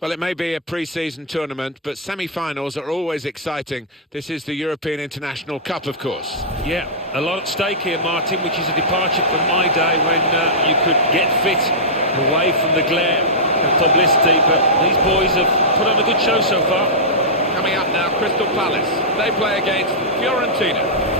Well, it may be a pre-season tournament, but semi-finals are always exciting. This is the European International Cup, of course. Yeah, a lot at stake here, Martin, which is a departure from my day when you could get fit away from the glare and publicity, but these boys have put on a good show so far. Coming up now, Crystal Palace. They play against Fiorentina.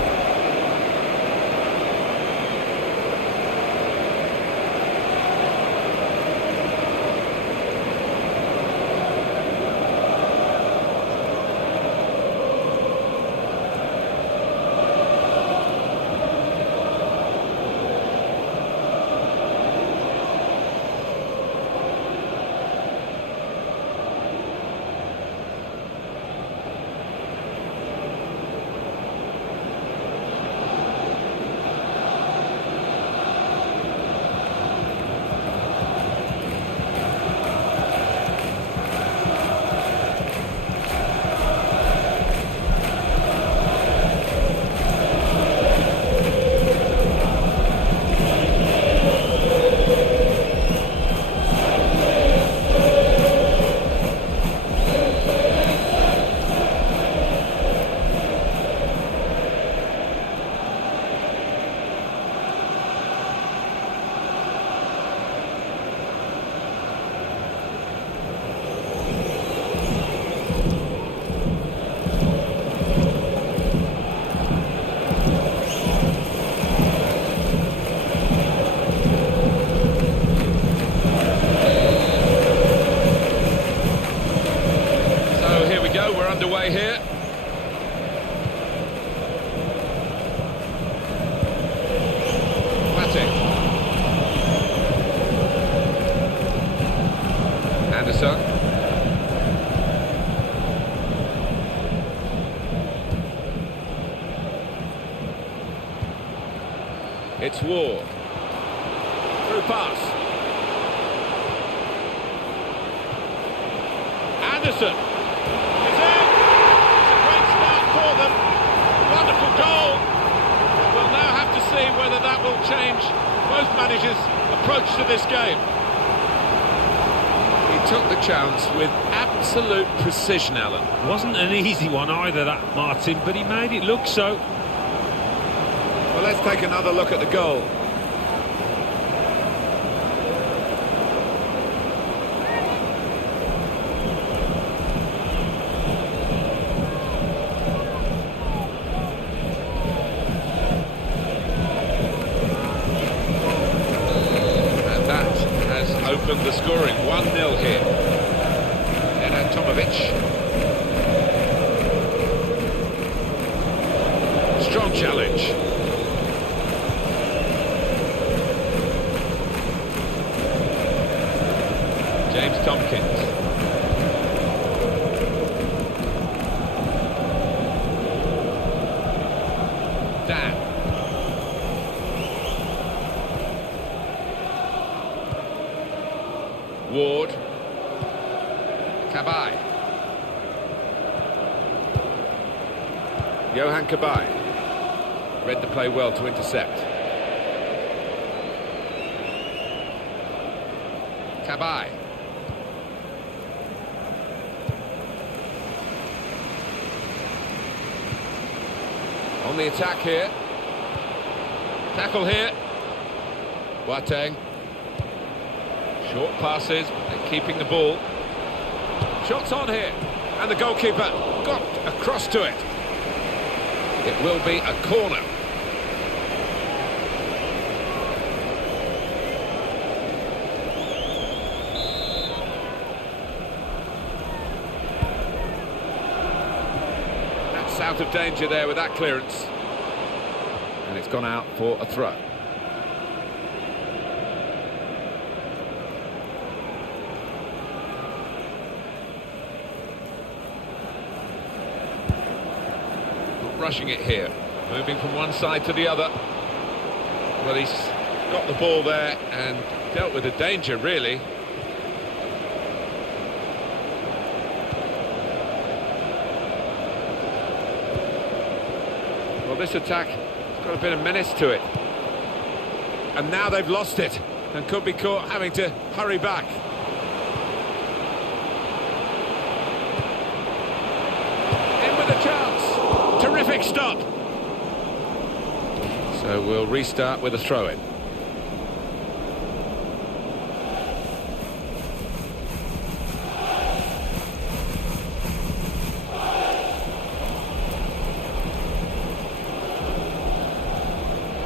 Underway here. Matic. Anderson. It's Ward. Through pass. Anderson. Whether that will change most managers' approach to this game. He took the chance with absolute precision, Alan. Wasn't an easy one either, that, Martin, but he made it look so. Well, let's take another look at the goal. Opened the scoring, 1-0 here. Nenad Tomovic. Strong challenge. James Tompkins. Dan. Ward. Cabaye. Johan Cabaye. Read the play well to intercept. Cabaye. On the attack here. Tackle here. Boateng. Short passes, and keeping the ball. Shots on here, and the goalkeeper got across to it. It will be a corner. That's out of danger there with that clearance. And it's gone out for a throw. Rushing it here, moving from one side to the other. Well, he's got the ball there and dealt with the danger, really. Well, this attack has got a bit of menace to it. And now they've lost it and could be caught having to hurry back. quick stop. So we'll restart with a throw-in.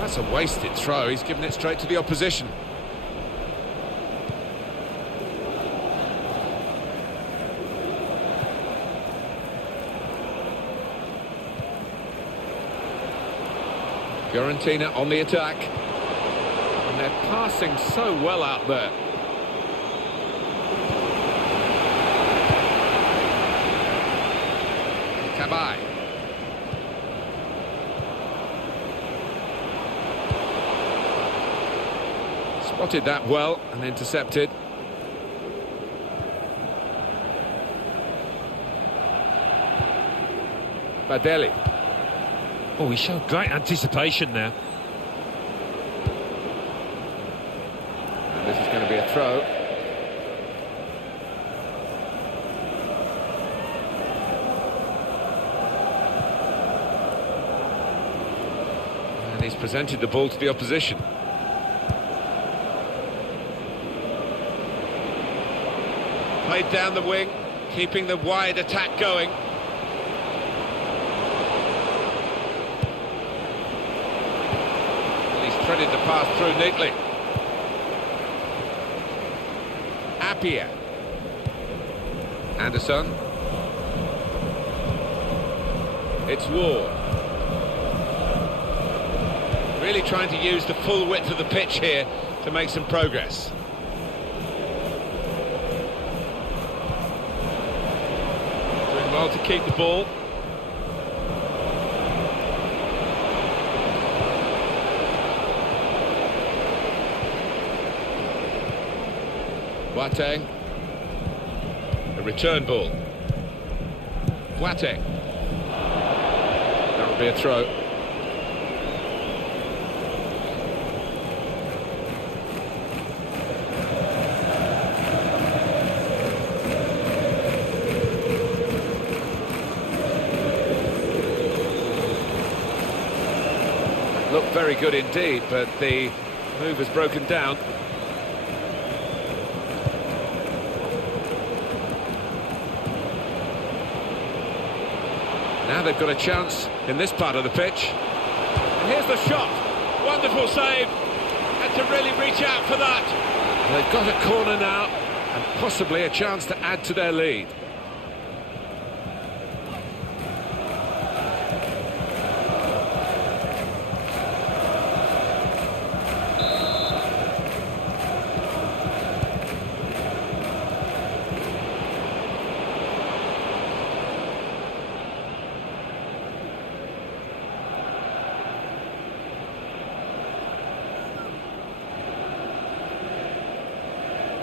That's a wasted throw. He's given it straight to the opposition. Fiorentina on the attack. And they're passing so well out there. Cabai. Spotted that well and intercepted. Badeli. Oh, he showed great anticipation there. And this is going to be a throw. And he's presented the ball to the opposition. Played down the wing, keeping the wide attack going. Threaded the pass through neatly. Appiah. Anderson. It's Ward. Really trying to use the full width of the pitch here to make some progress. Doing well to keep the ball. Boateng. A return ball. Boateng. That will be a throw. Looked very good indeed, but the move has broken down. Now they've got a chance in this part of the pitch. And here's the shot. Wonderful save. Had to really reach out for that. They've got a corner now and possibly a chance to add to their lead.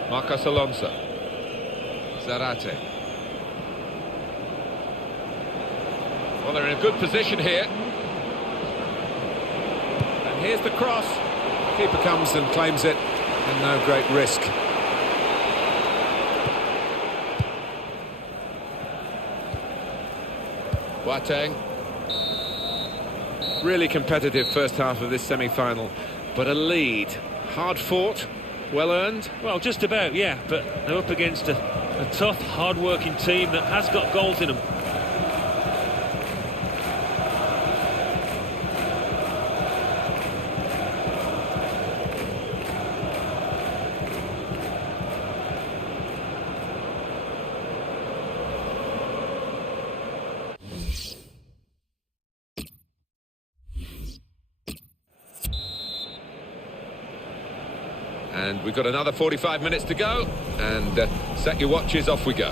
Marcos Alonso. Zarate. Well, they're in a good position here. And here's the cross. Keeper comes and claims it, and no great risk. Boateng. Really competitive first half of this semi-final, but a lead. Hard fought. Well earned? Well, just about, yeah, but they're up against a tough, hard-working team that has got goals in them. And we've got another 45 minutes to go, and set your watches, off we go.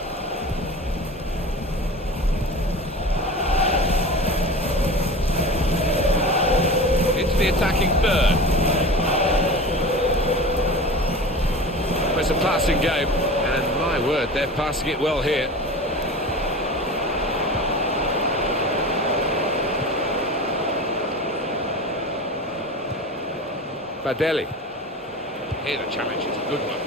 Into the attacking third. It's a passing game, and my word, they're passing it well here. Badeli. Here the challenge is a good one.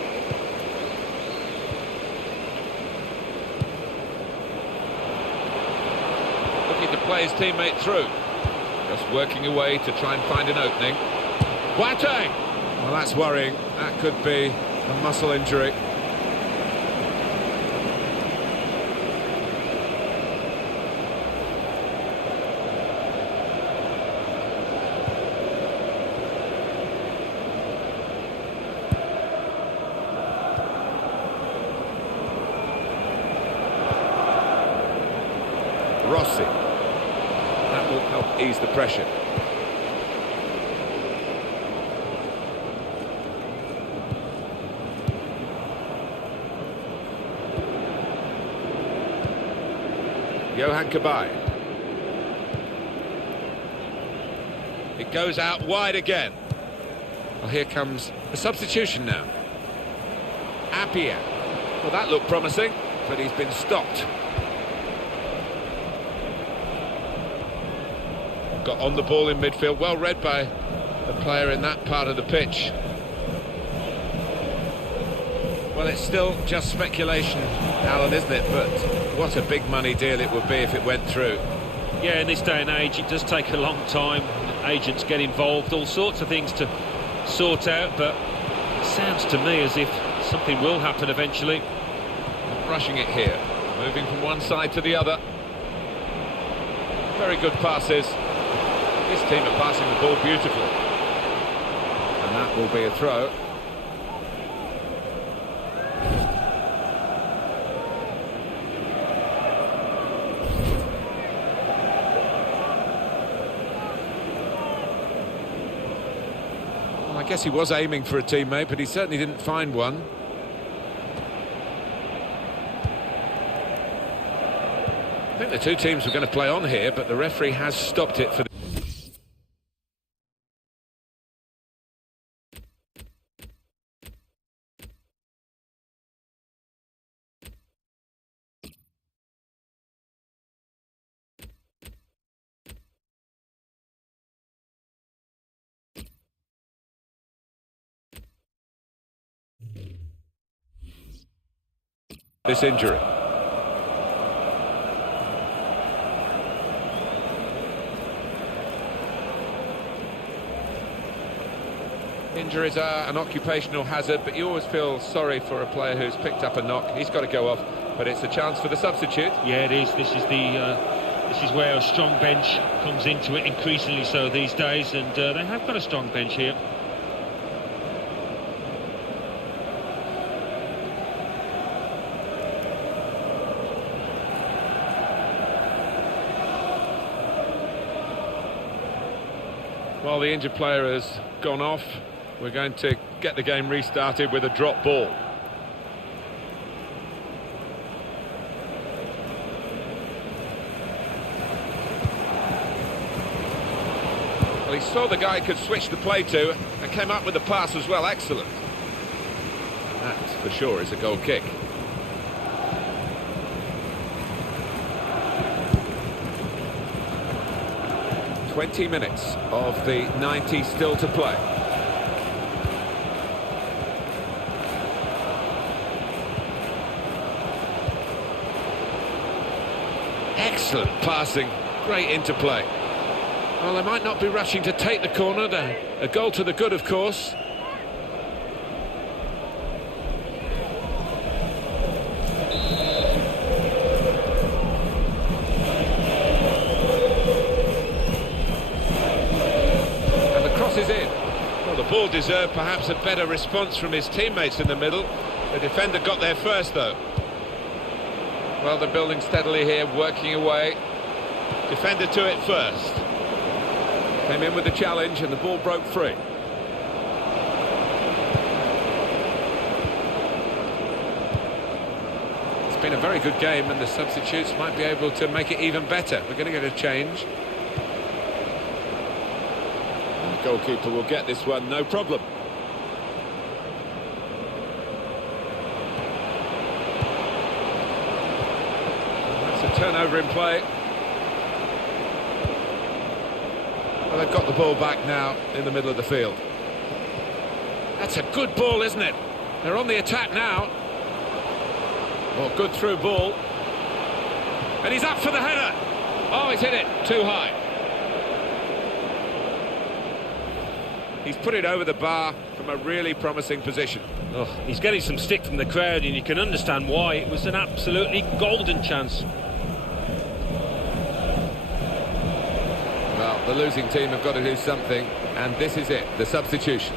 Looking to play his teammate through. Just working away to try and find an opening. Boateng! Well, that's worrying. That could be a muscle injury. Rossi. That will help ease the pressure. Johan Cabaye. It goes out wide again. Well, here comes a substitution now. Appiah. Well, that looked promising, but he's been stopped. Got on the ball in midfield, well read by the player in that part of the pitch. Well, it's still just speculation, Alan, isn't it? But what a big money deal it would be if it went through. Yeah, in this day and age, it does take a long time. Agents get involved, all sorts of things to sort out, but it sounds to me as if something will happen eventually. Rushing it here, moving from one side to the other. Very good passes. This team are passing the ball beautifully. And that will be a throw. Well, I guess he was aiming for a teammate, but he certainly didn't find one. I think the two teams were going to play on here, but the referee has stopped it for the... this injury. Injuries are an occupational hazard, but you always feel sorry for a player who's picked up a knock. He's got to go off, but it's a chance for the substitute. Yeah, it is. This is where a strong bench comes into it, increasingly so these days, and they have got a strong bench here. Well, the injured player has gone off. We're going to get the game restarted with a drop ball. Well, he saw the guy he could switch the play to and came up with the pass as well. Excellent. That, for sure, is a goal kick. "20 minutes of the 90 still to play. Excellent passing, great interplay. Well, they might not be rushing to take the corner. A goal to the good, of course. Ball deserved perhaps a better response from his teammates in the middle. The defender got there first, though. Well, they're building steadily here, working away. Defender to it first. Came in with the challenge and the ball broke free. It's been a very good game and the substitutes might be able to make it even better. We're going to get a change. Goalkeeper will get this one, no problem. That's a turnover in play. Well, they've got the ball back now in the middle of the field. That's a good ball, isn't it? They're on the attack now. Well, good through ball. And he's up for the header. Oh, he's hit it too high. He's put it over the bar from a really promising position. Oh, he's getting some stick from the crowd, and you can understand why. It was an absolutely golden chance. Well, the losing team have got to do something, and this is it, the substitution.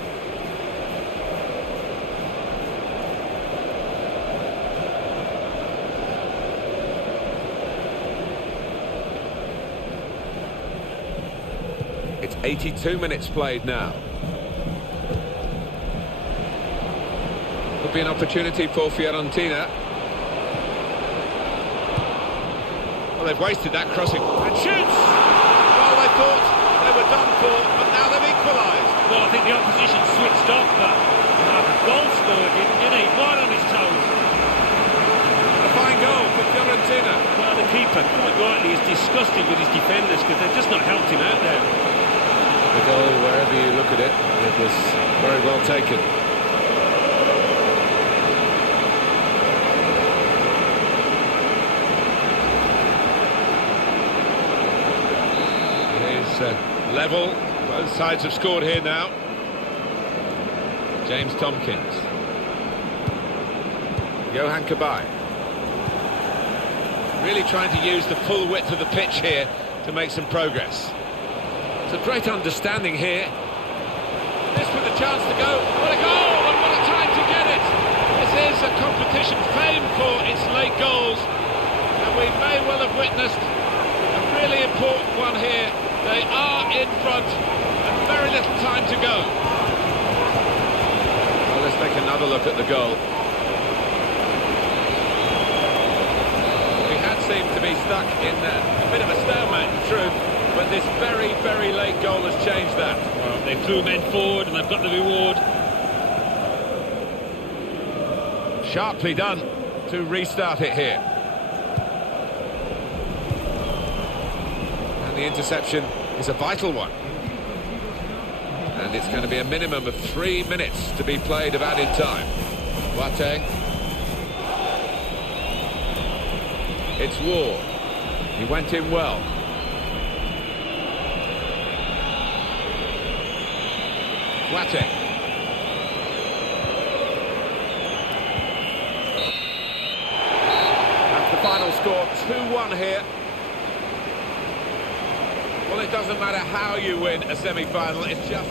It's 82 minutes played now. Could be an opportunity for Fiorentina. Well, they've wasted that crossing. And shoots! Well, they thought they were done for, but now they've equalised. Well, I think the opposition switched off, but the goal scorer didn't he? Right on his toes. A fine goal for Fiorentina. Well, the keeper, quite rightly, is disgusted with his defenders because they've just not helped him out there. The goal, wherever you look at it, it was very well taken. It is level. Both sides have scored here now. James Tompkins. Johan Cabaye. Really trying to use the full width of the pitch here to make some progress. It's a great understanding here. This with a chance to go. What a goal, and what a time to get it. This is a competition famed for its late goals, and we may well have witnessed a really important one here. They are in front, and very little time to go. Well, let's take another look at the goal. We had seemed to be stuck in a bit of a stalemate, in truth. But this very, very late goal has changed that. Well, they threw men forward and they've got the reward. Sharply done to restart it here. And the interception is a vital one. And it's going to be a minimum of 3 minutes to be played of added time. Boateng. It's Ward. He went in well. Boateng. That's the final score, 2-1 here. Well, it doesn't matter how you win a semi-final, it's just...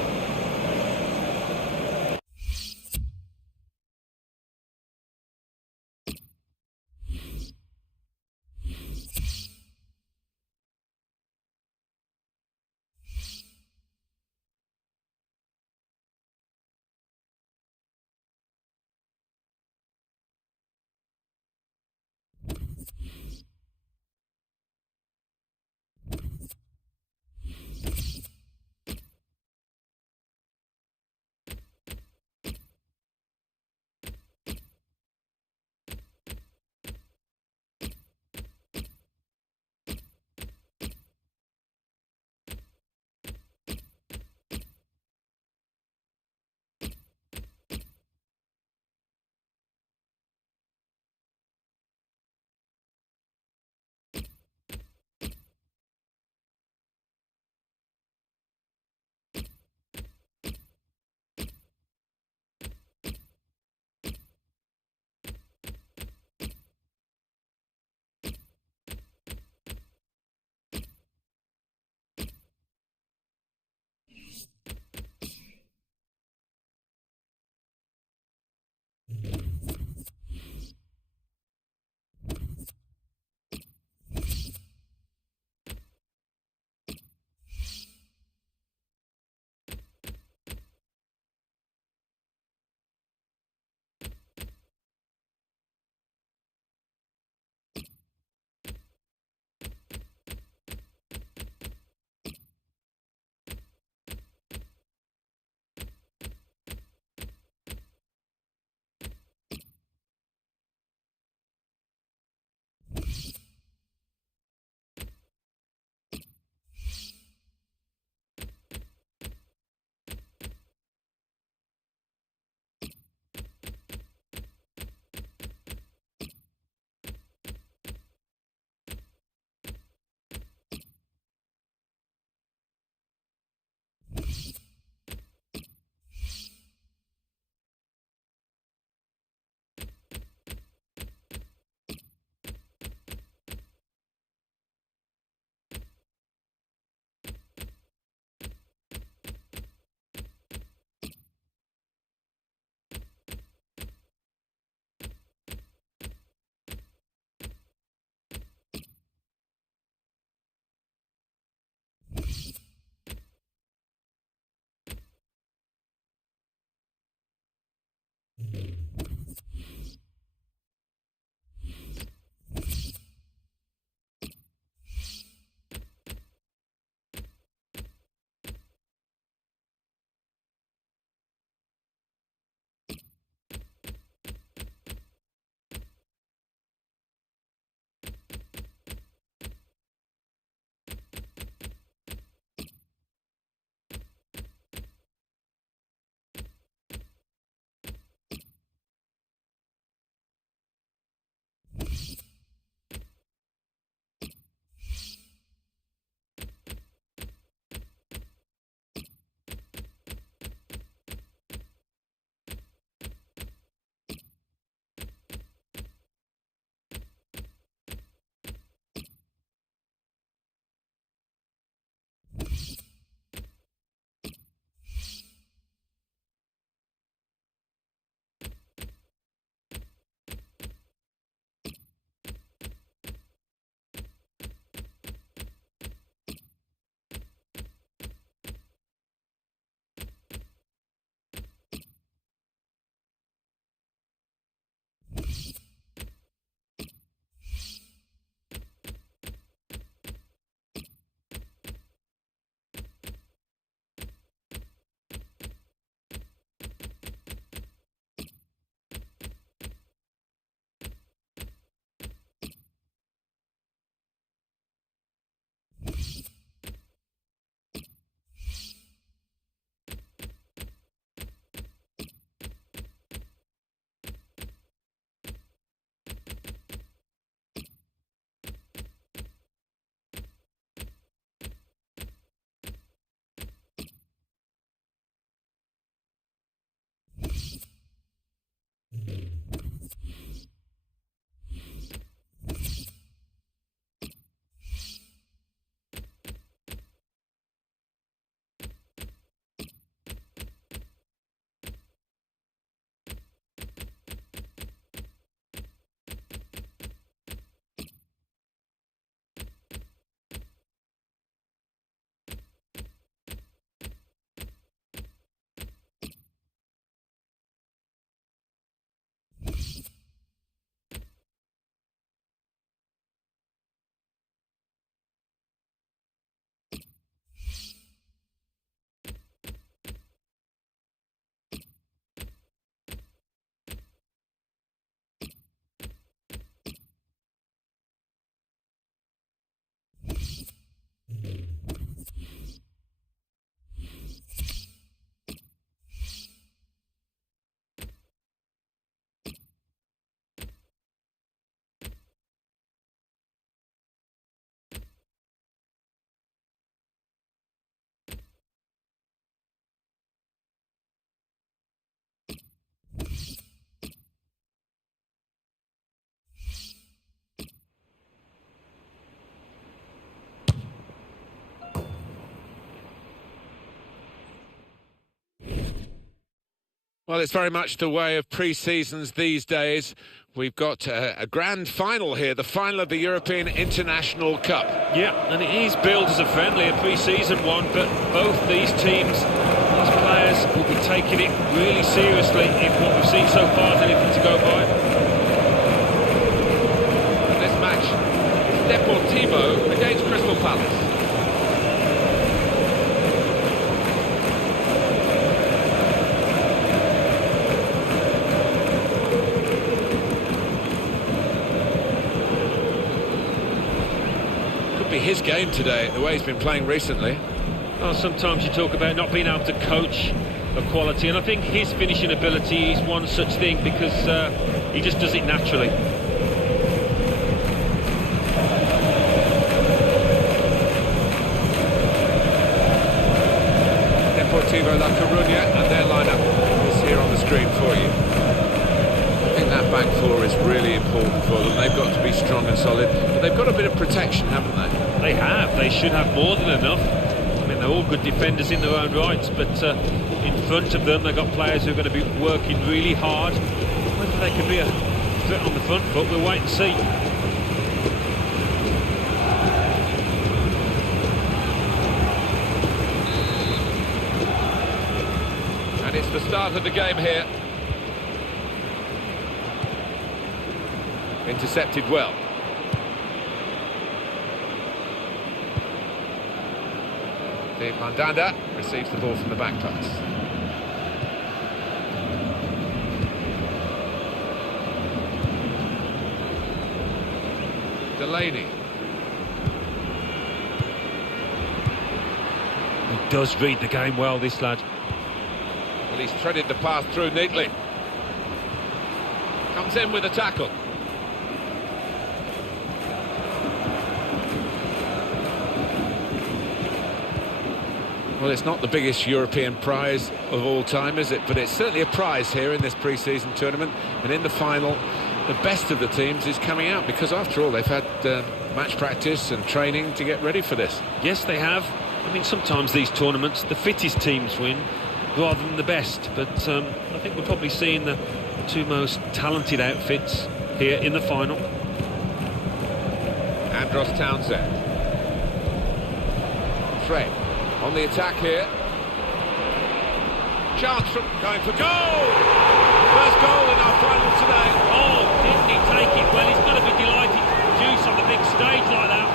Well, it's very much the way of pre-seasons these days. We've got a grand final here, the final of the European International Cup. Yeah, and it is billed as a friendly, a pre-season one, but both these teams, these players, will be taking it really seriously if what we've seen so far is anything to go by. And this match is Deportivo against Crystal Palace. Be his game today, the way he's been playing recently. Well, sometimes you talk about not being able to coach a quality, and I think his finishing ability is one such thing because he just does it naturally. Deportivo La Coruña, and their lineup is here on the screen for you. I think that back four is really important for them. They've got to be strong and solid, but they've got a bit of protection, haven't they? They have. They should have more than enough. I mean, they're all good defenders in their own rights, but in front of them, they've got players who are going to be working really hard. Whether they can be a threat on the front foot, we'll wait and see. And it's the start of the game here. Intercepted well. Mandanda receives the ball from the back pass. Delaney. He does read the game well, this lad. Well, he's threaded the pass through neatly. Comes in with a tackle. Well, it's not the biggest European prize of all time, is it? But it's certainly a prize here in this pre-season tournament. And in the final, the best of the teams is coming out because, after all, they've had match practice and training to get ready for this. Yes, they have. I mean, sometimes these tournaments, the fittest teams win rather than the best. But I think we're probably seeing the two most talented outfits here in the final. Andros Townsend. Fred. On the attack here. Chance from going for goal! First goal in our final today. Oh, didn't he take it? Well, he's got to be delighted to produce on the big stage like that.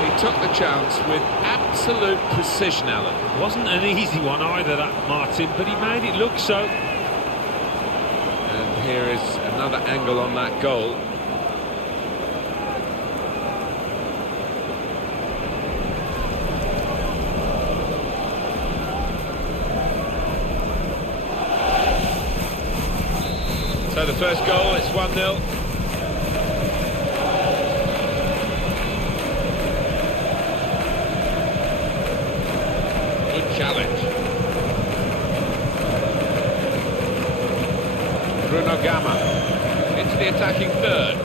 He took the chance with absolute precision, Alan. Wasn't an easy one either, that Martin, but he made it look so. And here is another angle on that goal. So the first goal, it's 1-0. Good challenge. Bruno Gama into the attacking third.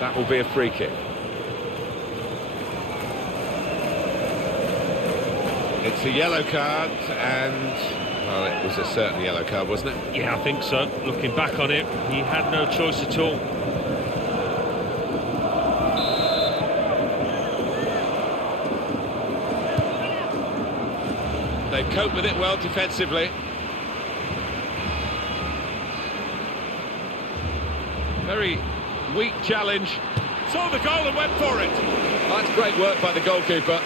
That will be a free kick. It's a yellow card and... well, it was a certain yellow card, wasn't it? Yeah, I think so. Looking back on it, he had no choice at all. They've coped with it well defensively. Very weak challenge. Saw the goal and went for it. That's great work by the goalkeeper.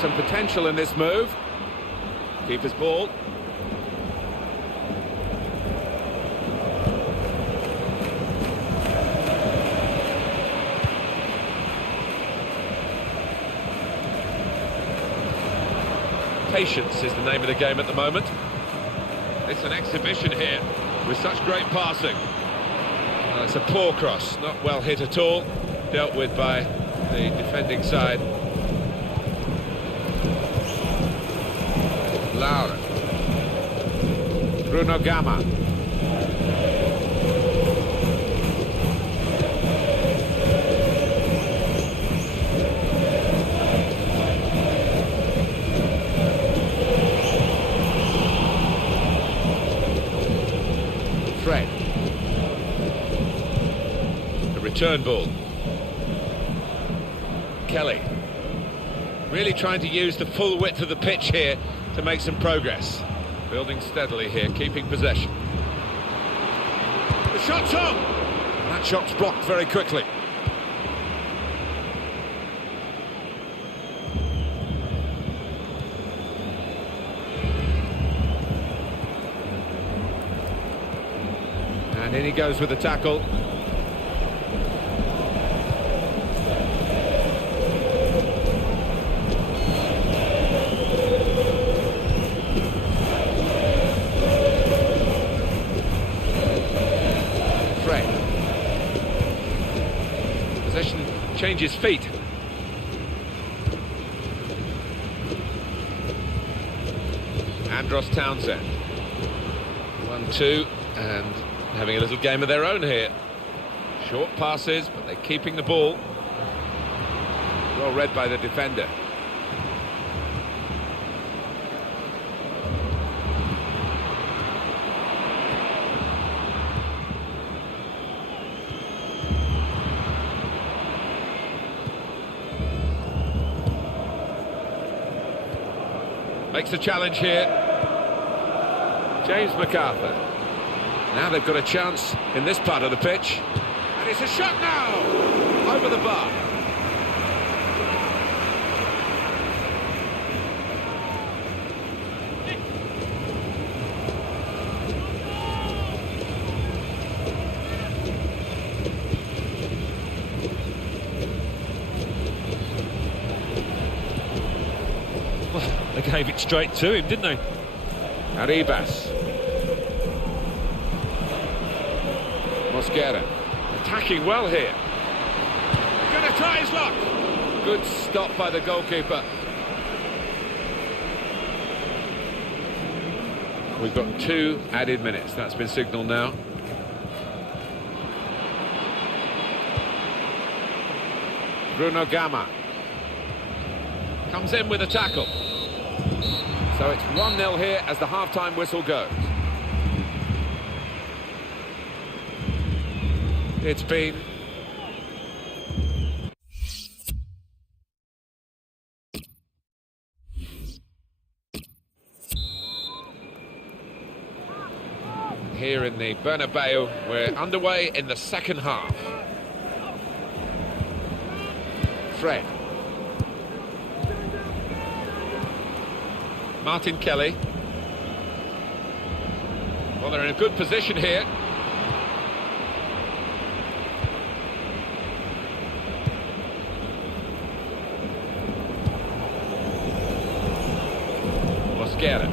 Some potential in this move. Keeper's ball. Patience is the name of the game at the moment. It's an exhibition here with such great passing. It's a poor cross, not well hit at all. Dealt with by the defending side. Laura. Bruno Gamma. Fred. The return ball. Kelly. Really trying to use the full width of the pitch here to make some progress. Building steadily here, keeping possession. The shot's on! That shot's blocked very quickly. And in he goes with the tackle. Possession changes feet. Andros Townsend. 1-2 and having a little game of their own here. Short passes, but they're keeping the ball. Well read by the defender. Makes a challenge here. James MacArthur. Now they've got a chance in this part of the pitch. And it's a shot now! Over the bar. They gave it straight to him, didn't they? Arribas. Mosquera. Attacking well here. Going to try his luck. Good stop by the goalkeeper. We've got 2 added minutes. That's been signalled now. Bruno Gamma. Comes in with a tackle. So it's 1-0 here as the half-time whistle goes. It's been... Here in the Bernabeu, we're underway in the second half. Fred. Martin Kelly. Well, they're in a good position here. Mosquera.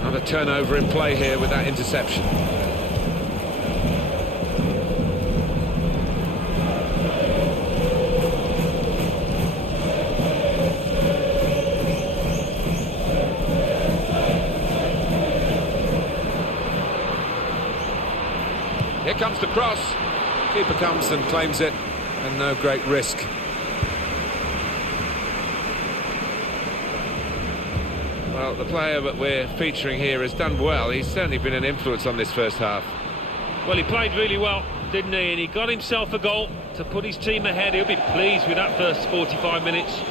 Another turnover in play here with that interception. Here comes the cross. Keeper comes and claims it, and no great risk. Well, the player that we're featuring here has done well. He's certainly been an influence on this first half. Well, he played really well, didn't he? And he got himself a goal to put his team ahead. He'll be pleased with that first 45 minutes.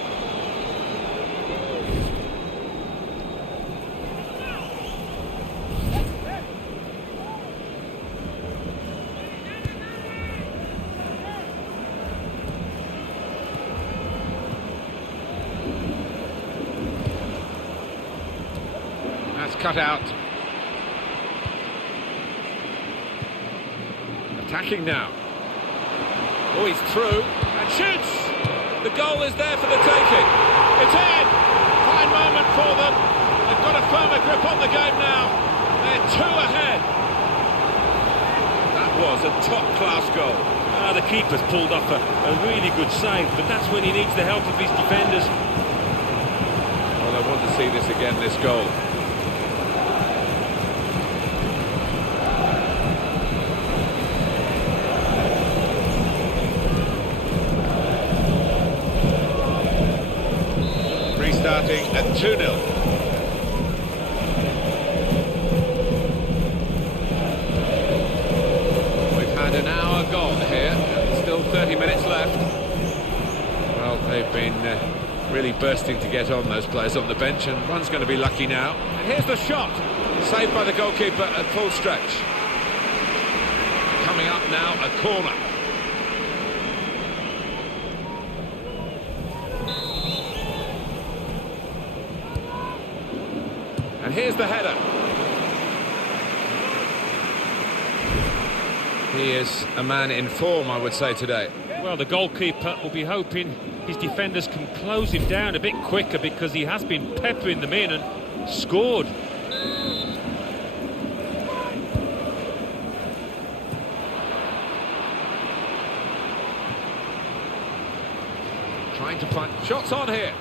Cut out. Attacking now. Oh, he's through and shoots! The goal is there for the taking. It's in! Fine moment for them. They've got a firmer grip on the game now. They're 2 ahead. That was a top-class goal. The keeper's pulled off a really good save, but that's when he needs the help of his defenders. Well, I want to see this again, this goal. really bursting to get on, those players on the bench, and one's going to be lucky now. And here's the shot, saved by the goalkeeper at full stretch. Coming up now, a corner. And here's the header. He is a man in form, I would say, today. Well, the goalkeeper will be hoping his defenders can close him down a bit quicker, because he has been peppering them in and scored. Trying to find shots on here.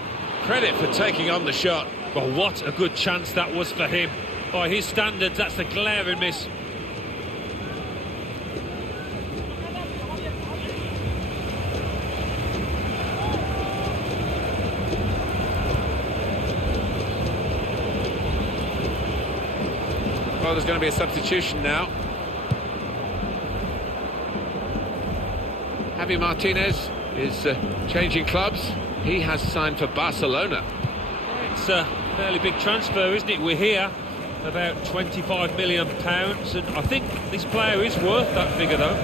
Credit for taking on the shot. Well, what a good chance that was for him. By his standards, that's a glaring miss. Well, there's going to be a substitution now. Javi Martinez is changing clubs. He has signed for Barcelona. It's a fairly big transfer, isn't it? We're here about £25 million, and I think this player is worth that figure, though.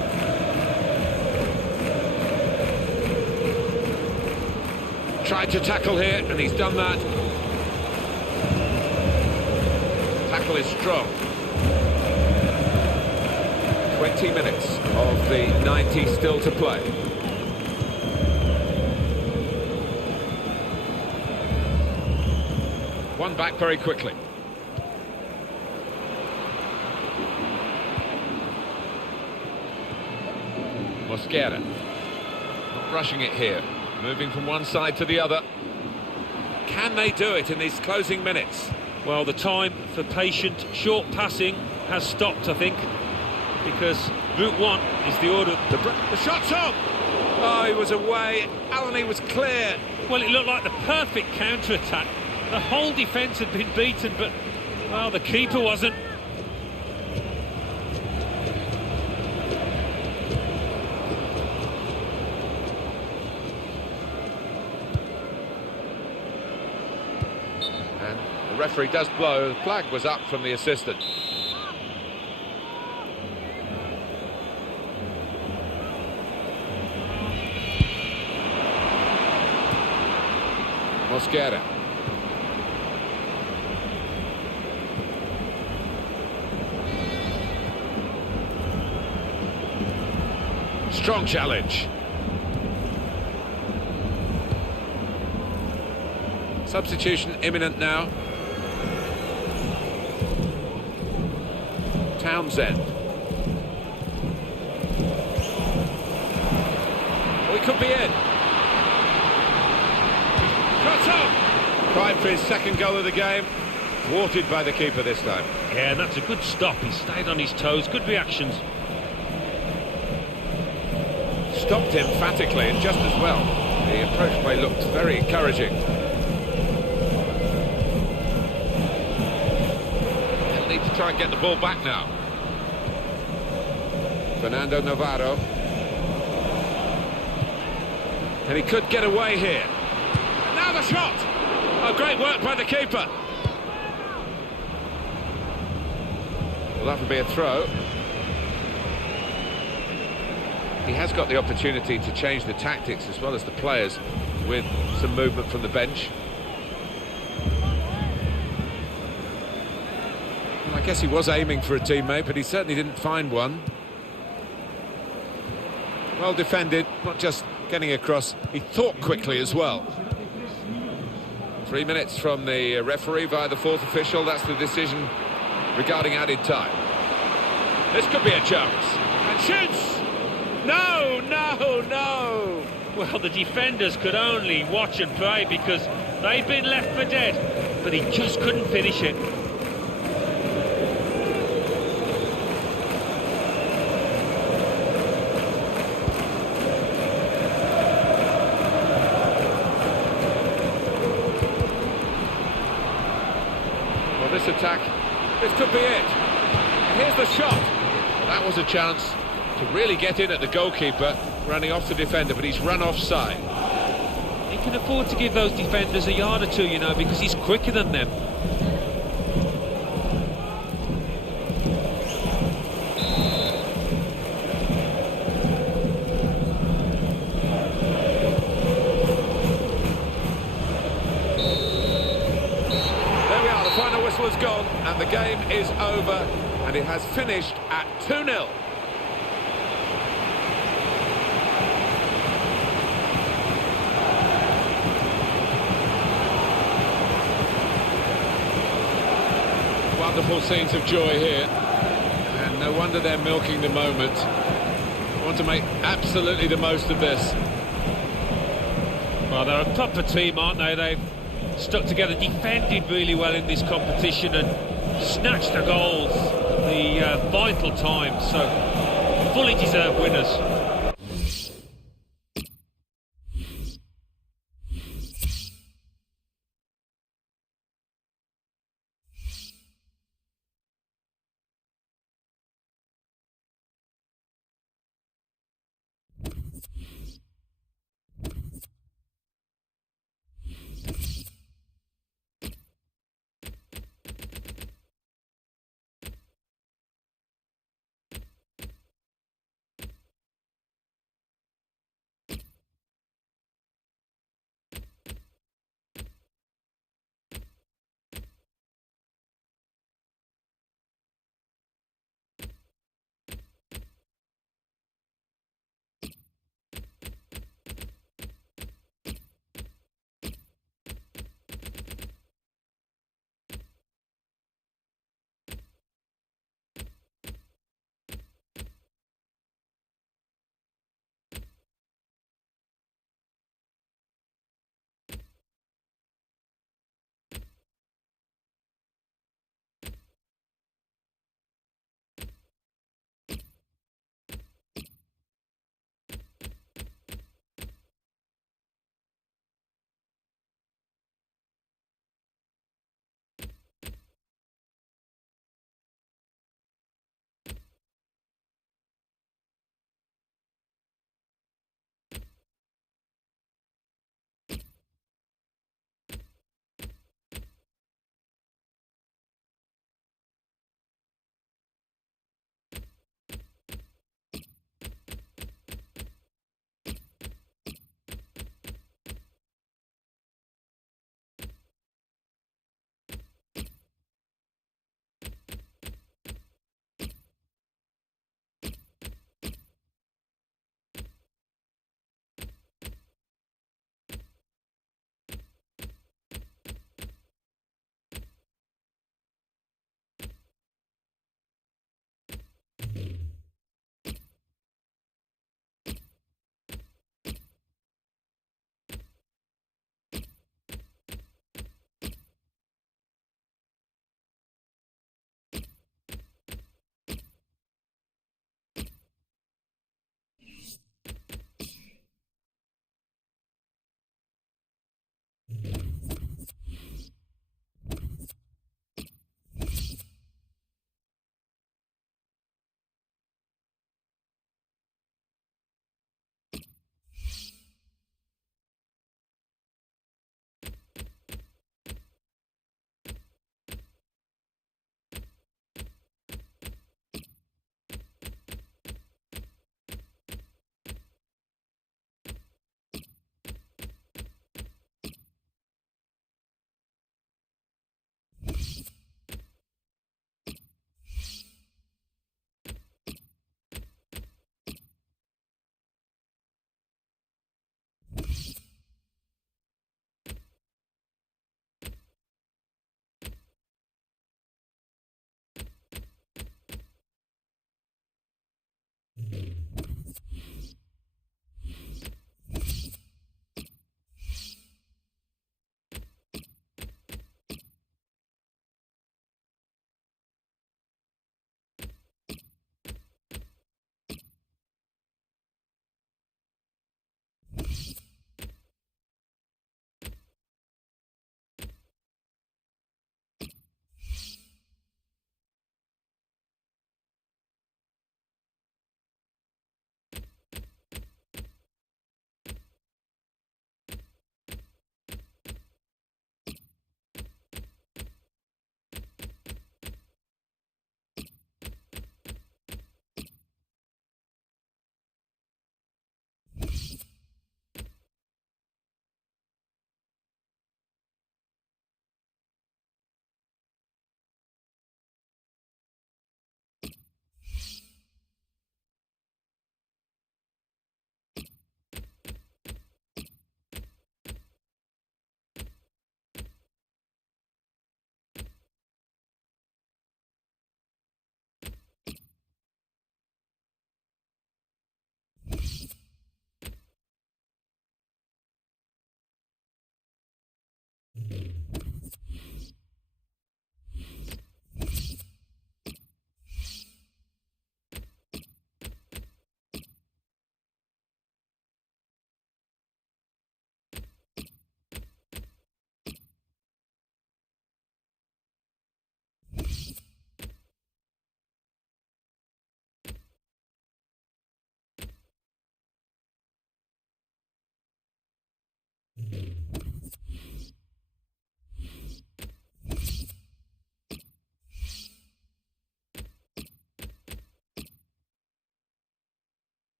Tried to tackle here, and he's done that. Tackle is strong. 20 minutes of the 90 still to play. One back very quickly. Mosquera. Not rushing it here. Moving from one side to the other. Can they do it in these closing minutes? Well, the time for patient, short passing has stopped, I think, because route one is the order. The shot's on! Oh, he was away. Alani was clear. Well, it looked like the perfect counter-attack. The whole defence had been beaten, but, well, the keeper wasn't. And the referee does blow. The flag was up from the assistant. Mosquera. Strong challenge. Substitution imminent now. Townsend. Oh, he could be in. Shots on! Tried for his second goal of the game. Thwarted by the keeper this time. Yeah, that's a good stop. He stayed on his toes. Good reactions. Stopped emphatically and just as well. The approach play looked very encouraging. He'll need to try and get the ball back now. Fernando Navarro. And he could get away here. Now the shot! Oh, great work by the keeper. Well, that'll be a throw. He has got the opportunity to change the tactics as well as the players with some movement from the bench. Well, I guess he was aiming for a teammate, but he certainly didn't find one. Well defended, not just getting across, he thought quickly as well. 3 minutes from the referee via the fourth official. That's the decision regarding added time. This could be a chance. And shoots! No, no, no! Well, the defenders could only watch and pray, because they'd been left for dead, but he just couldn't finish it. Well, this attack, this could be it. Here's the shot. That was a chance to really get in at the goalkeeper, running off the defender, but he's run offside. He can afford to give those defenders a yard or two, you know, because he's quicker than them. Final whistle has gone and the game is over, and it has finished at 2-0. Wonderful scenes of joy here, and no wonder they're milking the moment. Want to make absolutely the most of this. Well, they're a proper team, aren't they? They've stuck together, defended really well in this competition and snatched the goals at the vital time, so fully deserved winners.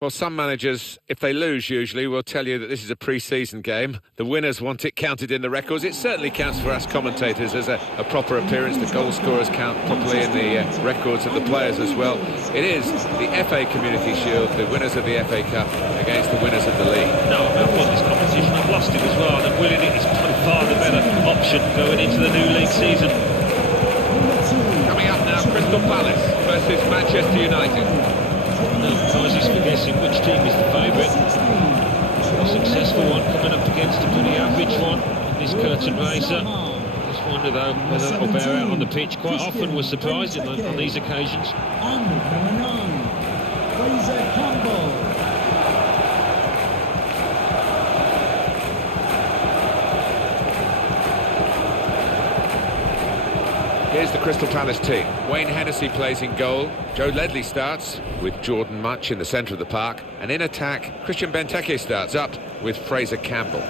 Well, some managers, if they lose usually, will tell you that this is a pre-season game. The winners want it counted in the records. It certainly counts for us commentators as a proper appearance. The goal scorers count properly in the records of the players as well. It is the FA Community Shield, the winners of the FA Cup against the winners of the league. No, I've won this competition. I've lost it as well, and winning it is by far the better option going into the new league season. Coming up now, Crystal Palace versus Manchester United. No prizes for guessing which team is the favourite. A successful one coming up against a pretty average one in this curtain raiser. Just wonder though whether it'll bear out on the pitch. Quite often we're surprised on these occasions. And number 9, Fraser Campbell. Here's the Crystal Palace team. Wayne Hennessy plays in goal. Joe Ledley starts with Jordan Much in the centre of the park. And in attack, Christian Benteke starts up with Fraser Campbell.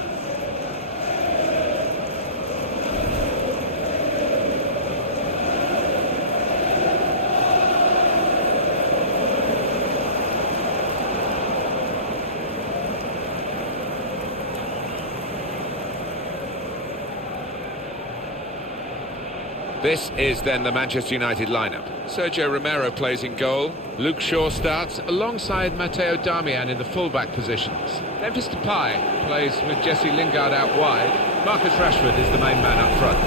This is then the Manchester United lineup. Sergio Romero plays in goal. Luke Shaw starts alongside Matteo Darmian in the full-back positions. Memphis Depay plays with Jesse Lingard out wide. Marcus Rashford is the main man up front.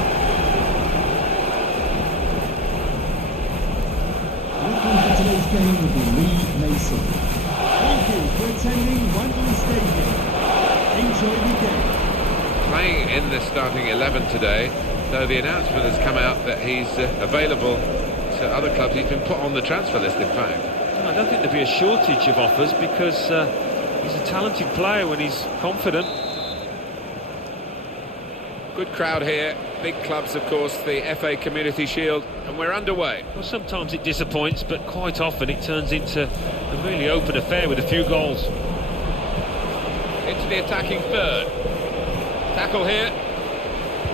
Welcome to today's game will be Lee Mason. Thank you for attending Wembley Stadium. Enjoy the game. Playing in the starting 11 today. So the announcement has come out that he's available to other clubs. He's been put on the transfer list, in fact. I don't think there'll be a shortage of offers because he's a talented player when he's confident. Good crowd here. Big clubs, of course, the FA Community Shield, and we're underway. Well, sometimes it disappoints, but quite often it turns into a really open affair with a few goals. Into the attacking third. Tackle here.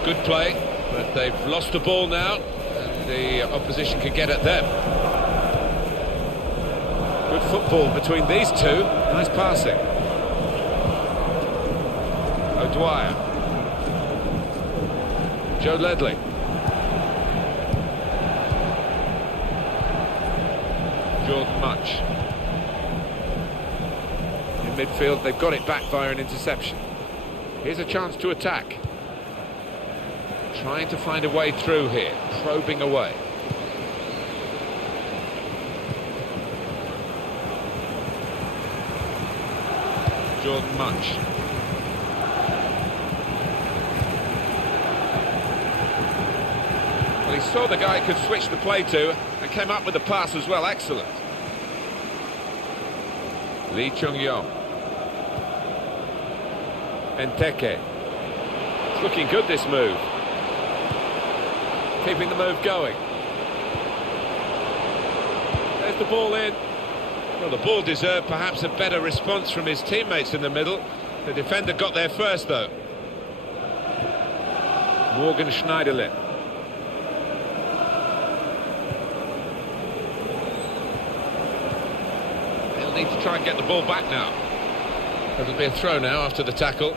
Good play. But they've lost the ball now, and the opposition can get at them. Good football between these two. Nice passing. O'Dwyer. Joe Ledley. Jordan Much. In midfield, they've got it back via an interception. Here's a chance to attack. Trying to find a way through here, probing away. Jordan Much. Well, he saw the guy he could switch the play to and came up with the pass as well. Excellent. Lee Chung-yong. Benteke. It's looking good, this move. Keeping the move going. There's the ball in. Well, the ball deserved perhaps a better response from his teammates in the middle. The defender got there first, though. Morgan Schneiderlin. They'll need to try and get the ball back now. It'll be a throw now after the tackle.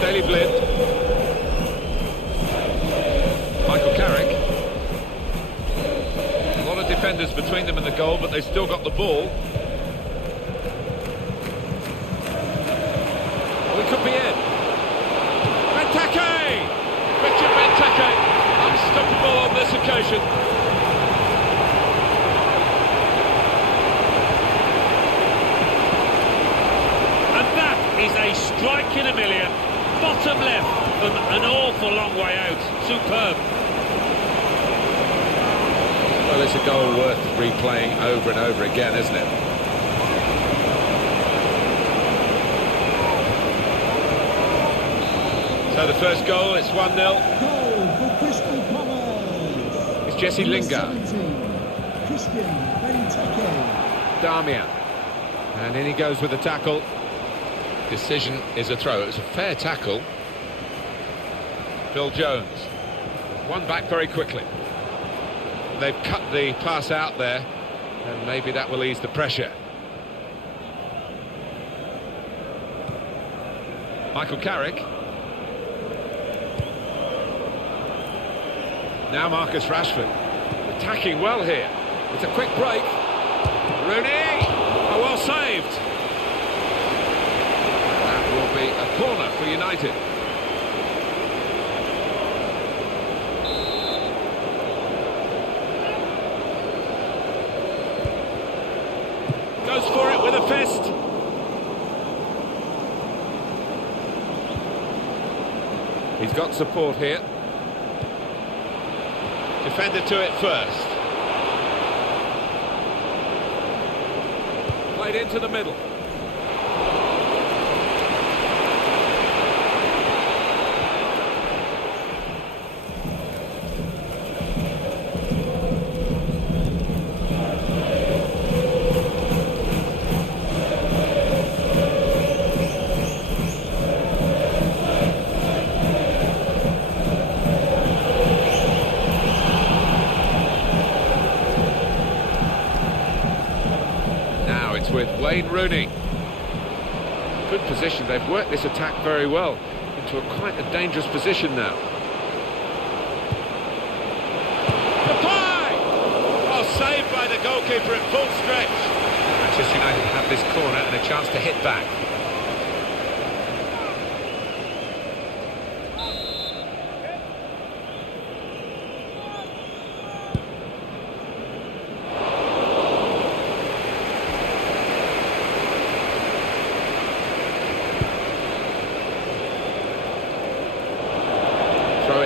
Daley Blind. Michael Carrick. A lot of defenders between them and the goal, but they've still got the ball. Oh, it could be in. Benteke! Richard Benteke, unstoppable on this occasion. And that is a strike in a million. Bottom left from an awful long way out. Superb. Well, it's a goal worth replaying over and over again, isn't it? So the first goal, it's 1-0. Goal for Crystal Palace. It's Jesse Lingard. Christian Benteke. Darmian. And in he goes with the tackle. Decision is a throw. It was a fair tackle. Phil Jones. One back very quickly. they've cut the pass out there, and maybe that will ease the pressure. Michael Carrick. Now Marcus Rashford. Attacking well here. It's a quick break. Rooney! Oh, well saved. That will be a corner for United. Goes for it with a fist. He's got support here. Defender to it first. Played into the middle. With Wayne Rooney. Good position, they've worked this attack very well into quite a dangerous position now. Depay! Oh, saved by the goalkeeper at full stretch. Manchester United have this corner and a chance to hit back.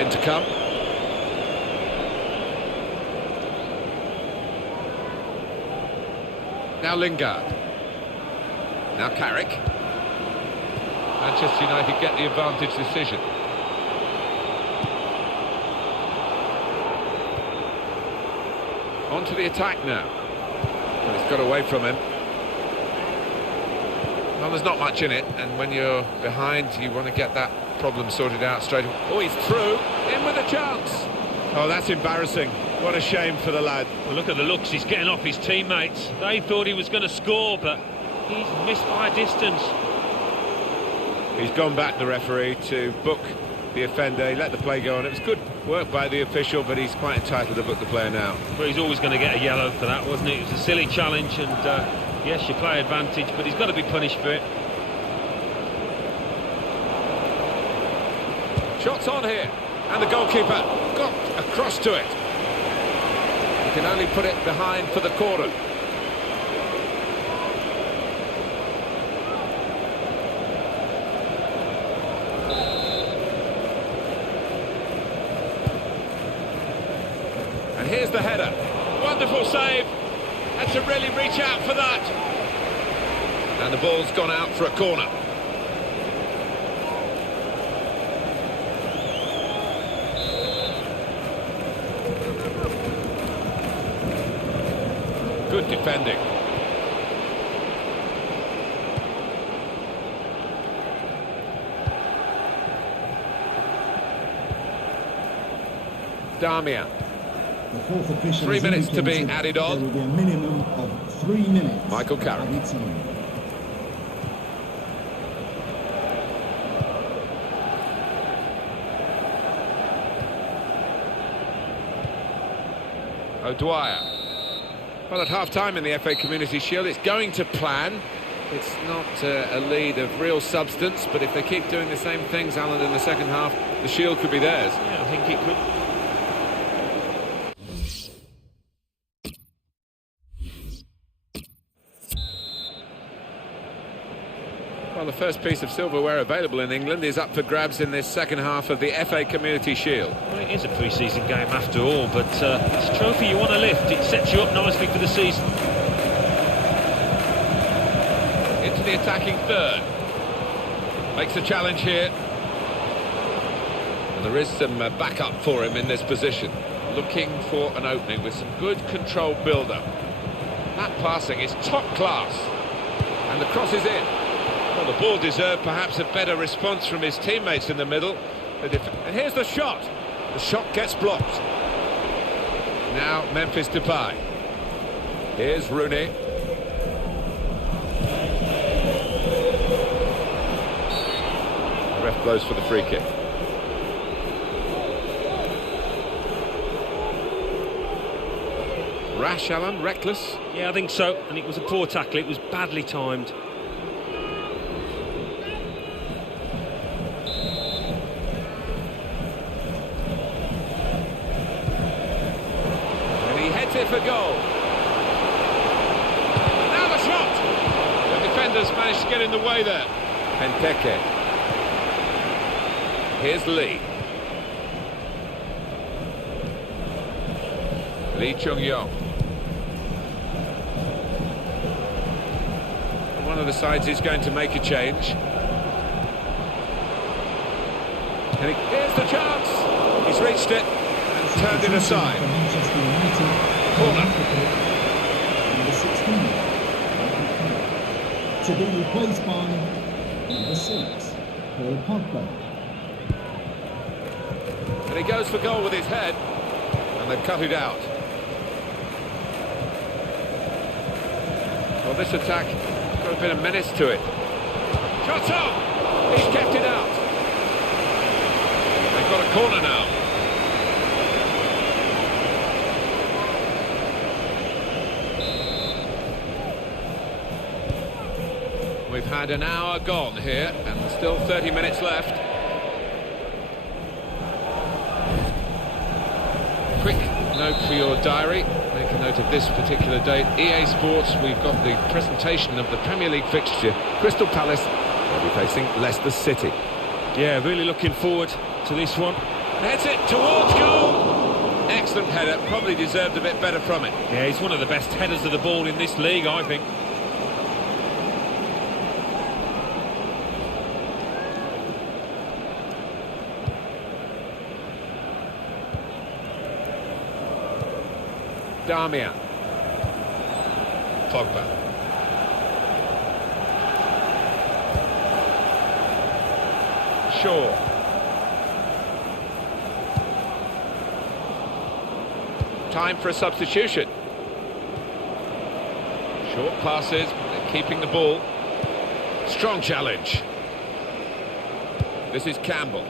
To come. Now Lingard. Now Carrick. Manchester United get the advantage decision. On to the attack now. Well, he's got away from him. Well, there's not much in it, and when you're behind, you want to get that problem sorted out straight away. Oh, he's through. In with a chance. Oh, that's embarrassing. What a shame for the lad. Well, look at the looks. He's getting off his teammates. They thought he was going to score, but he's missed by a distance. He's gone back, the referee, to book the offender. He let the play go on. It was good work by the official, but he's quite entitled to book the player now. Well, he's always going to get a yellow for that, wasn't it? It was a silly challenge, and yes, you play advantage, but he's got to be punished for it. Shots on here, and the goalkeeper got across to it. He can only put it behind for the corner. And here's the header. Wonderful save. Had to really reach out for that. And the ball's gone out for a corner. Good defending. Damian. 3 minutes to be added on. There will be a minimum of 3 minutes. Michael Carrick. O'Dwyer. Well, at half-time in the FA Community Shield, it's going to plan. It's not a lead of real substance, but if they keep doing the same things, Alan, in the second half, the Shield could be theirs. Yeah, I think it could. Well, the first piece of silverware available in England is up for grabs in this second half of the FA Community Shield. Well, it is a pre-season game after all, but it's a trophy you want to lift. It sets you up nicely for the season. Into the attacking third. Makes a challenge here. And there is some backup for him in this position. Looking for an opening with some good controlled build-up. That passing is top class. And the cross is in. Well, the ball deserved perhaps a better response from his teammates in the middle. And here's the shot. The shot gets blocked. Now Memphis Depay. Here's Rooney. The ref blows for the free kick. Rash, Alan, reckless. Yeah, I think so. And it was a poor tackle. It was badly timed. And he heads it for goal. Now the shot! The defenders managed to get in the way there. Benteke. Here's Lee. Lee Chung-yong. One of the sides is going to make a change. And here's the chance. He's reached it and turned it aside. Corner. Number 16. To be replaced by number 6, Paul Pogba. And he goes for goal with his head. And they've cut it out. Well, this attack got a bit of menace to it. Shots on! He's kept it out. They've got a corner now. We've had an hour gone here, and still 30 minutes left. Quick note for your diary. Make a note of this particular date. EA Sports, we've got the presentation of the Premier League fixture. Crystal Palace will be facing Leicester City. Yeah, really looking forward to this one. Heads it towards goal. Excellent header, probably deserved a bit better from it. Yeah, he's one of the best headers of the ball in this league, I think. Darmian. Pogba. Shaw. Time for a substitution. Short passes, they're keeping the ball. Strong challenge. This is Campbell.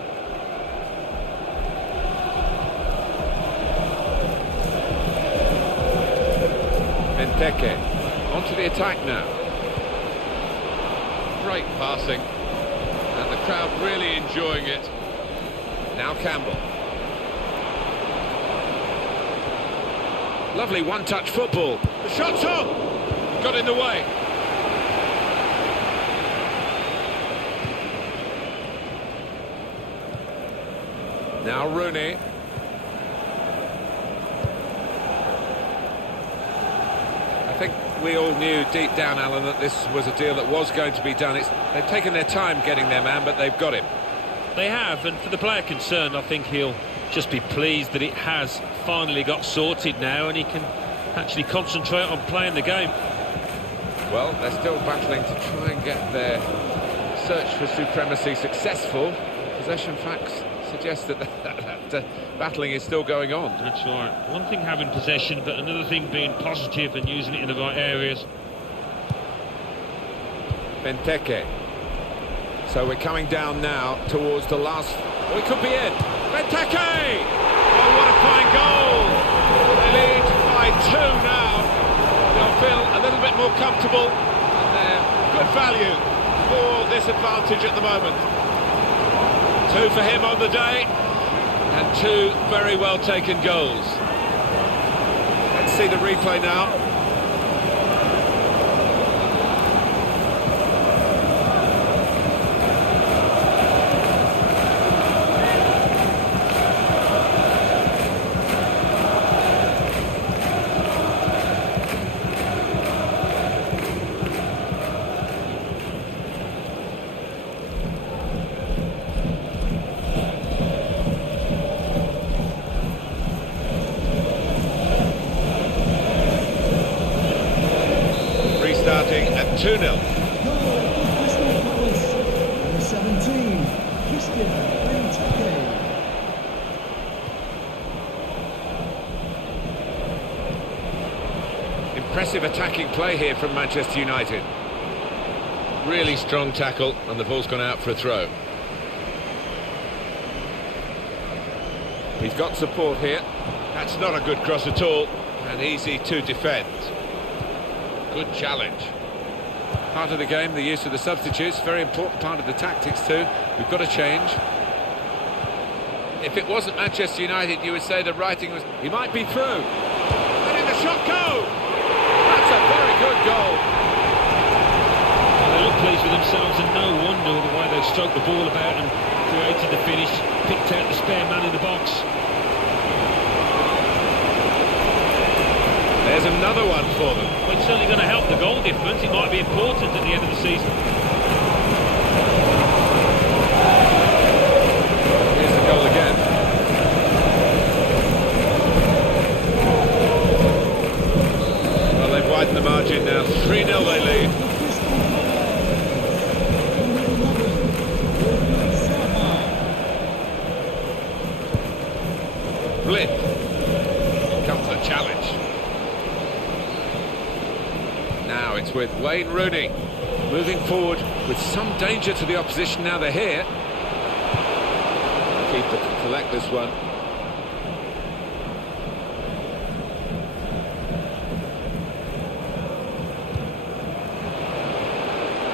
Benteke. Onto the attack now. Great passing. And the crowd really enjoying it. Now Campbell. Lovely one-touch football. The shot's on! Got in the way. Now Rooney. I think we all knew deep down, Alan, that this was a deal that was going to be done. They've taken their time getting their man, but they've got him. They have, and for the player concerned, I think he'll just be pleased that it has finally got sorted now and he can actually concentrate on playing the game. Well, they're still battling to try and get their search for supremacy successful. Possession facts suggest that battling is still going on. That's right. One thing having possession, but another thing being positive and using it in the right areas. Benteke. So we're coming down now towards the last... We could be in. Benteke! Oh, what a fine goal! They lead by 2 now. They'll feel a little bit more comfortable. And they're good value for this advantage at the moment. 2 for him on the day. And 2 very well taken goals. Let's see the replay now. Starting at 2-0. Goal for Crystal Palace. Number 17, Christian Benteke. Impressive attacking play here from Manchester United. Really strong tackle, and the ball's gone out for a throw. He's got support here. That's not a good cross at all, and easy to defend. Good challenge. Part of the game, the use of the substitutes, very important part of the tactics too. We've got to change. If it wasn't Manchester United, you would say the writing was... He might be through. Letting the shot go! That's a very good goal. Well, they look pleased with themselves, and no wonder the way they stroked the ball about and created the finish, picked out the spare man in the box. There's another one for them. Well, it's certainly going to help the goal difference. It might be important at the end of the season. Here's the goal again. Well, they've widened the margin now. 3-0 they lead. Blip. Here comes the challenge. Now it's with Wayne Rooney. Moving forward with some danger to the opposition now they're here. Keeper to collect this one.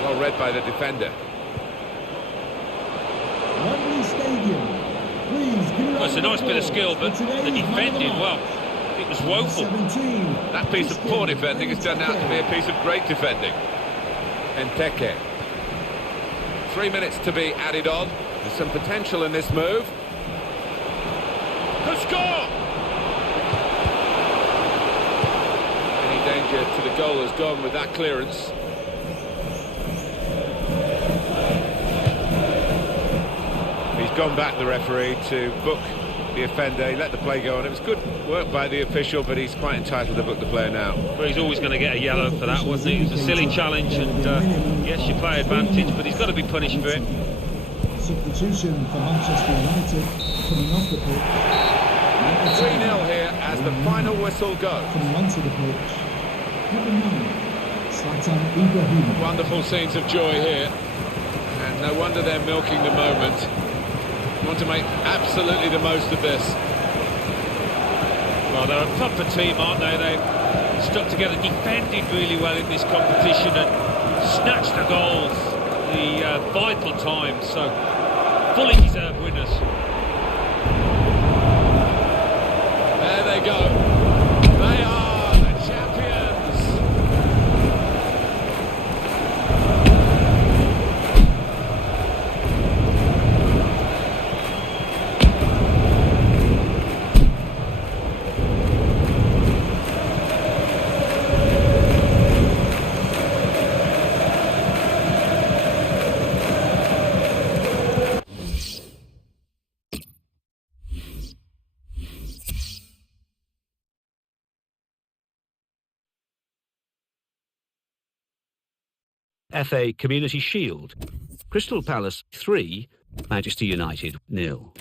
Well read by the defender. Wembley Stadium. Please give it Well, it's a nice bit of skill, but the defending, well, it was woeful. 17. That piece of poor defending has turned out to be a piece of great defending. Enteke. 3 minutes to be added on. There's some potential in this move. Could score! Any danger to the goal has gone with that clearance. He's gone back, the referee, to book the offender. He let the play go on. It was good work by the official, but he's quite entitled to book the player now. Well, he's always going to get a yellow for that, wasn't he? It was a silly challenge, and yes, you play advantage, but he's got to be punished for it. Substitution for Manchester United coming off the pitch. 3-0 here as the final whistle goes. Coming onto the pitch. Number 9, Zlatan Ibrahimovic. Wonderful scenes of joy here, and no wonder they're milking the moment. They want to make absolutely the most of this. Well, they're a proper team, aren't they? They've stuck together, defended really well in this competition, and snatched the goals, the vital times. So, fully deserved winners. There they go. They are the champions. FA Community Shield. Crystal Palace 3, Manchester United 0.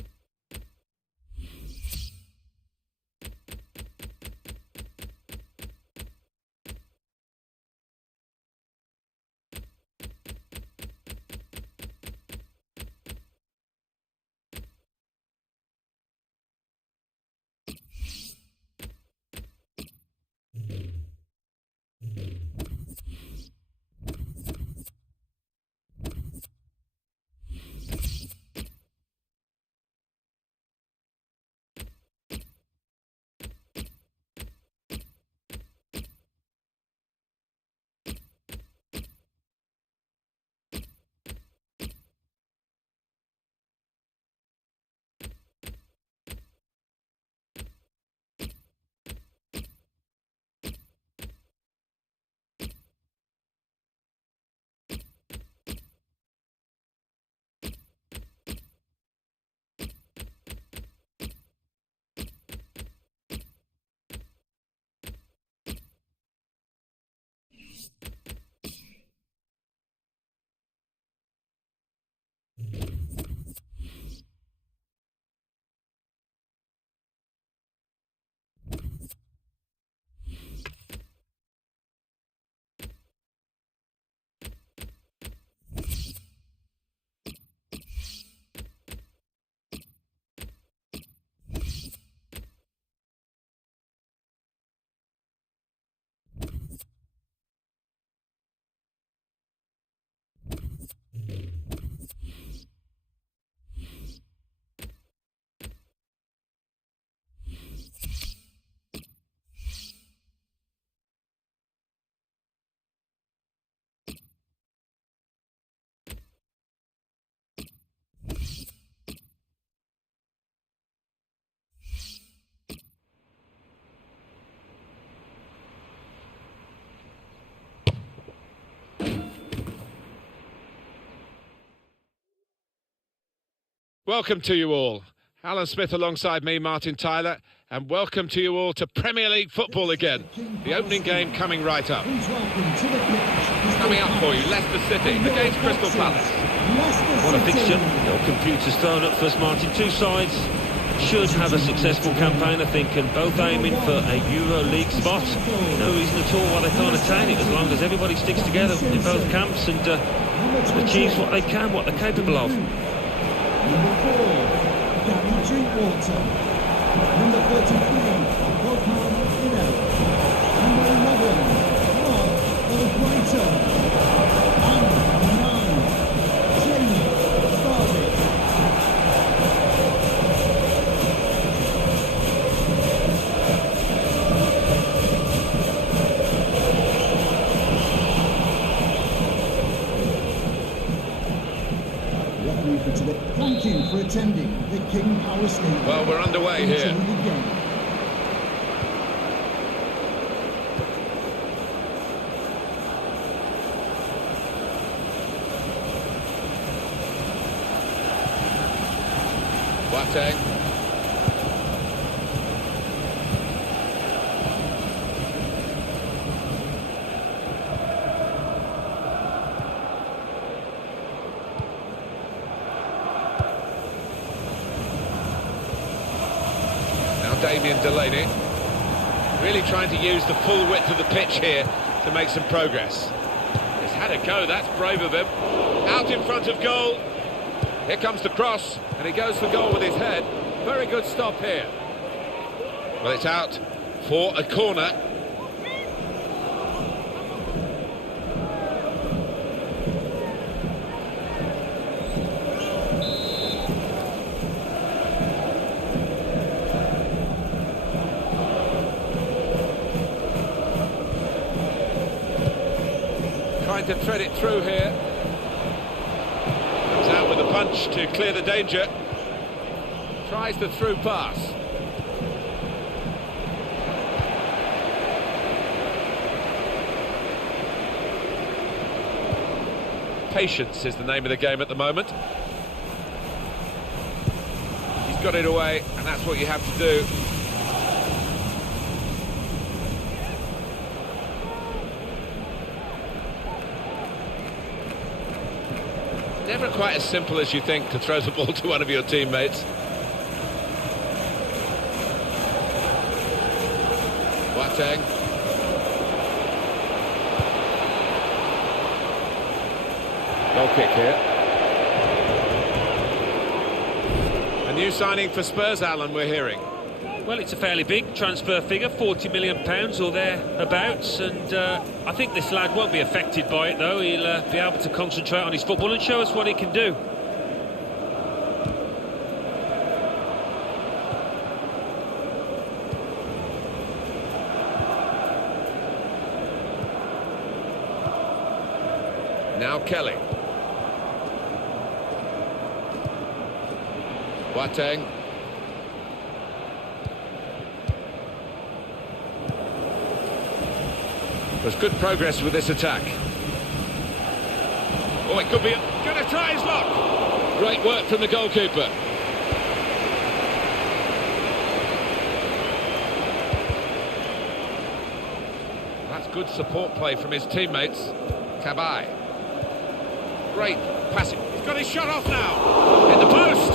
Welcome to you all. Alan Smith alongside me, Martin Tyler, and welcome to you all to Premier League football again. The opening game coming right up. Coming up for you, Leicester City against Crystal Palace. What a fixture. Your computer's thrown up for us, Martin. Two sides should have a successful campaign, I think, and both aiming for a Euro League spot. No reason at all why they can't attain it, as long as everybody sticks together in both camps and achieves what they can, what they're capable of. Number 4, Gary Drinkwater. Number 33, Volkan Ino. Number 11, Mark O'Brighton. And number 9, Jamie Vardy. Referee for today. Thank you for attending the King Power Stadium. Well, we're underway here. Enjoy the game. Boateng. Damien Delaney, really trying to use the full width of the pitch here to make some progress. He's had a go, that's brave of him. Out in front of goal. Here comes the cross, and he goes for goal with his head. Very good stop here. Well, it's out for a corner. Trying to thread it through here. Comes out with a punch to clear the danger. Tries the through pass. Patience is the name of the game at the moment. He's got it away, and that's what you have to do. Never quite as simple as you think to throw the ball to one of your teammates. Boateng. Goal kick here. A new signing for Spurs, Alan, we're hearing. Well, it's a fairly big transfer figure, £40 million or thereabouts, and I think this lad won't be affected by it, though. He'll be able to concentrate on his football and show us what he can do. Now Kelly. Boateng. There's good progress with this attack. Oh, it could be... Gonna try his luck! Great work from the goalkeeper. That's good support play from his teammates. Cabai. Great passing. He's got his shot off now. In the post!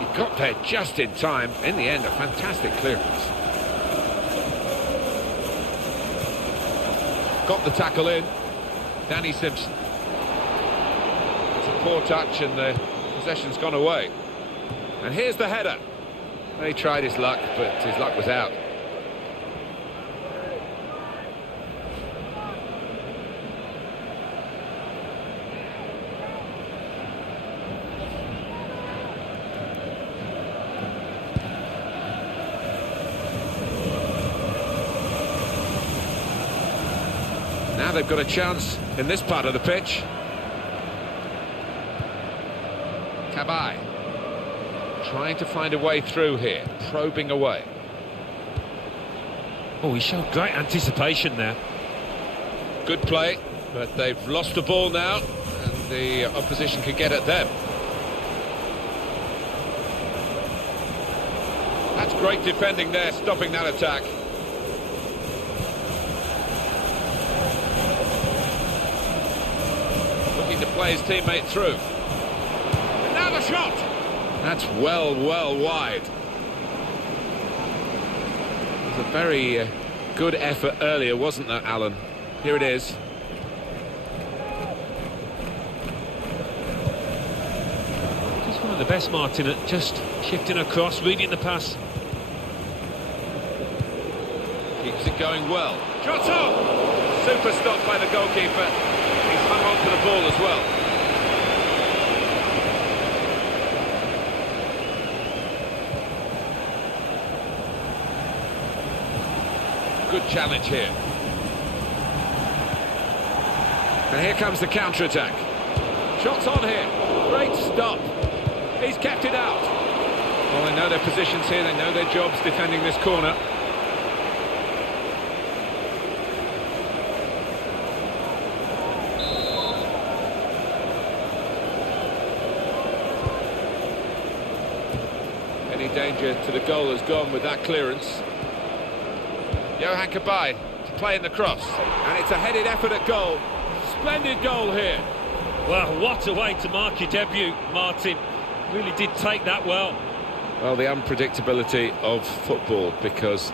He got there just in time. In the end, a fantastic clearance. Got the tackle in. Danny Simpson. It's a poor touch and the possession's gone away. And here's the header. He tried his luck, but his luck was out. Now they've got a chance in this part of the pitch. Cabai trying to find a way through here, probing away. Oh, he showed great anticipation there. Good play, but they've lost the ball now, and the opposition can get at them. That's great defending there, stopping that attack. Looking to play his teammate through. And now the shot! That's well wide. It was a very good effort earlier, wasn't there, Alan? Here it is. Just one of the best, Martin, at just shifting across, reading the pass. Keeps it going well. Shots on! Super stop by the goalkeeper. He's hung on to the ball as well. Good challenge here. And here comes the counter-attack. Shots on here. Great stop. He's kept it out. Well, they know their positions here. They know their jobs defending this corner. Any danger to the goal has gone with that clearance. Johan Kabay to play in the cross. And it's a headed effort at goal. Splendid goal here. Well, what a way to mark your debut, Martin. Really did take that well. Well, the unpredictability of football, because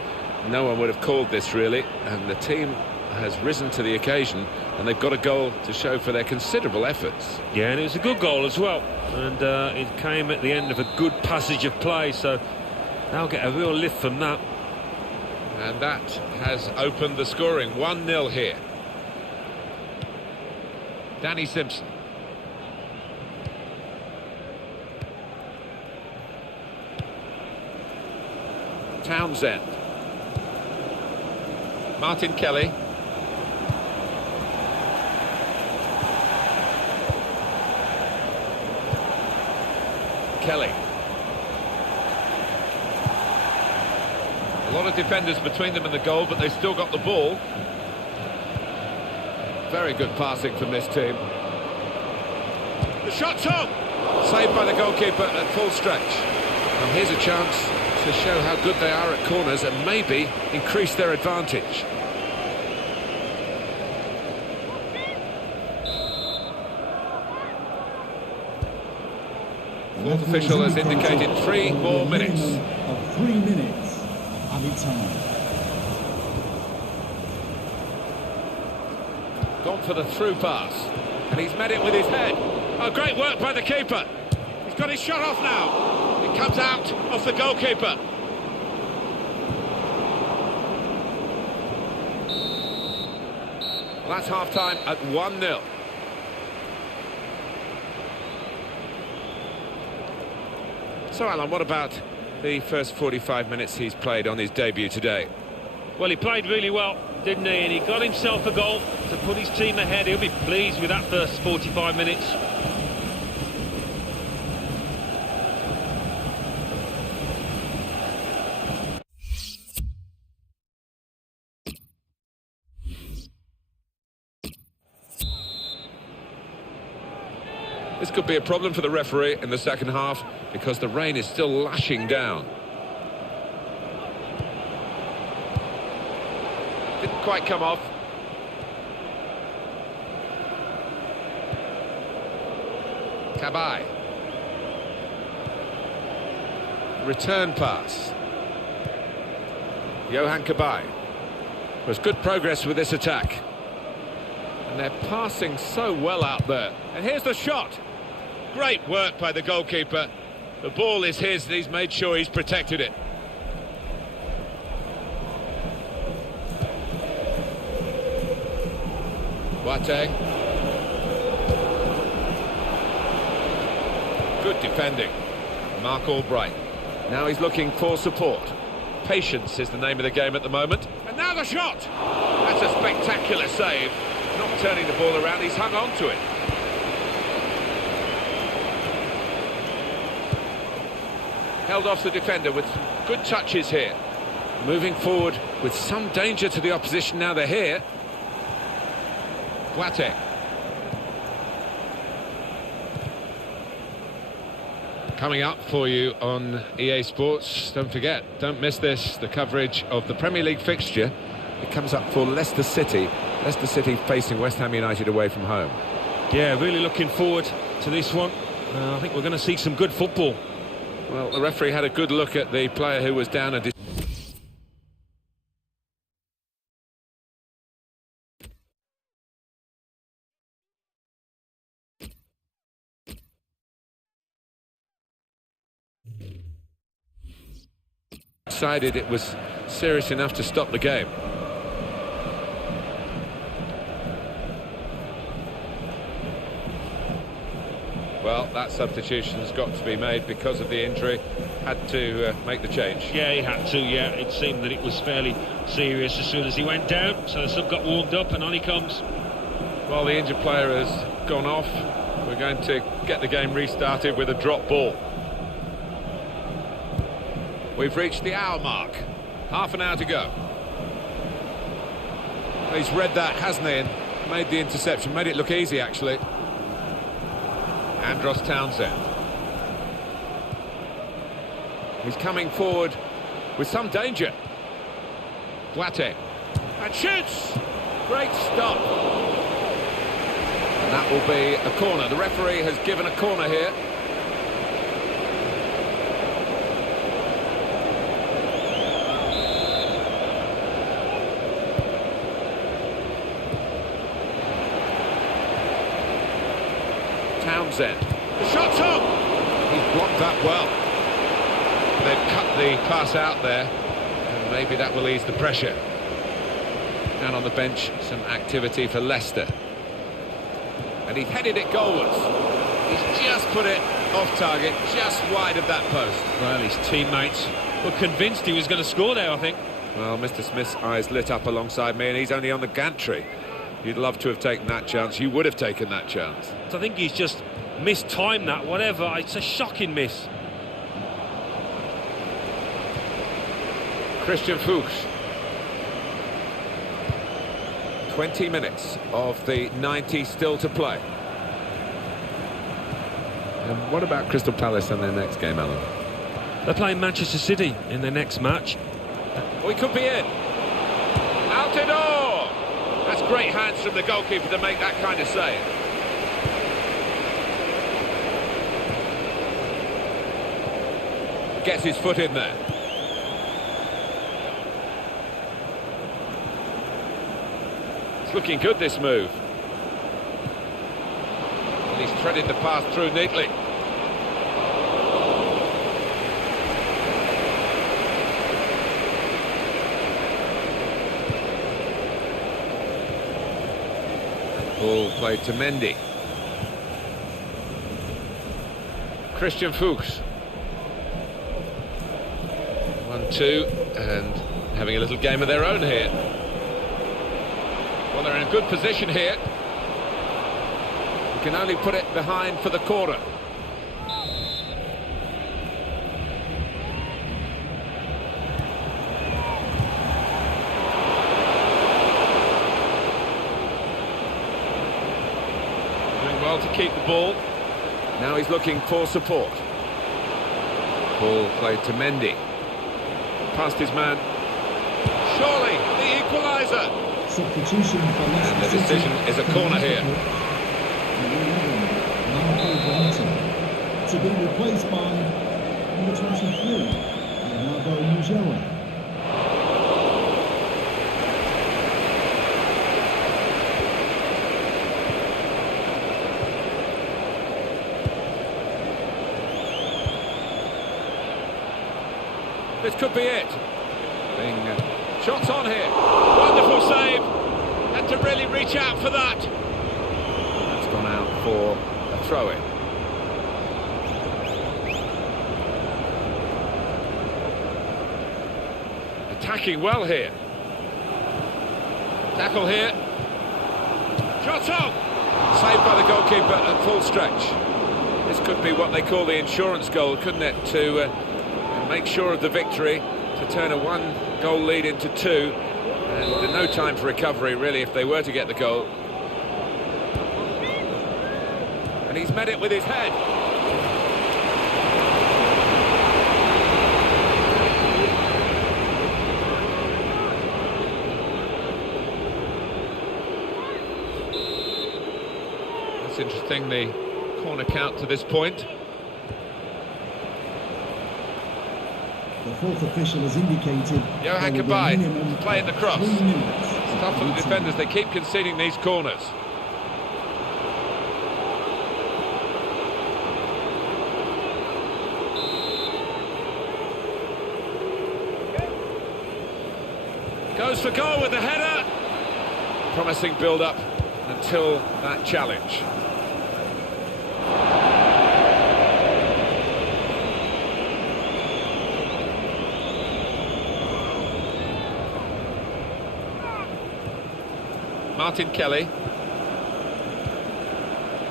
no one would have called this really, and the team has risen to the occasion, and they've got a goal to show for their considerable efforts. Yeah, and it was a good goal as well, and it came at the end of a good passage of play, so they'll get a real lift from that. And that has opened the scoring. 1-0 here. Danny Simpson. Townsend. Martin Kelly. Kelly. A lot of defenders between them and the goal, but they've still got the ball. Very good passing from this team. The shot's on! Saved by the goalkeeper at full stretch. And here's a chance to show how good they are at corners and maybe increase their advantage. Fourth official has indicated 3 more minutes. Of 3 minutes of added time. Gone for the through pass, and he's met it with his head. Oh, great work by the keeper. He's got his shot off now. It comes out off the goalkeeper. Well, that's half-time at 1-0. So, Alan, what about the first 45 minutes he's played on his debut today? Well, he played really well, didn't he? And he got himself a goal to put his team ahead. He'll be pleased with that first 45 minutes. This could be a problem for the referee in the second half because the rain is still lashing down. Didn't quite come off. Kabay. Return pass. Johan Kabay. There's good progress with this attack. And they're passing so well out there. And here's the shot. Great work by the goalkeeper. The ball is his and he's made sure he's protected it. Boateng. Good defending. Mark Albright. Now he's looking for support. Patience is the name of the game at the moment. And now the shot! That's a spectacular save. Not turning the ball around, he's hung on to it. Held off the defender with some good touches here. Moving forward with some danger to the opposition now they're here. Boateng. Coming up for you on EA Sports, don't forget, don't miss this, the coverage of the Premier League fixture. It comes up for Leicester City. Leicester City facing West Ham United away from home. Yeah, really looking forward to this one. I think we're going to see some good football. Well, the referee had a good look at the player who was down and decided it was serious enough to stop the game. Well, that substitution's got to be made because of the injury. Had to make the change. Yeah, he had to, yeah. It seemed that it was fairly serious as soon as he went down. So the sub got warmed up and on he comes. Well, the injured player has gone off. We're going to get the game restarted with a drop ball. We've reached the hour mark. Half an hour to go. He's read that, hasn't he? And made the interception. Made it look easy, actually. Andros Townsend. He's coming forward with some danger. Boateng. And shoots! Great stop. And that will be a corner. The referee has given a corner here. Townsend. The shot's on! He's blocked that well. They've cut the pass out there, and maybe that will ease the pressure. Down on the bench, some activity for Leicester. And he's headed it goalwards. He's just put it off target, just wide of that post. Well, his teammates were convinced he was going to score there, I think. Well, Mr. Smith's eyes lit up alongside me, and he's only on the gantry. You'd love to have taken that chance. You would have taken that chance. So I think he's just mistimed that, whatever. It's a shocking miss. Christian Fuchs. 20 minutes of the 90 still to play. And what about Crystal Palace in their next game, Alan? They're playing Manchester City in their next match. We could be in. Out it all! That's great hands from the goalkeeper to make that kind of save. Gets his foot in there. It's looking good, this move. And he's threaded the pass through neatly. Ball played to Mendy. Christian Fuchs. 1-2, and having a little game of their own here. Well, they're in a good position here. You can only put it behind for the corner. Doing well to keep the ball. Now he's looking for support. Ball played to Mendy. Past his man. Surely the equaliser. Substitution for Leicester And the City. decision is a corner here. To be replaced by number 23, Leonardo Mugello. This could be it. Shots on here. Wonderful save. Had to really reach out for that. That's gone out for a throw-in. Attacking well here. Tackle here. Shots on. Saved by the goalkeeper at full stretch. This could be what they call the insurance goal, couldn't it? To make sure of the victory, to turn a one-goal lead into two, and no time for recovery really if they were to get the goal. And he's met it with his head. interesting, the corner count to this point. The fourth official has indicated Johan there will be a Kabay minimum playing the of cross. 3 minutes. It's tough for the defenders, they keep conceding these corners. Goes for goal with the header. Promising build-up until that challenge. Martin Kelly.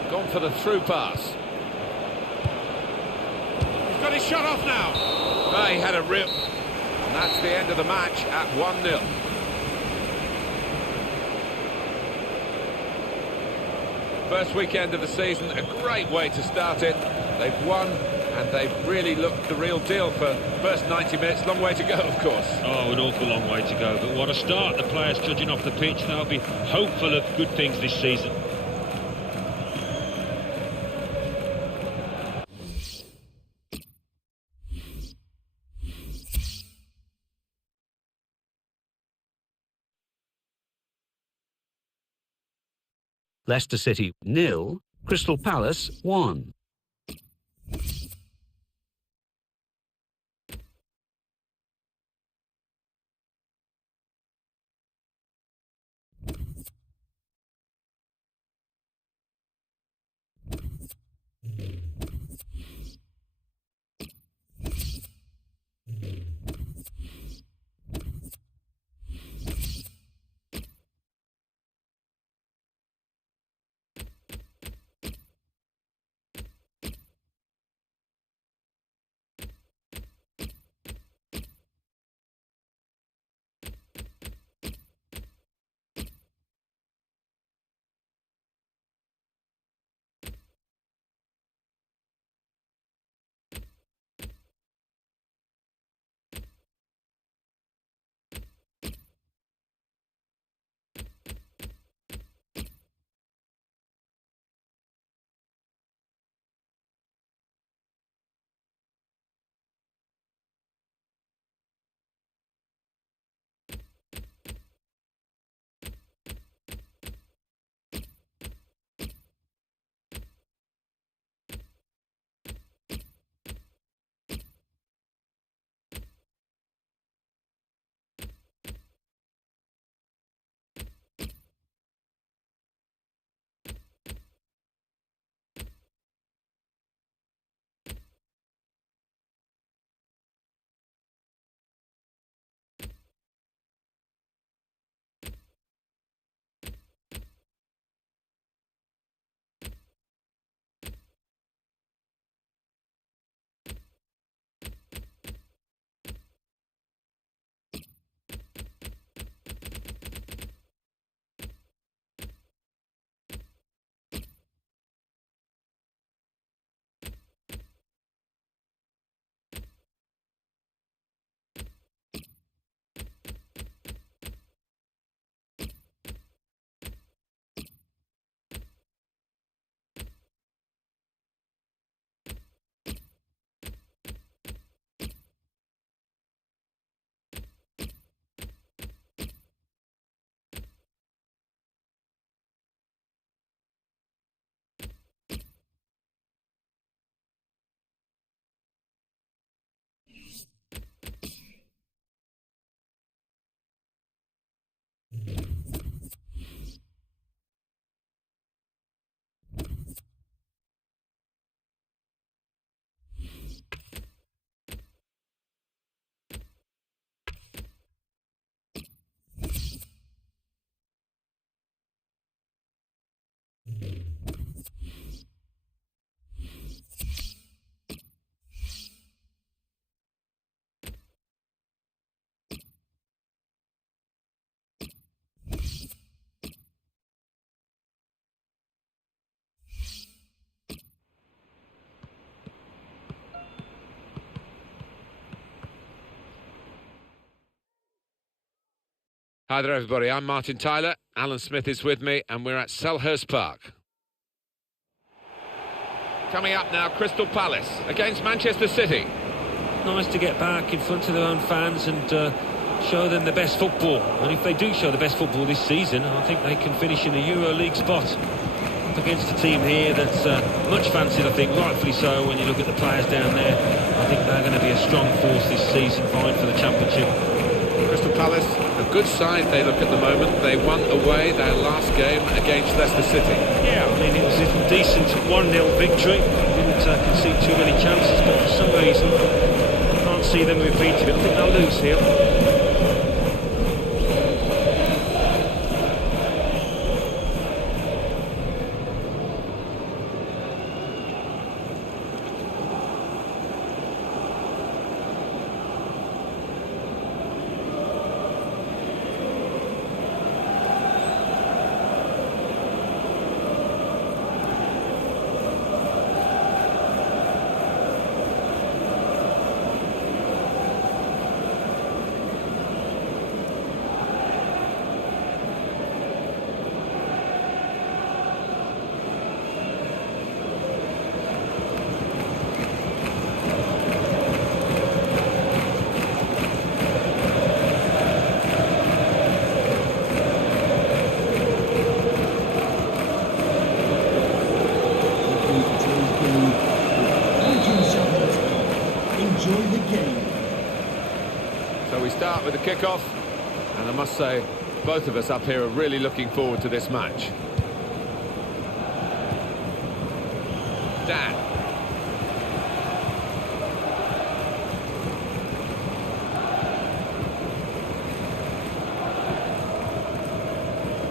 Gone for the through pass. He's got his shot off now. Oh, he had a rip. And that's the end of the match at 1-0. First weekend of the season, a great way to start it. They've won, and they've really looked the real deal for the first 90 minutes. Long way to go, of course. Oh, an awful long way to go. But what a start. The players judging off the pitch. They'll be hopeful of good things this season. Leicester City 0, Crystal Palace 1. Hi there, everybody. I'm Martin Tyler. Alan Smith is with me, and we're at Selhurst Park. Coming up now, Crystal Palace against Manchester City. Nice to get back in front of their own fans and show them the best football. And if they do show the best football this season, I think they can finish in a Euro League spot up against a team here that's much fancied, I think, rightfully so. When you look at the players down there, I think they're going to be a strong force this season, vying for the Championship. Crystal Palace, a good side they look at the moment. They won away their last game against Leicester City. Yeah, I mean, it was a decent 1-0 victory. Didn't concede too many chances, but for some reason, I can't see them repeating it. I think they'll lose here. Enjoy the game. So we start with the kickoff, and I must say, both of us up here are really looking forward to this match. Dan.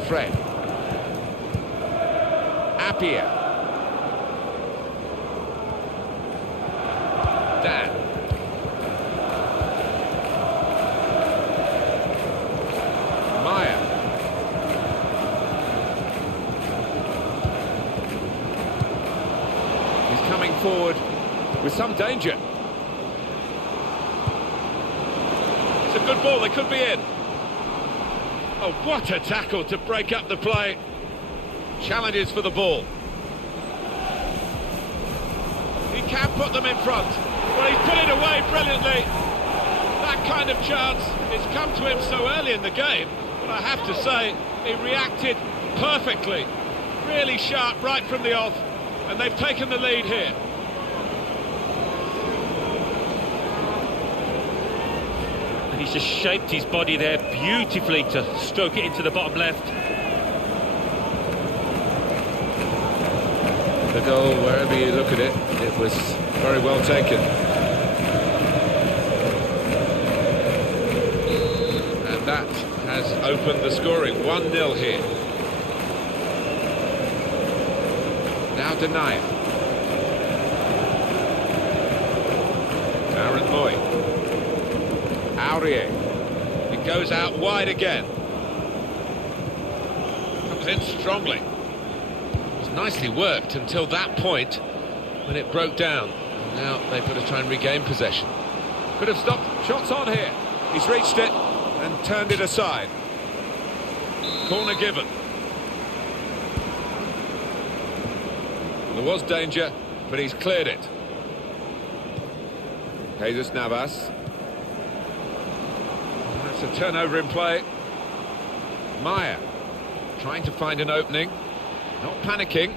Fred. Appiah. Dan. Maya. He's coming forward with some danger. It's a good ball, they could be in. Oh, what a tackle to break up the play. Challenges for the ball. He can put them in front. Well, he's put it away brilliantly. That kind of chance has come to him so early in the game, but I have to say, he reacted perfectly. Really sharp right from the off, and they've taken the lead here. And he's just shaped his body there beautifully to stroke it into the bottom left. The goal, wherever you look at it, it was very well taken. And that has opened the scoring. 1-0 here. Now denied. Aaron Moy. Aurier. It goes out wide again. Comes in strongly. Nicely worked until that point when it broke down. Now they've got to try and regain possession. Could have stopped. Shots on here. He's reached it and turned it aside. Corner given. There was danger, but he's cleared it. Jesus Navas. That's a turnover in play. Maya trying to find an opening. Not panicking.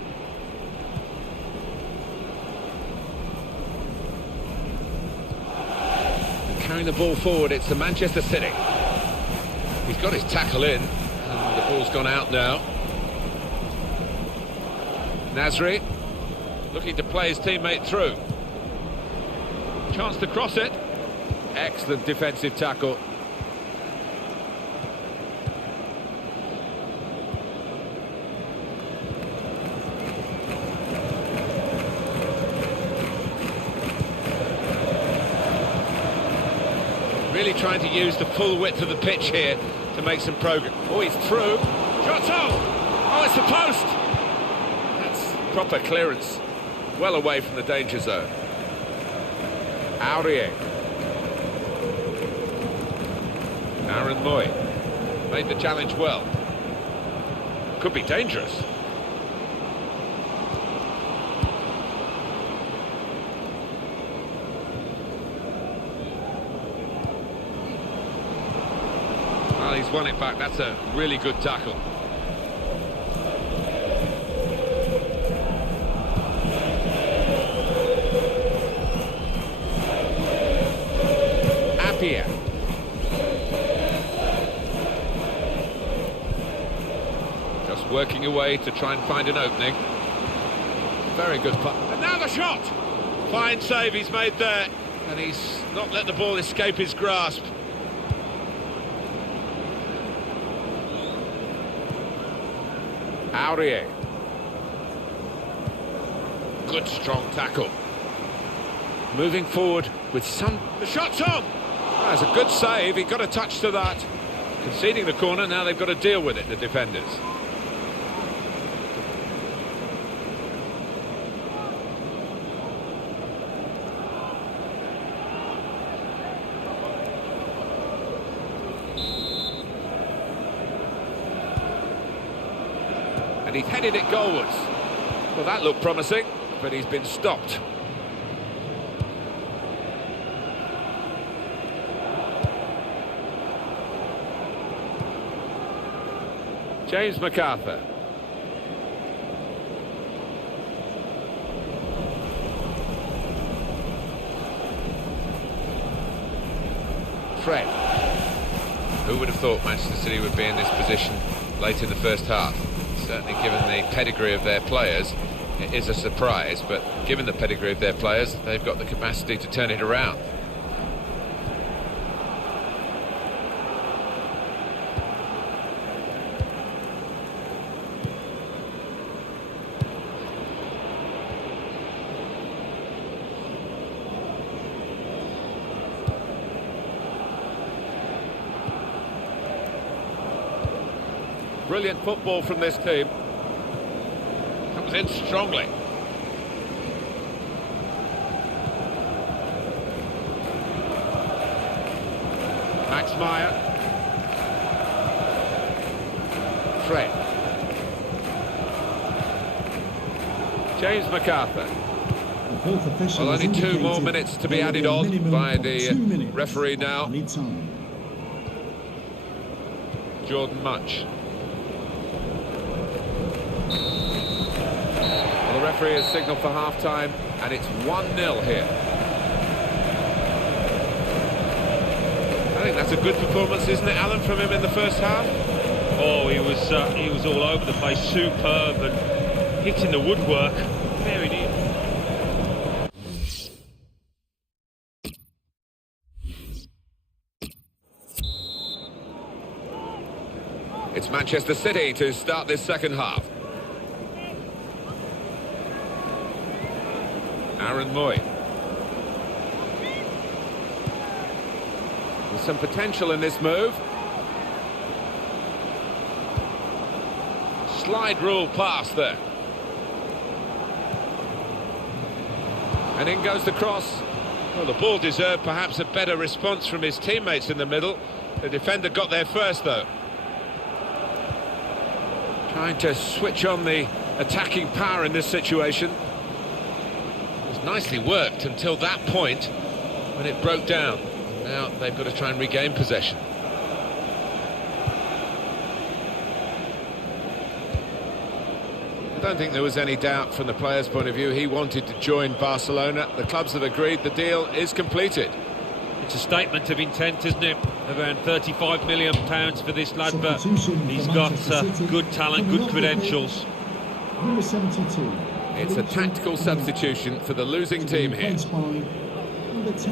And carrying the ball forward, it's the Manchester City. He's got his tackle in, and the ball's gone out now. Nasri looking to play his teammate through. Chance to cross it. Excellent defensive tackle. Really trying to use the full width of the pitch here to make some progress. Oh, he's through. Shots off! Oh, it's the post! That's proper clearance. Well away from the danger zone. Aurier. Aaron Moy. Made the challenge well. Could be dangerous. won it back. That's a really good tackle. Appiah. Just working away to try and find an opening. Very good putt. And now the shot! Fine save he's made there. And he's not let the ball escape his grasp. Aurier. Good strong tackle. Moving forward with some... The shot's on! That's a good save, he got a touch to that. Conceding the corner, now they've got to deal with it, the defenders. And he's headed it goalwards. Well, that looked promising, but he's been stopped. James MacArthur. Fred. Who would have thought Manchester City would be in this position late in the first half? Certainly given the pedigree of their players, it is a surprise, but given the pedigree of their players, they've got the capacity to turn it around. Brilliant football from this team. Comes in strongly. Max Meyer. Fred. James MacArthur. Well, only 2 more minutes to be added on by the referee now. Jordan Munch. The referee has signalled for half-time, and it's 1-0 here. I think that's a good performance, isn't it, Alan, from him in the first half? Oh, he was all over the place, superb, and hitting the woodwork. Very neat. It's Manchester City to start this second half. Aaron Moy. There's some potential in this move. Slide rule pass there. And in goes the cross. Well, the ball deserved perhaps a better response from his teammates in the middle. The defender got there first, though. Trying to switch on the attacking power in this situation. Nicely worked until that point when it broke down. Now they've got to try and regain possession. I don't think there was any doubt from the player's point of view. He wanted to join Barcelona. The clubs have agreed. The deal is completed. It's a statement of intent, isn't it? Around £35 million for this lad, but he's got good talent, good credentials. Number 72. It's a tactical substitution for the losing team here. Number 10,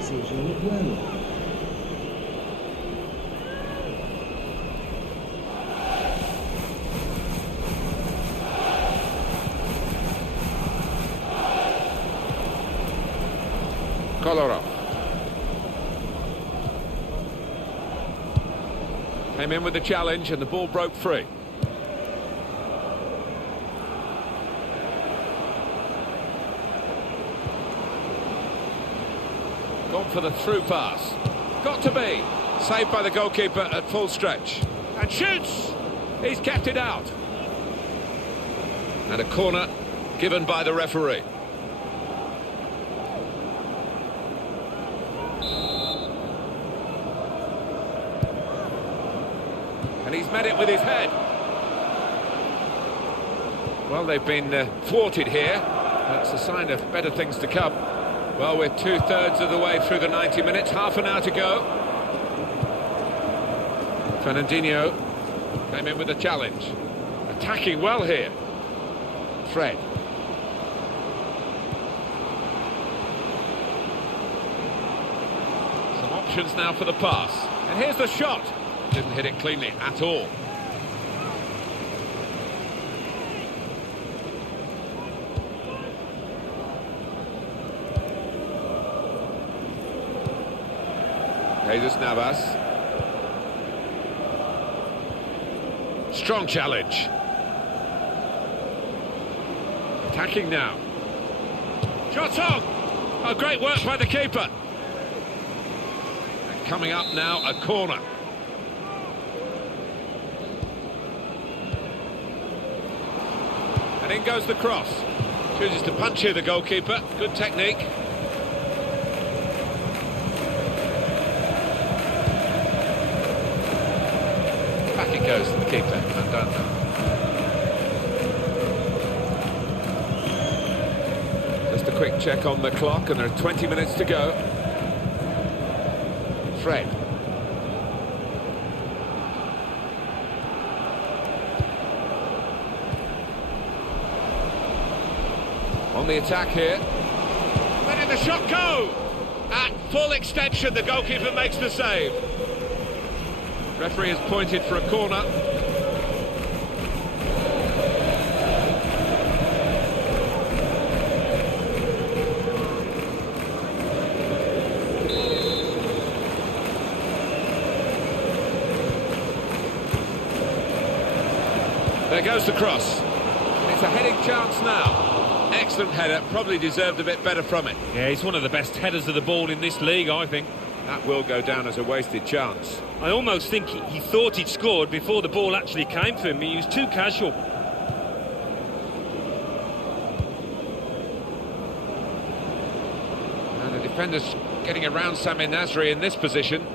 Sergio Aguero. Kolarov. Came in with the challenge and the ball broke free. Gone for the through pass. Got to be. Saved by the goalkeeper at full stretch. And shoots! He's kept it out. And a corner given by the referee. And he's met it with his head. Well, they've been thwarted here. That's a sign of better things to come. Well, we're two-thirds of the way through the 90 minutes, half an hour to go. Fernandinho came in with a challenge. Attacking well here. Fred. Some options now for the pass. And here's the shot. Didn't hit it cleanly at all. Jesus Navas. Strong challenge. Attacking now. Shots on! Oh, great work by the keeper. And coming up now, a corner. And in goes the cross. Chooses to punch here, the goalkeeper. Good technique. Back it goes to the keeper, and done. Just a quick check on the clock, and there are 20 minutes to go. Fred. On the attack here. Letting the shot go! At full extension, the goalkeeper makes the save. Referee has pointed for a corner. There goes the cross. It's a heading chance now. Excellent header, probably deserved a bit better from it. Yeah, he's one of the best headers of the ball in this league, I think. That will go down as a wasted chance. I almost think he thought he'd scored before the ball actually came to him. He was too casual. And the defender's getting around Sami Nasri in this position.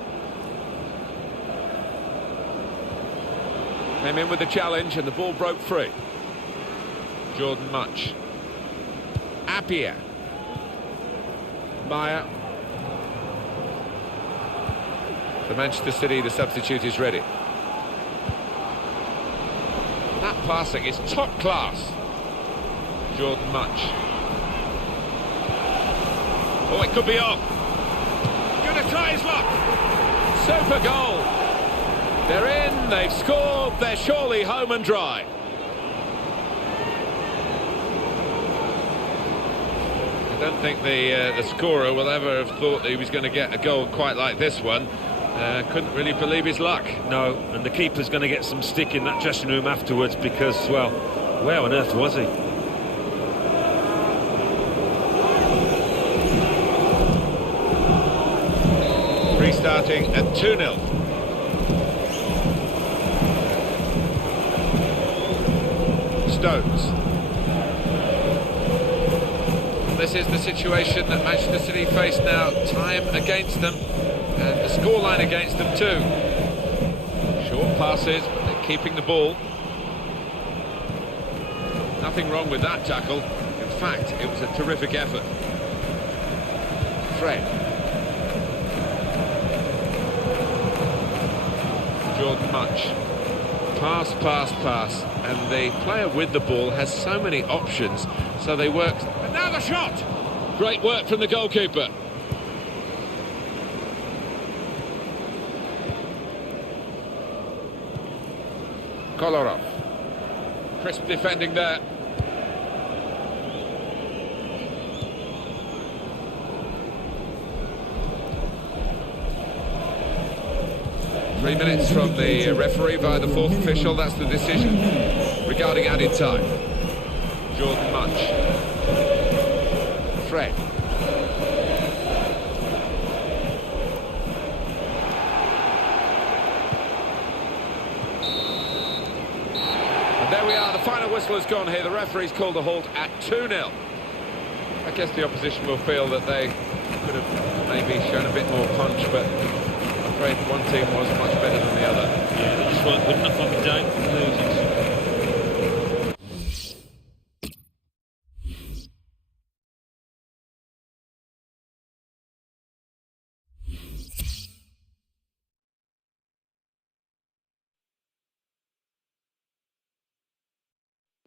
Came in with the challenge and the ball broke free. Jordan Much. Appiah. Meyer. For Manchester City, the substitute is ready. That passing is top class. Jordan Much. Oh, it could be on. Gonna try his luck. Super goal. They're in, they've scored, they're surely home and dry. I don't think the scorer will ever have thought that he was going to get a goal quite like this one. Couldn't really believe his luck. No, and the keeper's going to get some stick in that dressing room afterwards because, well, where on earth was he? Restarting at 2-0. Stones. This is the situation that Manchester City face now. Time against them. And the scoreline against them too. Short passes, they're keeping the ball. Nothing wrong with that tackle. In fact, it was a terrific effort. Fred. Jordan Much. Pass, pass, pass. And the player with the ball has so many options, so they work. And now the shot! Great work from the goalkeeper. Kolarov. Crisp defending there. Three minutes from the referee via the fourth official. That's the decision regarding added time. Jordan Much. Fred. And there we are, the final whistle has gone here. The referee's called a halt at 2-0. I guess the opposition will feel that they could have maybe shown a bit more punch, but afraid one team was much better than the other. Yeah, they just weren't good enough on the day. Losing.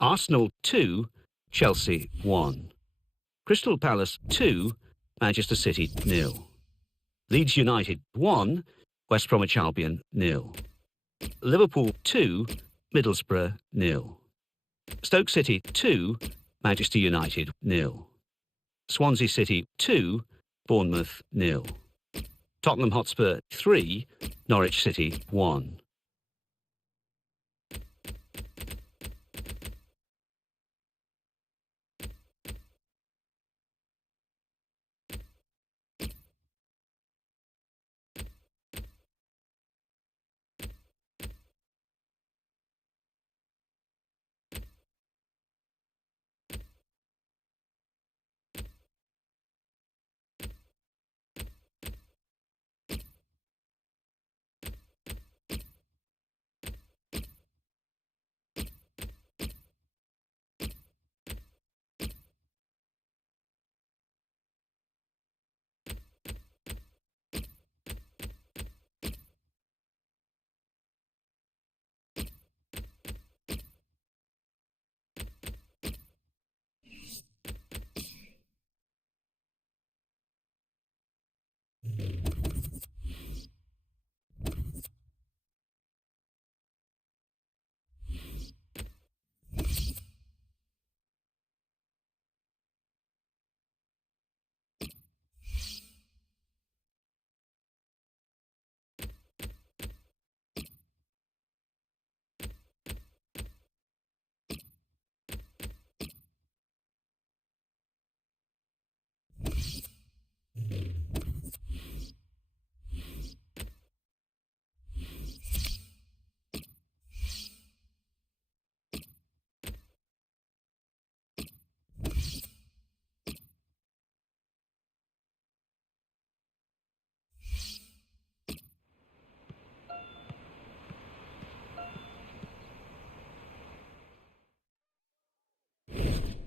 Arsenal 2, Chelsea 1. Crystal Palace 2, Manchester City 0. Leeds United 1, West Bromwich Albion 0. Liverpool 2, Middlesbrough 0. Stoke City 2, Manchester United 0. Swansea City 2, Bournemouth 0. Tottenham Hotspur 3, Norwich City 1.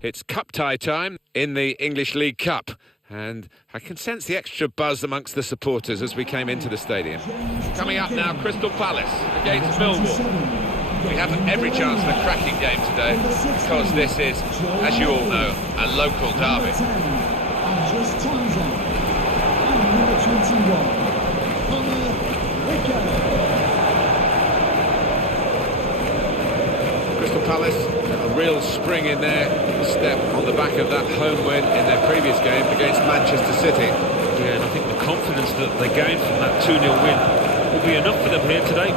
It's cup tie time in the English League Cup, and I can sense the extra buzz amongst the supporters as we came into the stadium. Coming up now, Crystal Palace against Millwall. We have every chance of a cracking game today because this is, as you all know, a local derby. Just times on. And number 21, Crystal Palace, a real spring in their step on the back of that home win in their previous game against Manchester City. Yeah, and I think the confidence that they gained from that 2-0 win will be enough for them here today.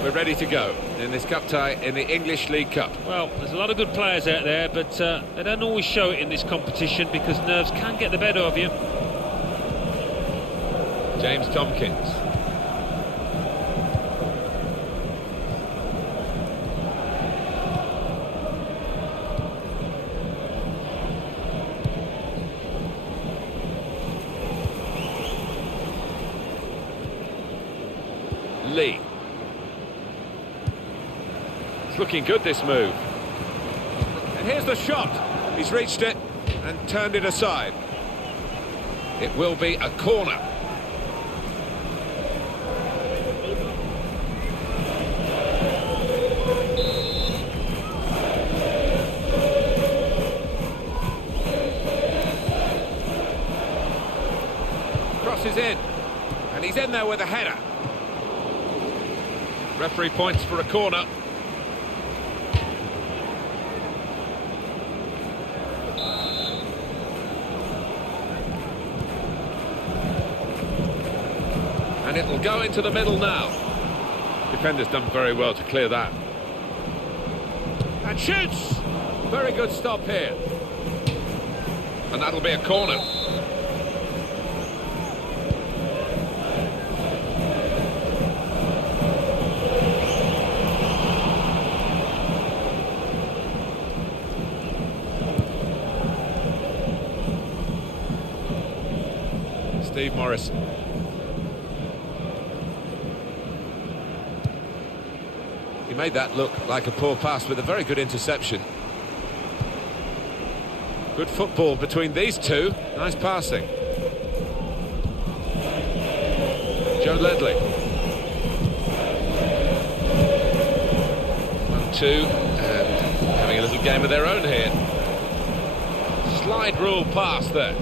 We're ready to go in this cup tie in the English League Cup. Well, there's a lot of good players out there, but they don't always show it in this competition because nerves can get the better of you. James Tompkins. Lee. It's looking good, this move. And here's the shot. He's reached it and turned it aside. It will be a corner. Crosses in. And he's in there with a header. Referee points for a corner. it'll go into the middle now. Defender's done very well to clear that. And shoots! Very good stop here. And that'll be a corner. Steve Morris. He made that look like a poor pass with a very good interception. Good football between these two. Nice passing. Joe Ledley. 1-2, and having a little game of their own here. Slide rule pass there.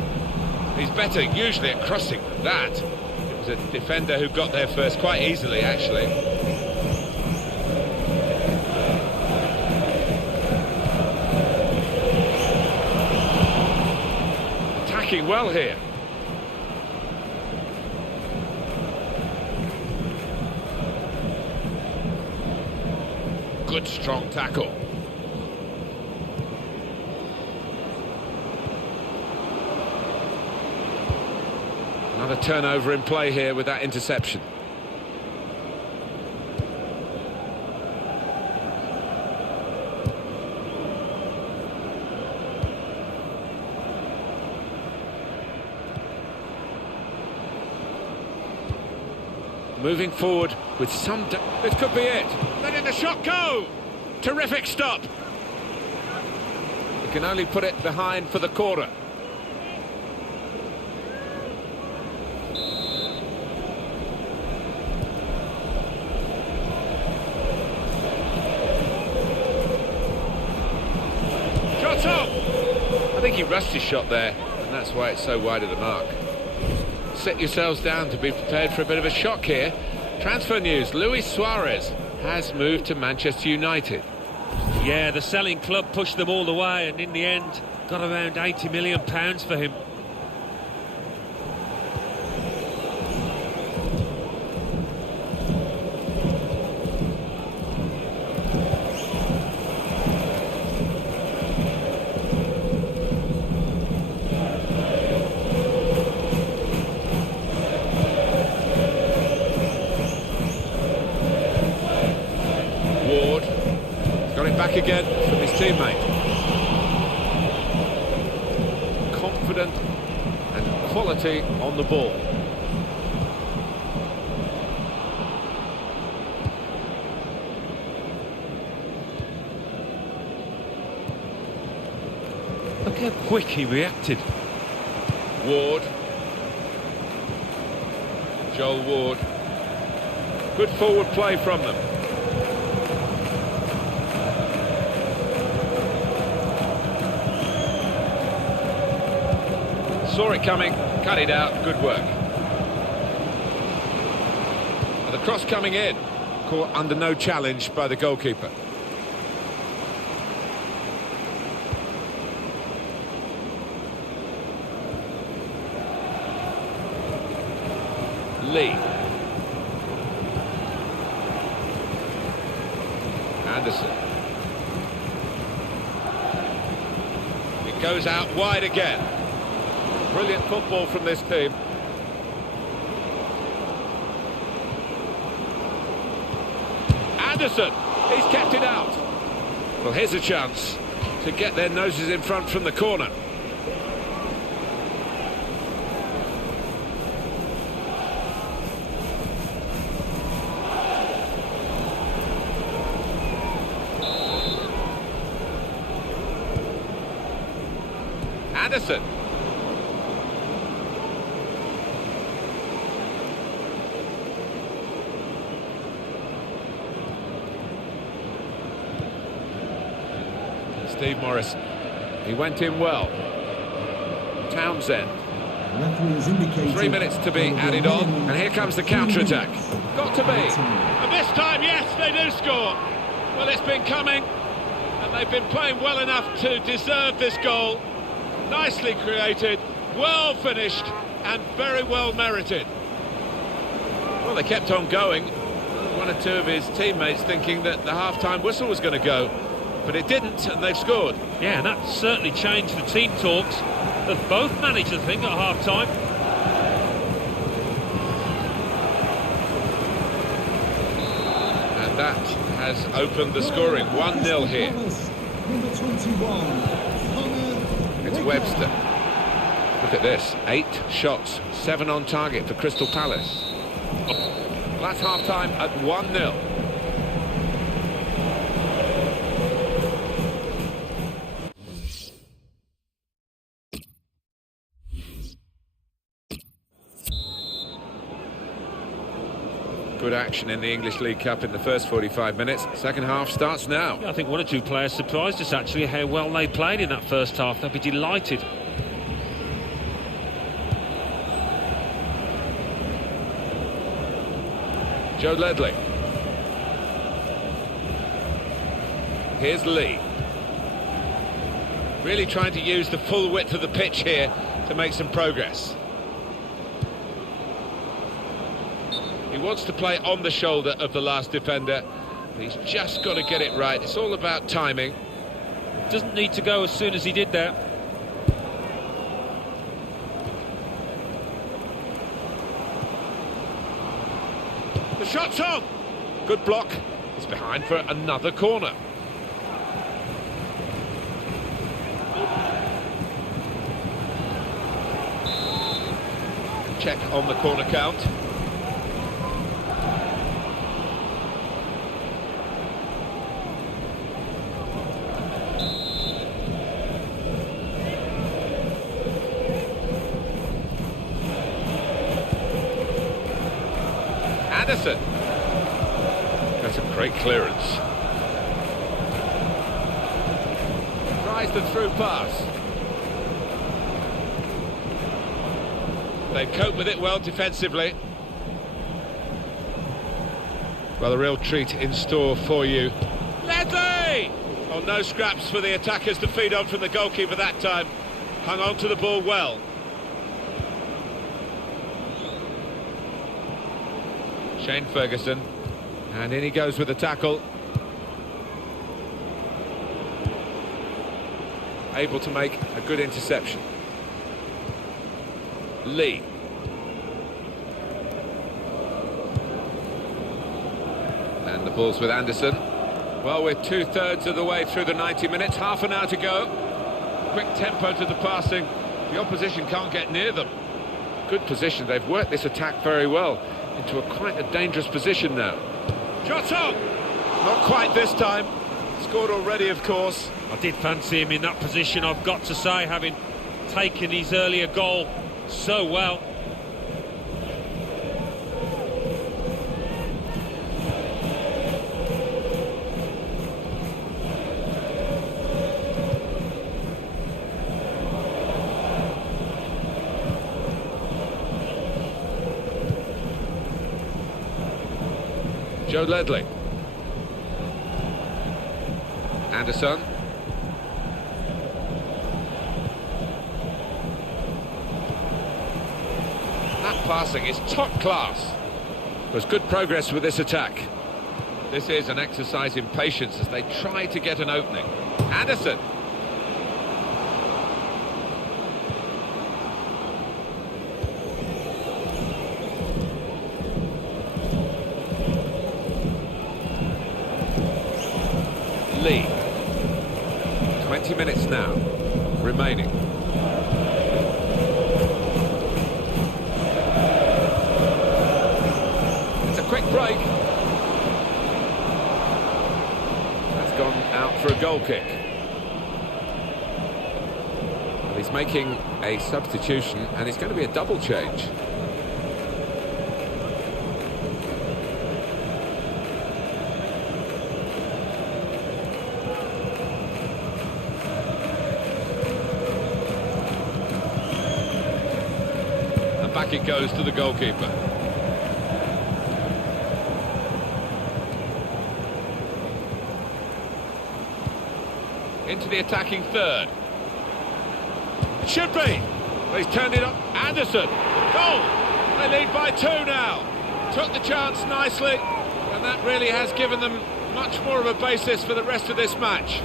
He's better usually at crossing than that. It was a defender who got there first quite easily, actually. Attacking well here. Good strong tackle. Another turnover in play here with that interception. Moving forward with some... This could be it. Letting the shot go! Terrific stop. He can only put it behind for the corner. I think he rushed his shot there, and that's why it's so wide of the mark. Set yourselves down to be prepared for a bit of a shock here. Transfer news, Luis Suarez has moved to Manchester United. Yeah, the selling club pushed them all the way, and in the end, got around £80 million for him. Back again from his teammate. Confident and quality on the ball. Look how quick he reacted. Ward. Joel Ward. Good forward play from them. Saw it coming, cut it out, good work. And the cross coming in, caught under no challenge by the goalkeeper. Lee. Anderson. It goes out wide again. Brilliant football from this team. Anderson, he's kept it out. Well, here's a chance to get their noses in front from the corner. Anderson. Steve Morris, he went in well. Townsend. 3 minutes to be added on, and here comes the counter-attack. Got to be. And this time, yes, they do score. Well, it's been coming, and they've been playing well enough to deserve this goal. Nicely created, well finished, and very well merited. Well, Well, they kept on going. One or two of his teammates thinking that the half-time whistle was going to go, but it didn't, and they've scored. Yeah, and that certainly changed the team talks of both managers, I think, at half-time. And that has opened the scoring. 1-0 here. Number 21, It's Webster. Look at this. 8 shots, 7 on target for Crystal Palace. That's half-time at 1-0. Good action in the English League Cup in the first 45 minutes. Second half starts now. Yeah, I think one or two players surprised us, actually, how well they played in that first half. They'll be delighted. Joe Ledley. Here's Lee. Really trying to use the full width of the pitch here to make some progress. He wants to play on the shoulder of the last defender. He's just got to get it right. It's all about timing. Doesn't need to go as soon as he did that. The shot's on. Good block. He's behind for another corner. Check on the corner count. Anderson. That's a great clearance. Tries the through pass. They cope with it well defensively. Well, a real treat in store for you. Ledley! Oh, no scraps for the attackers to feed on from the goalkeeper that time. Hung on to the ball well. Shane Ferguson, and in he goes with the tackle. Able to make a good interception. Lee. And the ball's with Anderson. Well, we're 2/3 of the way through the 90 minutes, half an hour to go. Quick tempo to the passing. The opposition can't get near them. Good position, they've worked this attack very well into quite a dangerous position now. Shot on! Not quite this time. Scored already, of course. I did fancy him in that position, I've got to say, having taken his earlier goal so well. Joe Ledley. Anderson. That passing is top class. There's good progress with this attack. This is an exercise in patience as they try to get an opening. Anderson. Lee. 20 minutes now remaining. It's a quick break. That's gone out for a goal kick. Well, he's making a substitution and it's going to be a double change. Back it goes to the goalkeeper. Into the attacking third. It should be. He's turned it up. Anderson. Goal. They lead by 2 now. Took the chance nicely, and that really has given them much more of a basis for the rest of this match.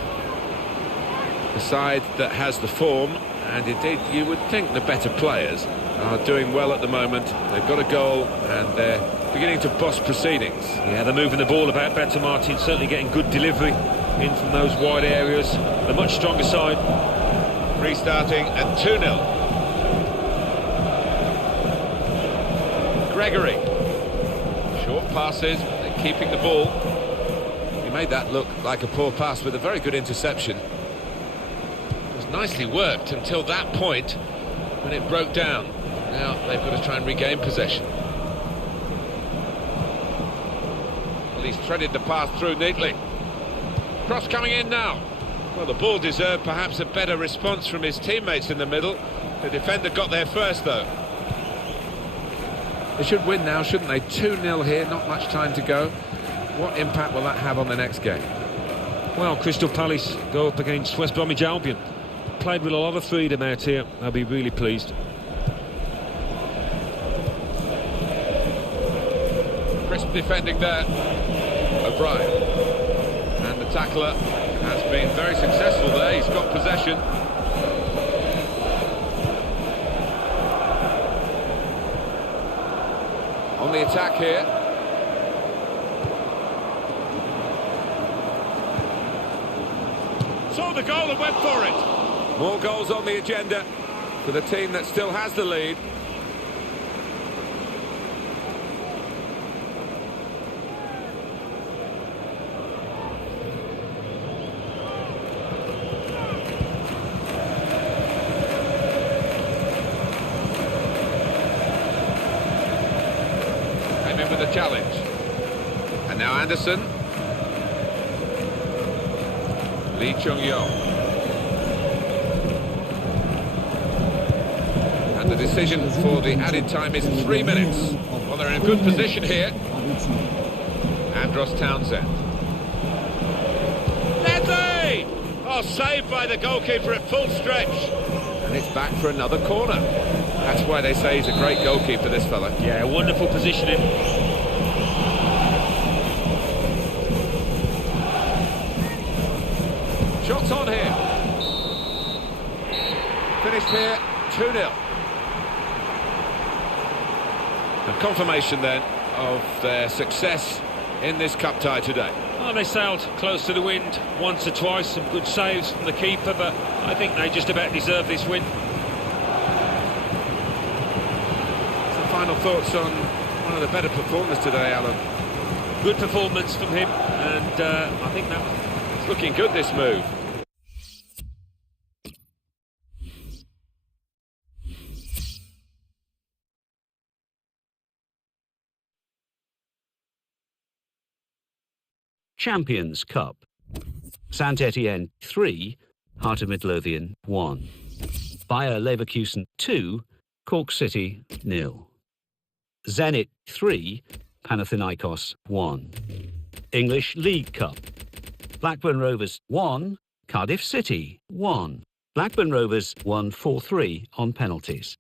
The side that has the form, and indeed you would think the better players, are doing well at the moment. They've got a goal and they're beginning to boss proceedings. Yeah, they're moving the ball about better, Martin, certainly getting good delivery in from those wide areas. The much stronger side. Restarting at 2-0. Gregory. Short passes, they're keeping the ball. He made that look like a poor pass with a very good interception. It was nicely worked until that point when it broke down. Now they've got to try and regain possession. Well, he's threaded the pass through neatly. Cross coming in now. Well, the ball deserved perhaps a better response from his teammates in the middle. The defender got there first, though. They should win now, shouldn't they? 2-0 here, not much time to go. What impact will that have on the next game? Well, Crystal Palace go up against West Bromwich Albion. Played with a lot of freedom out here. They'll be really pleased. Crisp defending there. O'Brien. And the tackler has been very successful there. He's got possession. On the attack here. Saw the goal and went for it. More goals on the agenda for the team that still has the lead. Came in with a challenge. And now Anderson. Lee Chung-yong. And the decision for the added time is 3 minutes. Well, they're in a good position here. Andros Townsend. Nedley! Oh, saved by the goalkeeper at full stretch. And it's back for another corner. That's why they say he's a great goalkeeper, this fella. Yeah, wonderful positioning. Shots on here. Finished here, 2-0. And confirmation then of their success in this cup tie today. Well, they sailed close to the wind once or twice, some good saves from the keeper, but I think they just about deserve this win. Some final thoughts on one of the better performers today, Alan? Good performance from him, and I think that's Looking good, this move. Champions Cup. Saint-Étienne 3, Heart of Midlothian 1. Bayer Leverkusen 2, Cork City 0. Zenit 3, Panathinaikos 1. English League Cup. Blackburn Rovers 1, Cardiff City 1. Blackburn Rovers won 4-3 on penalties.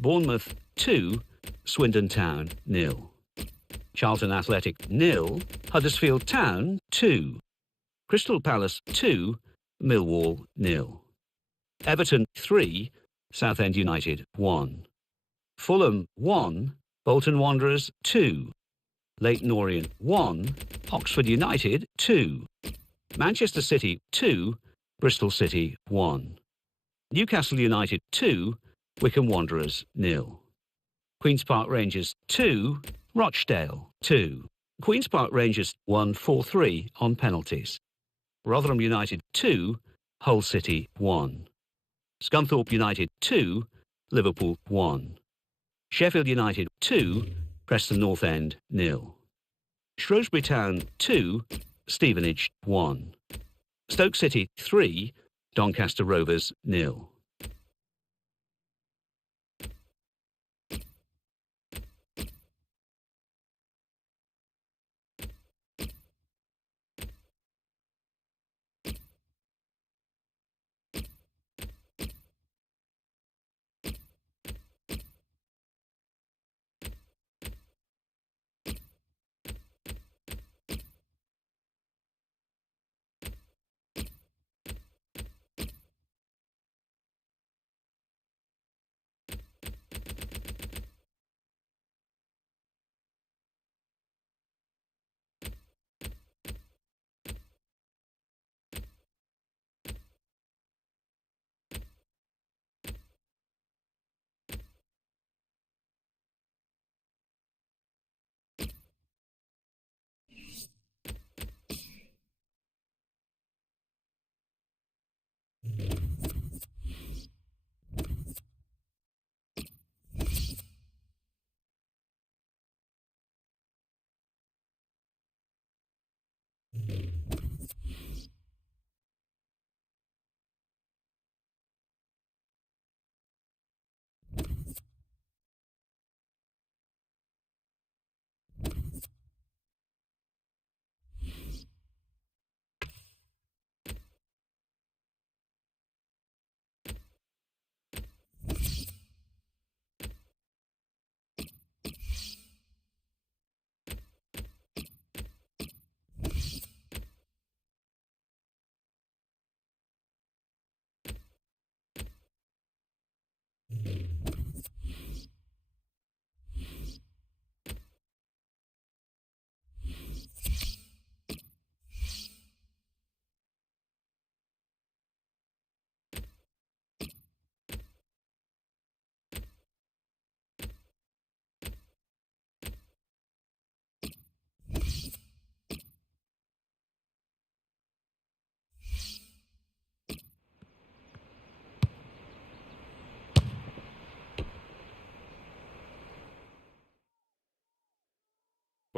Bournemouth 2, Swindon Town 0. Charlton Athletic 0, Huddersfield Town 2. Crystal Palace 2, Millwall 0. Everton 3, Southend United 1. Fulham 1, Bolton Wanderers 2. Leyton Orient 1, Oxford United 2. Manchester City 2, Bristol City 1. Newcastle United 2, Wycombe Wanderers 0. Queen's Park Rangers 2, Rochdale 2. Queen's Park Rangers won 4-3 on penalties. Rotherham United 2, Hull City 1. Scunthorpe United 2, Liverpool 1. Sheffield United 2, Preston North End 0. Shrewsbury Town 2, Stevenage 1. Stoke City 3, Doncaster Rovers 0.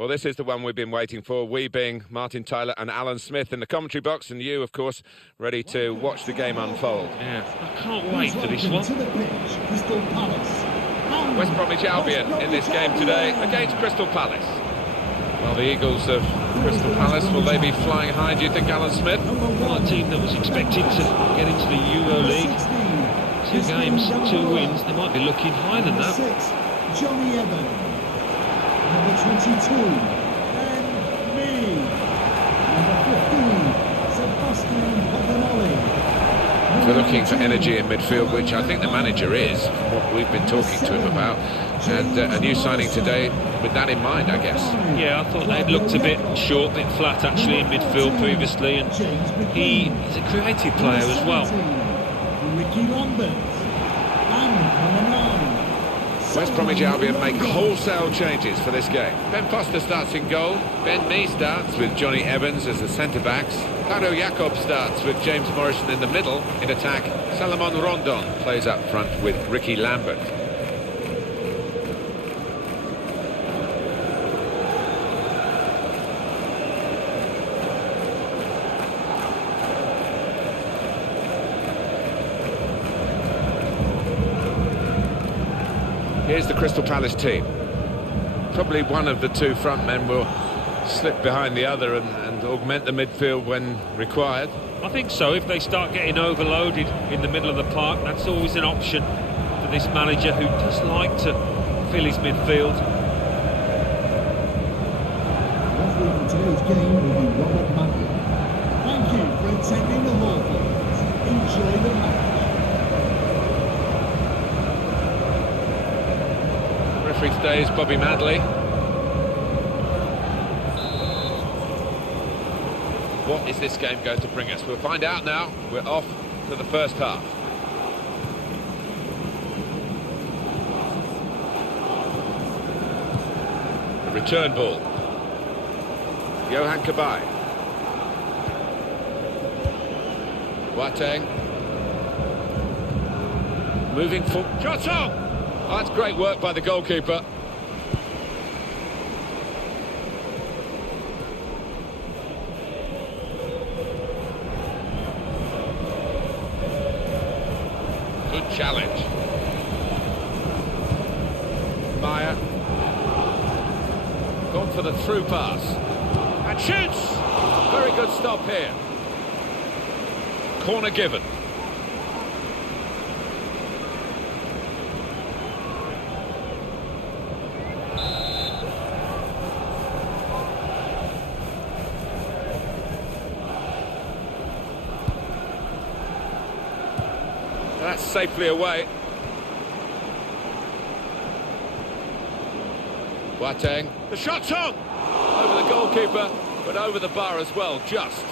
Well, this is the one we've been waiting for, we being Martin Tyler and Alan Smith in the commentary box, and you, of course, ready to watch the game unfold. Yeah, I can't wait for this one. To the pitch, Crystal Palace. West Bromwich Albion in this game today against Crystal Palace. Well, the Eagles of Crystal Palace, will they be flying high, do you think, Alan Smith? Well, a team that was expected to get into the Euro League. 2 games, 2 wins, they might be looking higher than that. Johnny Evans. Number 22, and me. Number 15, Sebastian Paganelli. We're looking for energy in midfield, which I think the manager is, from what we've been talking to him about. And a new signing today with that in mind, I guess. Yeah, I thought they'd looked a bit short, a bit flat actually in midfield previously, and he's a creative player as well. Ricky Lambert. And West Bromwich Albion make wholesale changes for this game. Ben Foster starts in goal. Ben Mee starts with Johnny Evans as the centre-backs. Claudio Jacob starts with James Morrison in the middle. In attack, Salomon Rondon plays up front with Ricky Lambert. Here's the Crystal Palace team. Probably one of the 2 front men will slip behind the other and augment the midfield when required. I think so. If they start getting overloaded in the middle of the park, that's always an option for this manager who does like to fill his midfield. referee for today's game will be Robert Manley. Thank you for attending the Hawthorns. Enjoy the match. Referee today is Bobby Madley. What is this game going to bring us? We'll find out now. We're off to the first half. The return ball. Johan Cabaye. Boateng. Moving for shot on! Oh, that's great work by the goalkeeper. Good challenge. Meyer. Gone for the through pass. And shoots! Very good stop here. Corner given. That's safely away. Boateng. The shot's on! Over the goalkeeper, but over the bar as well, just.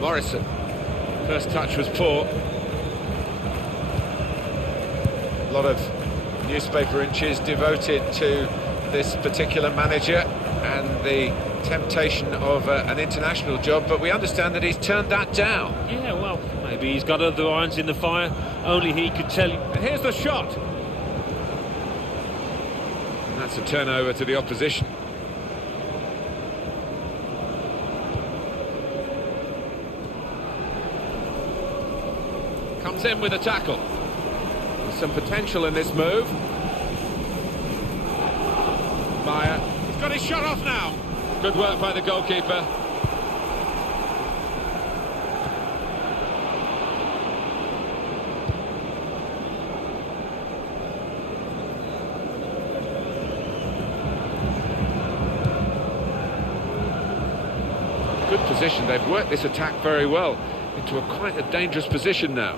Morrison. First touch was poor. A lot of newspaper inches devoted to this particular manager and the temptation of an international job, but we understand that he's turned that down. Yeah, well, maybe he's got other irons in the fire. Only he could tell you. Here's the shot. And that's a turnover to the opposition. Comes in with a tackle. There's some potential in this move. Meyer. He's got his shot off now. Good work by the goalkeeper. Good position. They've worked this attack very well into quite a dangerous position now.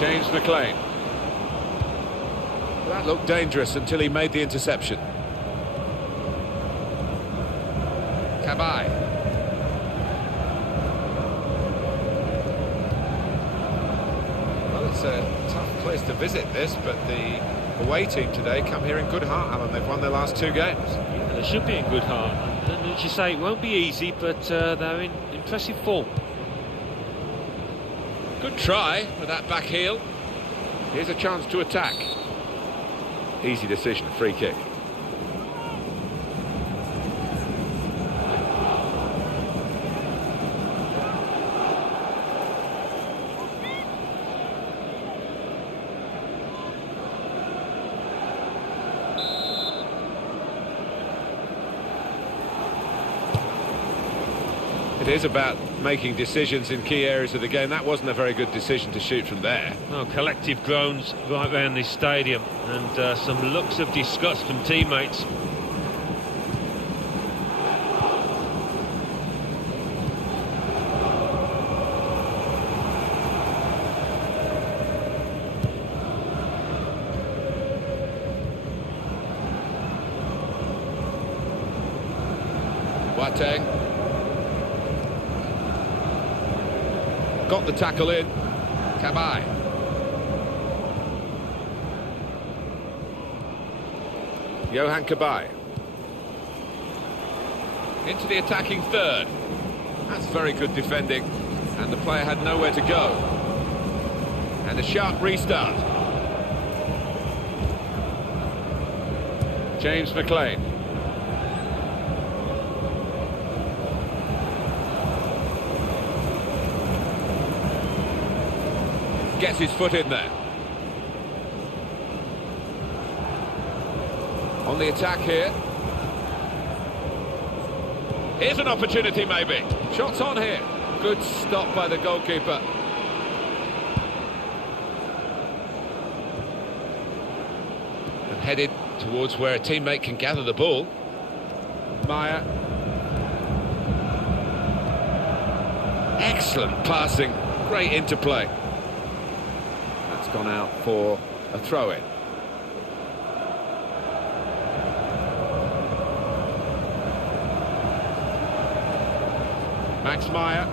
James McLean. That looked dangerous until he made the interception. Cabaye. Well, it's a tough place to visit this, but the away team today come here in good heart, Alan. They've won their last 2 games. Yeah, they should be in good heart. And as you say, it won't be easy, but they're in impressive form. Good try with that back heel. Here's a chance to attack. Easy decision, free kick. It is about making decisions in key areas of the game. That wasn't a very good decision to shoot from there. Oh, collective groans right around this stadium, and some looks of disgust from teammates. Boateng. Got the tackle in. Cabaye. Johan Cabaye. Into the attacking third. That's very good defending. And the player had nowhere to go. And a sharp restart. James McLean. Gets his foot in there. On the attack here. Here's an opportunity maybe. Shots on here. Good stop by the goalkeeper. And headed towards where a teammate can gather the ball. Maya. Excellent passing. Great interplay. Gone out for a throw-in. Max Meyer.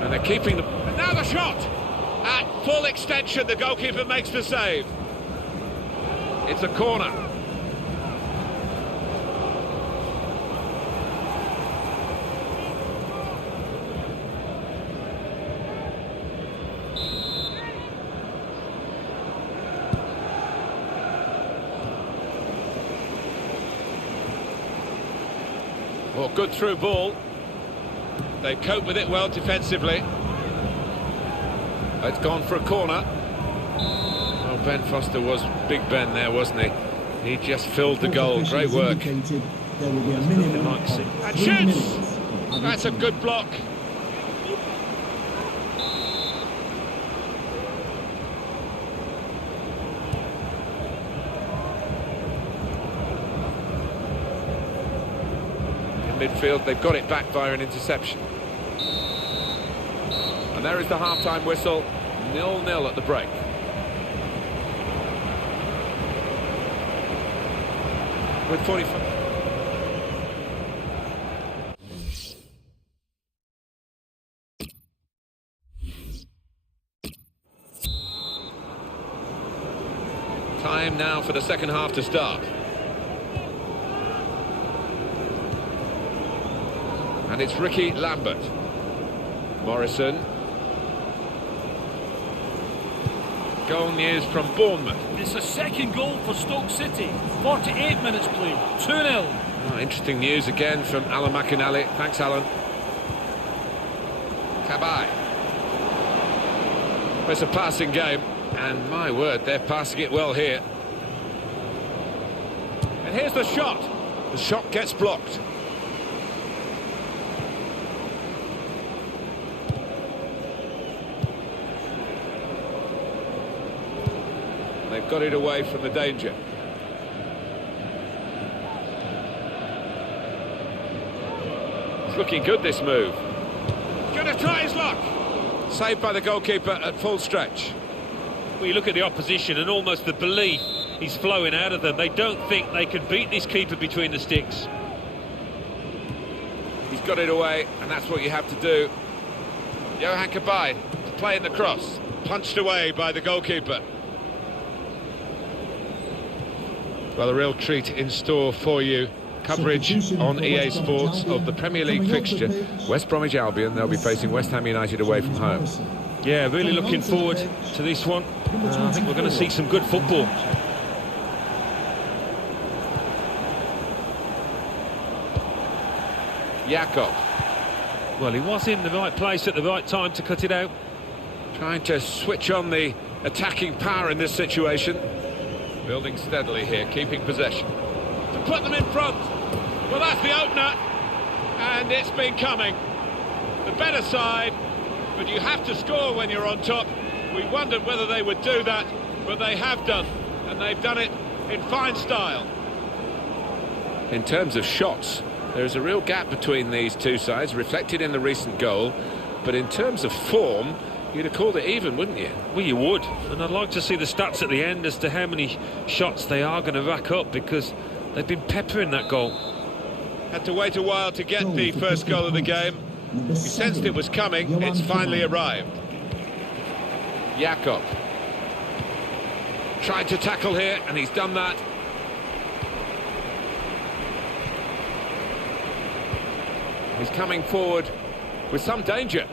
And they're keeping the... Now the shot! At full extension, the goalkeeper makes the save. It's a corner. Well, good through ball. They cope with it well defensively. It's gone for a corner. Well, Ben Foster was Big Ben there, wasn't he? He just filled the goal. Great work. There will be a minimum of And 3 shoots! minutes. That's a good block. In midfield, they've got it back via an interception. And there is the half-time whistle, 0-0 at the break. With 45... Time now for the second half to start. And it's Ricky Lambert. Morrison. Goal news from Bournemouth. It's a second goal for Stoke City. 48 minutes played. 2-0. Oh, interesting news again from Alan McInally. Thanks, Alan. Cabaye. It's a passing game, and my word, they're passing it well here. And here's the shot. The shot gets blocked. They've got it away from the danger. It's looking good, this move. He's going to try his luck. Saved by the goalkeeper at full stretch. Well, you look at the opposition and almost the belief is flowing out of them. They don't think they can beat this keeper between the sticks. He's got it away, and that's what you have to do. Johan Kabay playing the cross, punched away by the goalkeeper. Well, a real treat in store for you. Coverage on EA Sports of the Premier League fixture. West Bromwich Albion, they'll be facing West Ham United away from home. Yeah, really looking forward to this one. I think we're going to see some good football. Jakob. Well, he was in the right place at the right time to cut it out. Trying to switch on the attacking power in this situation. Building steadily here, keeping possession. To put them in front. Well, that's the opener. And it's been coming. The better side, but you have to score when you're on top. We wondered whether they would do that, but they have done. And they've done it in fine style. In terms of shots, there's a real gap between these two sides, reflected in the recent goal. But in terms of form, you'd have called it even, wouldn't you? Well, you would. And I'd like to see the stats at the end as to how many shots they are going to rack up, because they've been peppering that goal. Had to wait a while to get the first goal of the game. You sensed it was coming. It's finally arrived. Jakob. Tried to tackle here, and he's done that. He's coming forward with some danger.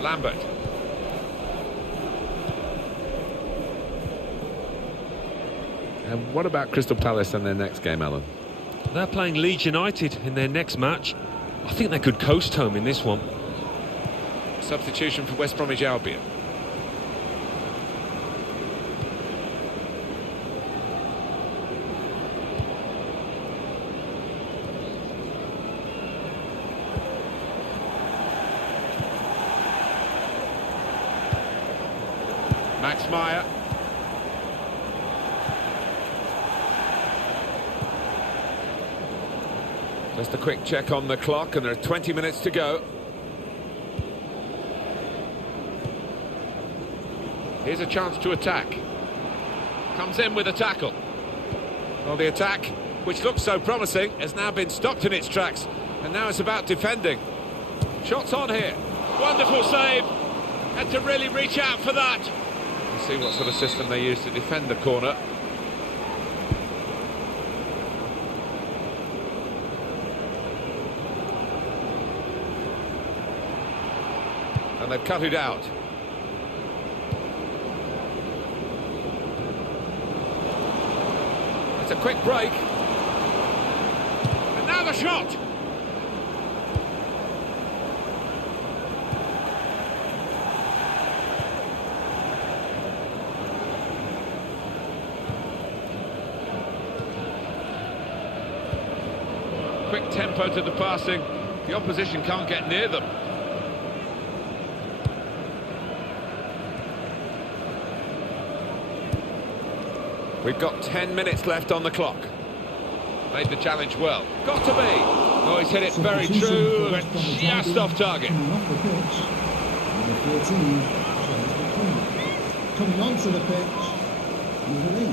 Lambert. And what about Crystal Palace and their next game, Alan? They're playing Leeds United in their next match. I think they could coast home in this one. Substitution for West Bromwich Albion. Max Meyer. Just a quick check on the clock, and there are 20 minutes to go. Here's a chance to attack. Comes in with a tackle. Well, the attack, which looked so promising, has now been stopped in its tracks, and now it's about defending. Shots on here. Wonderful save. Had to really reach out for that. Let's see what sort of system they use to defend the corner. And they've cut it out. It's a quick break. And now the shot. Quick tempo to the passing. The opposition can't get near them. We've got 10 minutes left on the clock. Made the challenge well. Got to be. Oh, he's hit it very true, but just off target. Number 14, coming onto the pitch, number 8,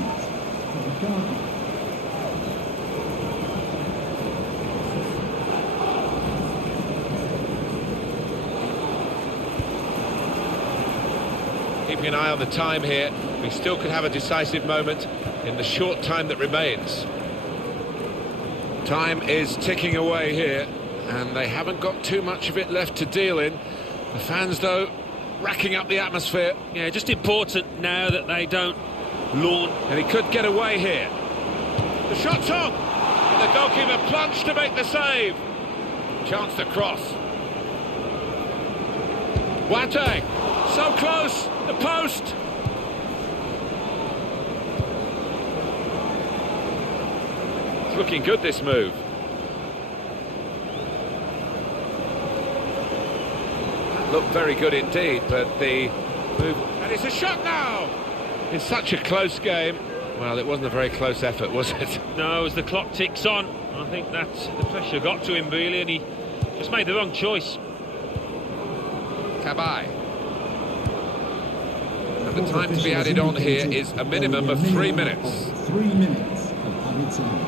Ricardo. Keeping an eye on the time here. We still could have a decisive moment in the short time that remains. Time is ticking away here, and they haven't got too much of it left to deal in. The fans, though, racking up the atmosphere. Yeah, just important now that they don't launch. And he could get away here. The shot's on! And the goalkeeper plunged to make the save. Chance to cross. Boateng, so close, the post. It's looking good, this move. Looked very good indeed, but the move... And it's a shot now! In such a close game. Well, it wasn't a very close effort, was it? No, as the clock ticks on, I think that the pressure got to him really, and he just made the wrong choice. Tabai. And the time to be added on here is a minimum of 3 minutes. 3 minutes of added time.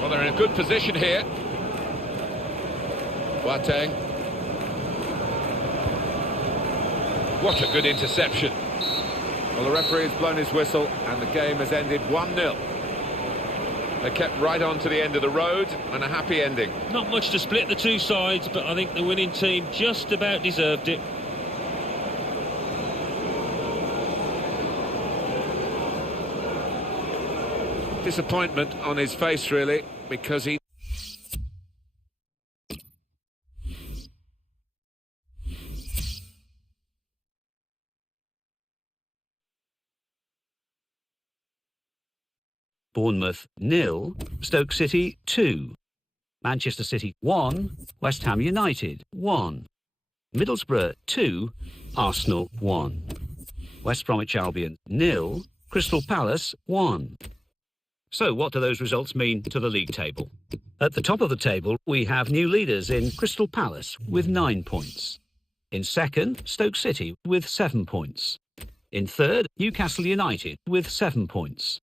Well, they're in a good position here. Boateng. What a good interception. Well, the referee has blown his whistle and the game has ended 1-0. They kept right on to the end of the road and a happy ending. Not much to split the two sides, but I think the winning team just about deserved it. Disappointment on his face, really, because he... Bournemouth 0, Stoke City 2, Manchester City 1, West Ham United 1, Middlesbrough 2, Arsenal 1, West Bromwich Albion 0, Crystal Palace 1. So what do those results mean to the league table? At the top of the table we have new leaders in Crystal Palace with 9 points. In second, Stoke City with 7 points. In third, Newcastle United with 7 points.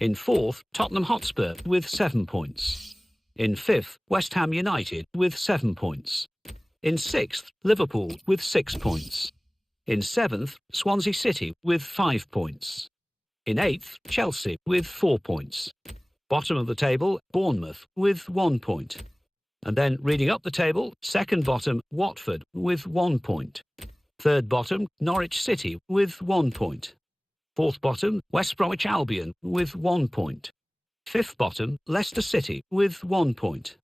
In fourth, Tottenham Hotspur with 7 points. In fifth, West Ham United with 7 points. In sixth, Liverpool with 6 points. In seventh, Swansea City with 5 points. In eighth, Chelsea with 4 points. Bottom of the table, Bournemouth with 1 point. And then reading up the table, second bottom, Watford with 1 point. Third bottom, Norwich City with 1 point. Fourth bottom, West Bromwich Albion with 1 point. Fifth bottom, Leicester City with 1 point.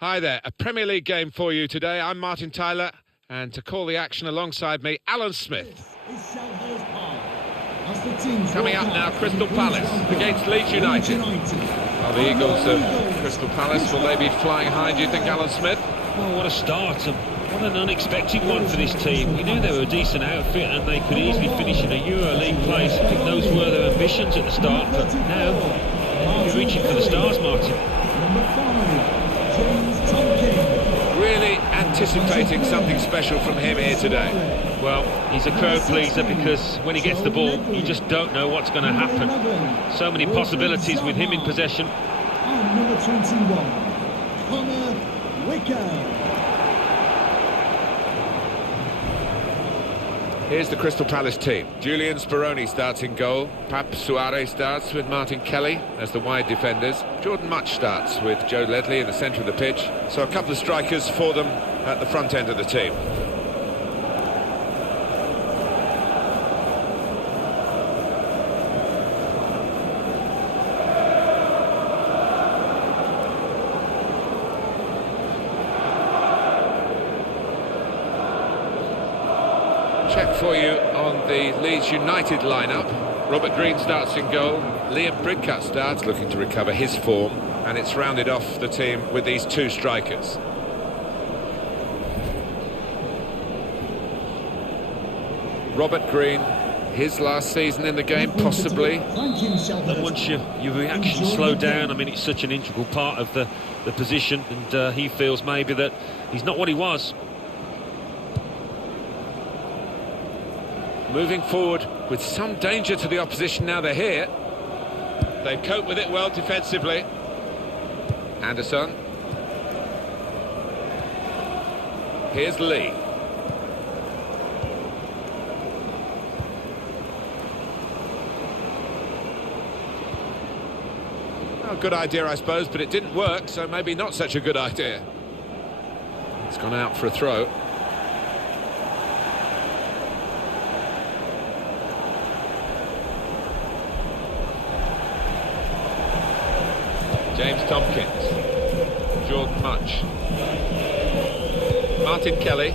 Hi there, a Premier League game for you today. I'm Martin Tyler, and to call the action alongside me, Alan Smith. Coming up now, Crystal Palace against Leeds United. Well, the Eagles of Crystal Palace, will they be flying high, do you think, Alan Smith? Oh, what a start, and what an unexpected one for this team. We knew they were a decent outfit and they could easily finish in a Euro League place. I think those were their ambitions at the start, but now you're reaching for the stars, Martin. Number 5, James Tomkins. Really anticipating something special from him here today. Well, he's a crowd pleaser because when he gets the ball, you just don't know what's going to happen. So many possibilities with him in possession. And number 21, Connor Wicker. Here's the Crystal Palace team. Julian Speroni starts in goal. Pap Suarez starts with Martin Kelly as the wide defenders. Jordan Much starts with Joe Ledley in the centre of the pitch. So a couple of strikers for them at the front end of the team. Check for you on the Leeds United lineup. Robert Green starts in goal. Liam Bridcut starts, looking to recover his form, and it's rounded off the team with these two strikers. Robert Green, his last season in the game, possibly. But once your reaction slowed down, I mean, it's such an integral part of the position, and he feels maybe that he's not what he was. Moving forward with some danger to the opposition now they're here. They've coped with it well defensively. Anderson. Here's Lee. Oh, good idea, I suppose, but it didn't work, so maybe not such a good idea. It's gone out for a throw. James Tomkins, Jordan Much, Martin Kelly,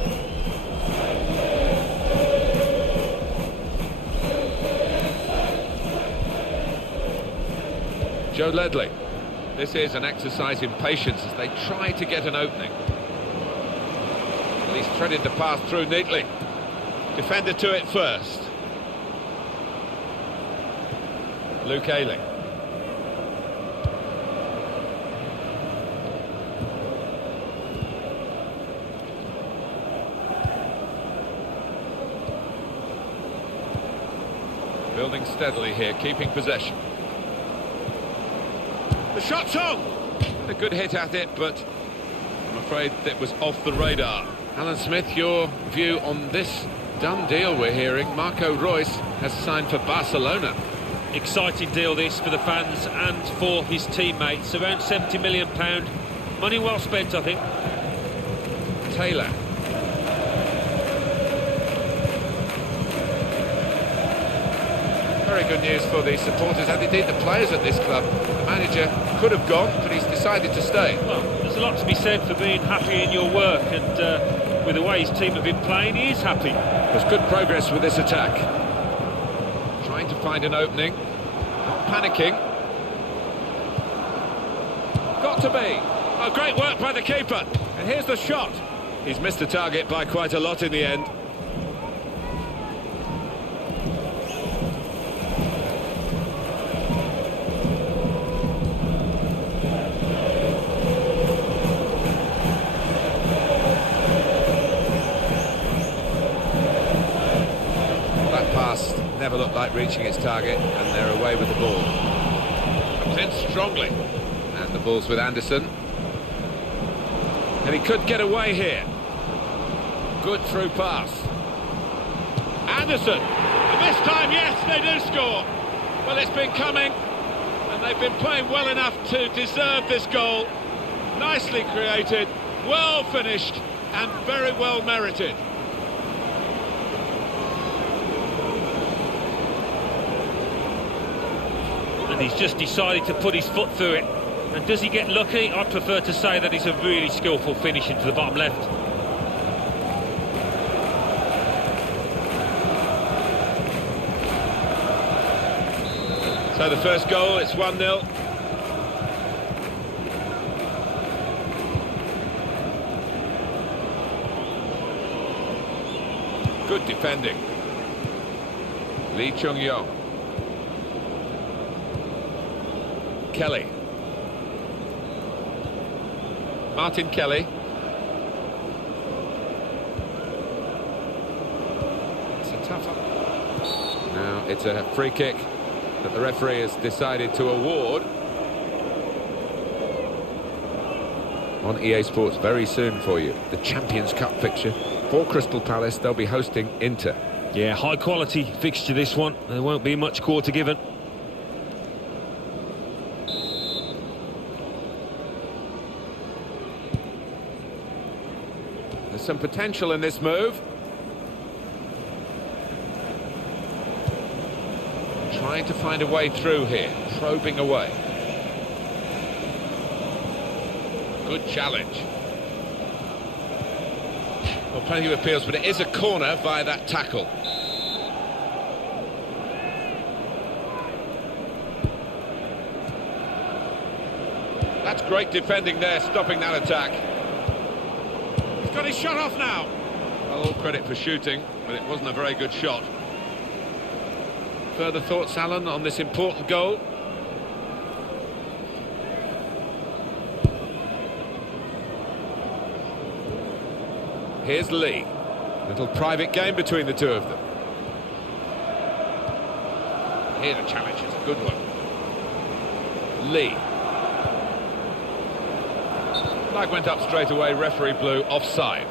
Joe Ledley. This is an exercise in patience as they try to get an opening. Well, he's threaded the path through neatly. Defender to it first. Luke Ayling. Building steadily here, keeping possession. The shot's on! A good hit at it, but I'm afraid it was off the radar. Alan Smith, your view on this done deal we're hearing. Marco Reus has signed for Barcelona. Exciting deal this for the fans and for his teammates. Around £70 million. Money well spent, I think. Taylor. Very good news for the supporters and indeed the players at this club. The manager could have gone, but he's decided to stay. Well, there's a lot to be said for being happy in your work, and with the way his team have been playing, he is happy. There's good progress with this attack. Trying to find an opening. Not panicking. Got to be. Oh, great work by the keeper. And here's the shot. He's missed the target by quite a lot in the end. Never looked like reaching its target, and they're away with the ball. Comes in strongly, and the ball's with Anderson. And he could get away here. Good through pass. Anderson, and this time, yes, they do score. Well, it's been coming, and they've been playing well enough to deserve this goal. Nicely created, well finished, and very well merited. And he's just decided to put his foot through it. And does he get lucky? I'd prefer to say that it's a really skillful finish into the bottom left. So the first goal, it's 1-0. Good defending. Lee Chung-yong. Kelly. Martin Kelly. It's a tough one. Now it's a free kick that the referee has decided to award. On EA Sports very soon for you, the Champions Cup fixture for Crystal Palace. They'll be hosting Inter. Yeah, high quality fixture this one. There won't be much quarter given. There's some potential in this move. Trying to find a way through here, probing away. Good challenge. Well, plenty of appeals, but it is a corner via that tackle. That's great defending there, stopping that attack. He's got his shot off now. Well, all credit for shooting, but it wasn't a very good shot. Further thoughts, Alan, on this important goal? Here's Lee. Little private game between the two of them. Here the challenge is a good one. Lee. Flag went up straight away, referee blew offside.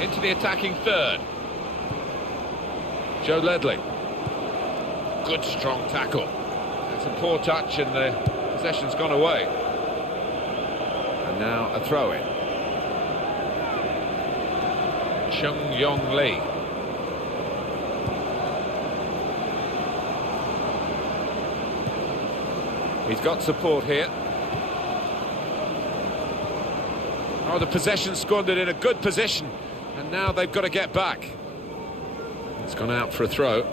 Into the attacking third. Joe Ledley. Good strong tackle. That's a poor touch and the possession's gone away. And now a throw-in. Chung-yong Lee. He's got support here. Oh, the possession squandered in a good position. And now they've got to get back. It's gone out for a throw.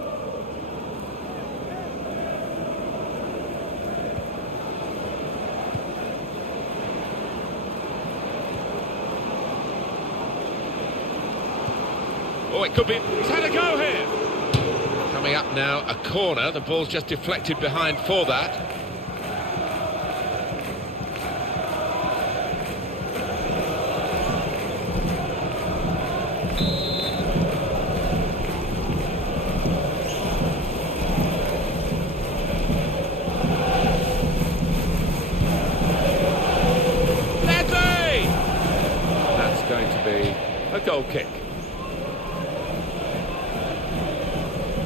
Oh, it could be. He's had a go here. Coming up now, a corner. The ball's just deflected behind for that. A goal kick.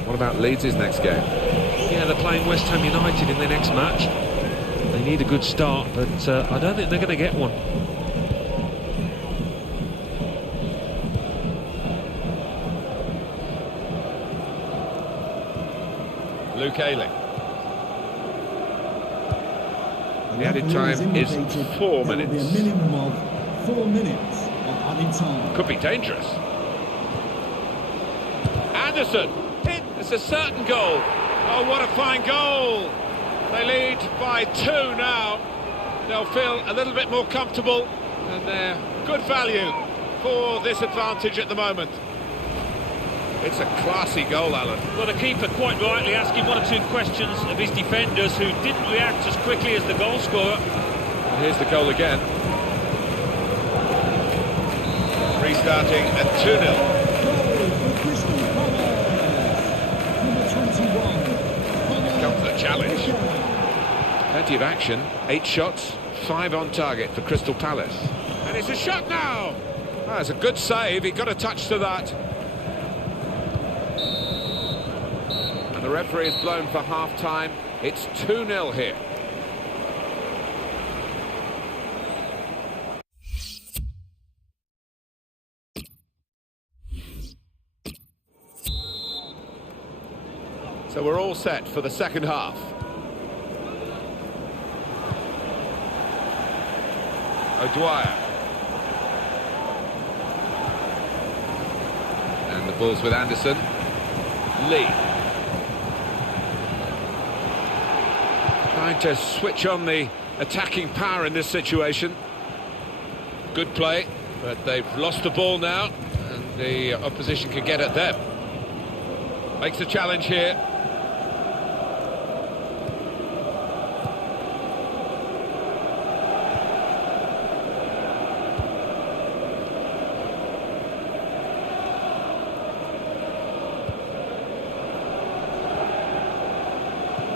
What about Leeds' next game? Yeah, they're playing West Ham United in their next match. They need a good start, but I don't think they're going to get one. Luke Ayling. The added time is 4 minutes. A minimum of 4 minutes. Could be dangerous. Anderson. It's a certain goal. Oh, what a fine goal. They lead by 2 now. They'll feel a little bit more comfortable, and they're good value for this advantage at the moment. It's a classy goal, Alan. Well, the keeper quite rightly asking 1 or 2 questions of his defenders, who didn't react as quickly as the goal scorer. And here's the goal again. Restarting at 2-0. Here comes the challenge. Plenty of action. 8 shots, 5 on target for Crystal Palace. And it's a shot now. Oh, it's a good save. He got a touch to that. And the referee is blown for half-time. It's 2-0 here. So we're all set for the second half. O'Dwyer. And the ball's with Anderson. Lee. Trying to switch on the attacking power in this situation. Good play, but they've lost the ball now, and the opposition can get at them. Makes a challenge here.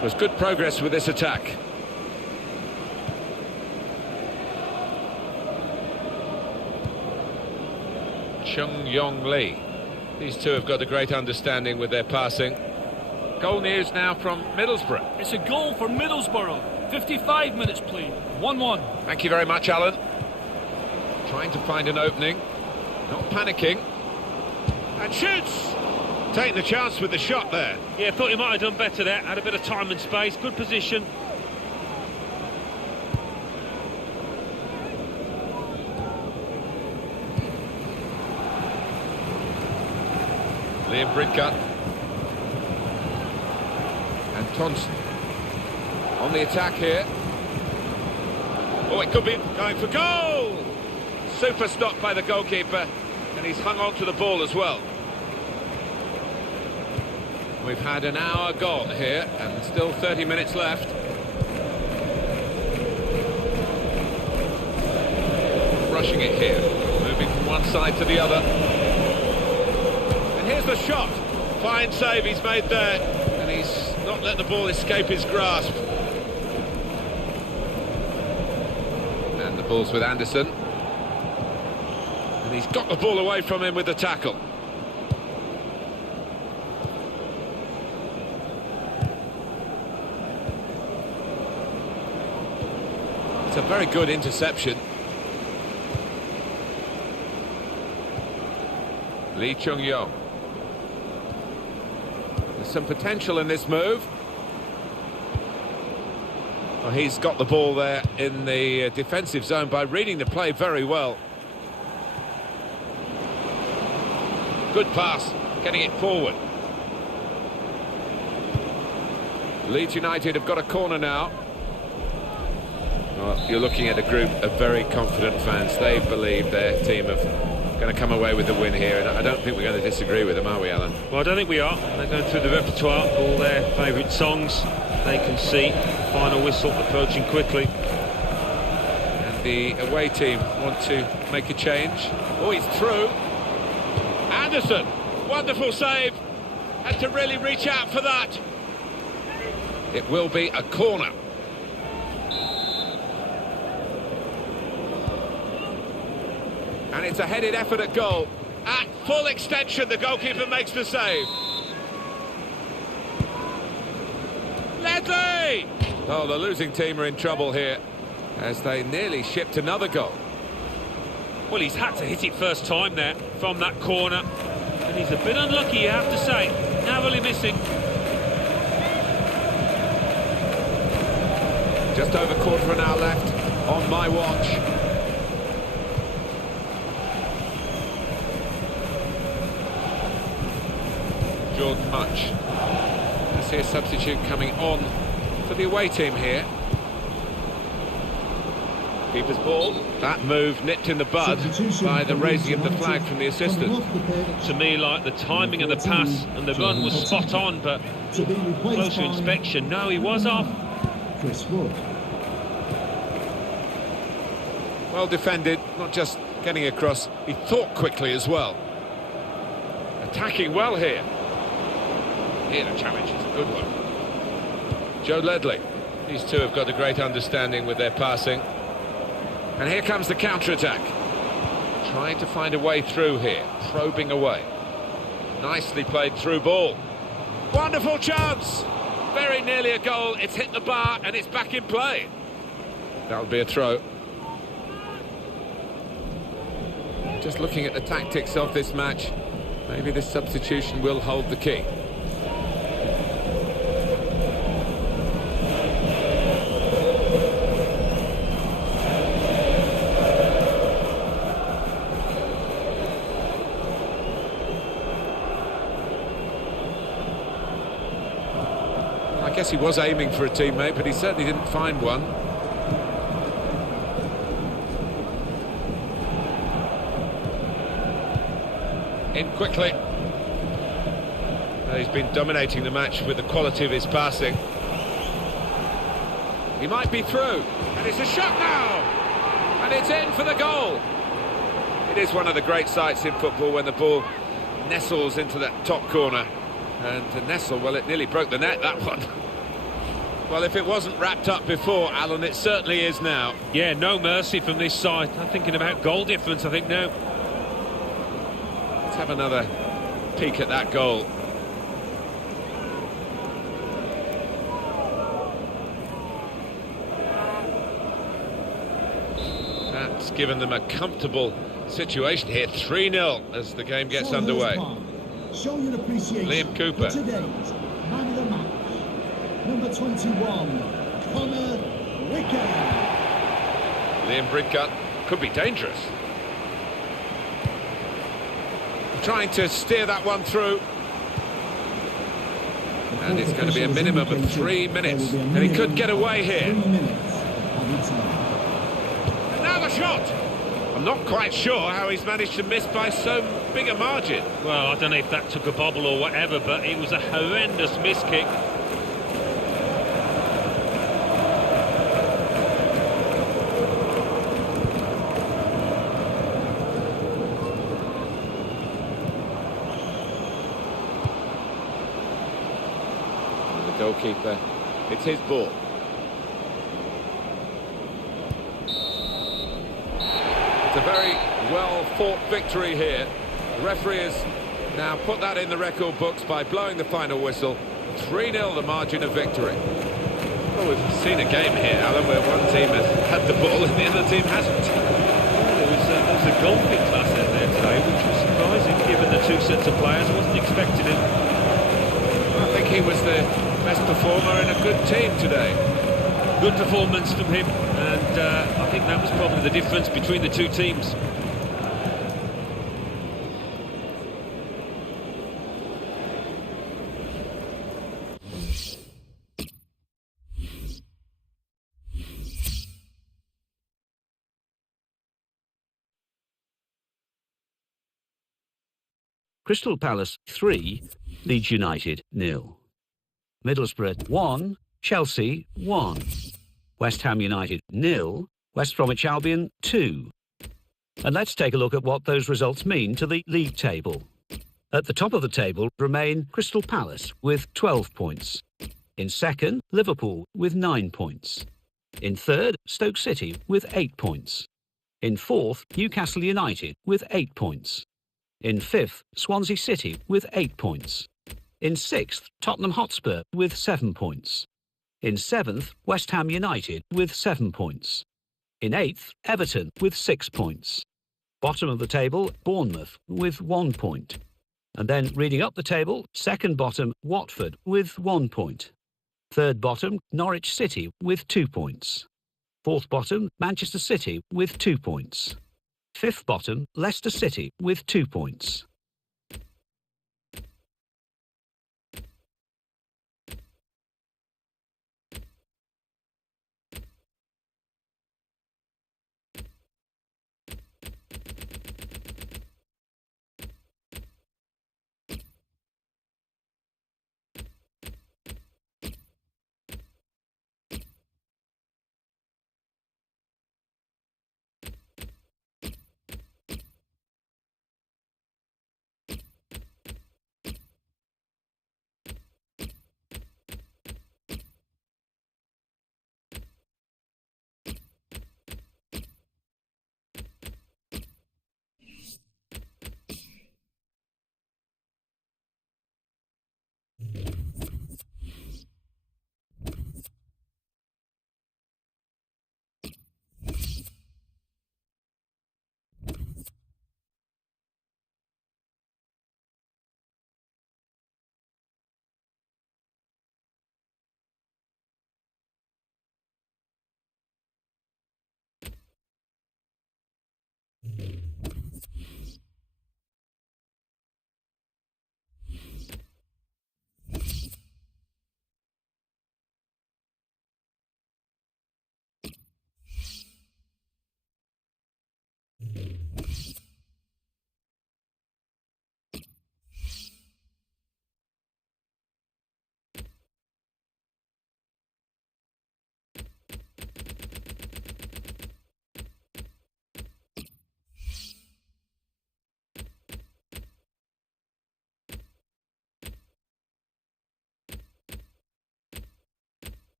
There's good progress with this attack. Chung Yong Lee. These two have got a great understanding with their passing. Goal news now from Middlesbrough. It's a goal for Middlesbrough. 55 minutes played. 1-1. Thank you very much, Alan. Trying to find an opening. Not panicking. And shoots! Taking the chance with the shot there. Yeah, thought he might have done better there. Had a bit of time and space. Good position. Liam Bridcut. And Thompson. On the attack here. Oh, it could be going for goal! Super stop by the goalkeeper. And he's hung on to the ball as well. We've had an hour gone here, and still 30 minutes left. Rushing it here, moving from one side to the other. And here's the shot. Fine save he's made there, and he's not let the ball escape his grasp. And the ball's with Anderson. And he's got the ball away from him with the tackle. It's a very good interception. Lee Chung-yong. There's some potential in this move. Well, he's got the ball there in the defensive zone by reading the play very well. Good pass, getting it forward. Leeds United have got a corner now. Well, you're looking at a group of very confident fans. They believe their team are going to come away with the win here, and I don't think we're going to disagree with them, are we, Alan? Well, I don't think we are. They're going through the repertoire, all their favourite songs. They can see final whistle approaching quickly. And the away team want to make a change. Oh, he's through. Anderson, wonderful save. Had to really reach out for that. It will be a corner. And it's a headed effort at goal. At full extension, the goalkeeper makes the save. Ledley! Oh, the losing team are in trouble here, as they nearly shipped another goal. Well, he's had to hit it first time there from that corner. And he's a bit unlucky, you have to say. Narrowly missing. Just over quarter of an hour left on my watch. Jordan Much. I see a substitute coming on for the away team here. Keeper's ball. That move nipped in the bud by the raising of the flag from the assistant. To me, like the timing of the pass and the run was spot on, but closer inspection, no, he was off. Well defended, not just getting across, he thought quickly as well. Attacking well here. Here the challenge is a good one. Joe Ledley. These two have got a great understanding with their passing. And here comes the counter-attack. Trying to find a way through here, probing away. Nicely played through ball. Wonderful chance! Very nearly a goal, it's hit the bar and it's back in play. That'll be a throw. Just looking at the tactics of this match, maybe this substitution will hold the key. guess he was aiming for a teammate, but he certainly didn't find one. In quickly. He's been dominating the match with the quality of his passing. He might be through, and it's a shot now! And it's in for the goal! It is one of the great sights in football when the ball nestles into that top corner. And to nestle, well, it nearly broke the net, that one. Well, if it wasn't wrapped up before, Alan, it certainly is now. Yeah, no mercy from this side. I'm thinking about goal difference, I think, now. Let's have another peek at that goal. That's given them a comfortable situation here. 3-0 as the game gets underway. Show your appreciation Liam Cooper. for today's man of the match. Number 21, Connor Wicker. Liam Bridcut could be dangerous. Trying to steer that one through. And it's going to be a minimum of 3 minutes. And he could get away here. 3 minutes of time. And now the shot! I'm not quite sure how he's managed to miss by so big a margin. Well, I don't know if that took a bobble or whatever, but it was a horrendous miss kick. The goalkeeper, it's his ball. It's a very well-fought victory here. The referee has now put that in the record books by blowing the final whistle. 3-0 the margin of victory. Well, we've seen a game here, Alan, where one team has had the ball and the other team hasn't. There was a golfing class out there today, which was surprising given the two sets of players. I wasn't expecting it. I think he was the best performer in a good team today. Good performance from him, and I think that was probably the difference between the two teams. Crystal Palace 3, Leeds United 0. Middlesbrough 1, Chelsea 1. West Ham United 0, West Bromwich Albion 2. And let's take a look at what those results mean to the league table. At the top of the table remain Crystal Palace with 12 points. In second, Liverpool with 9 points. In third, Stoke City with 8 points. In fourth, Newcastle United with 8 points. In fifth, Swansea City with 8 points. In sixth, Tottenham Hotspur with 7 points. In seventh, West Ham United with 7 points. In eighth, Everton with 6 points. Bottom of the table, Bournemouth with 1 point. And then reading up the table, second bottom, Watford with 1 point. Third bottom, Norwich City with 2 points. Fourth bottom, Manchester City with 2 points. Fifth bottom, Leicester City with 2 points.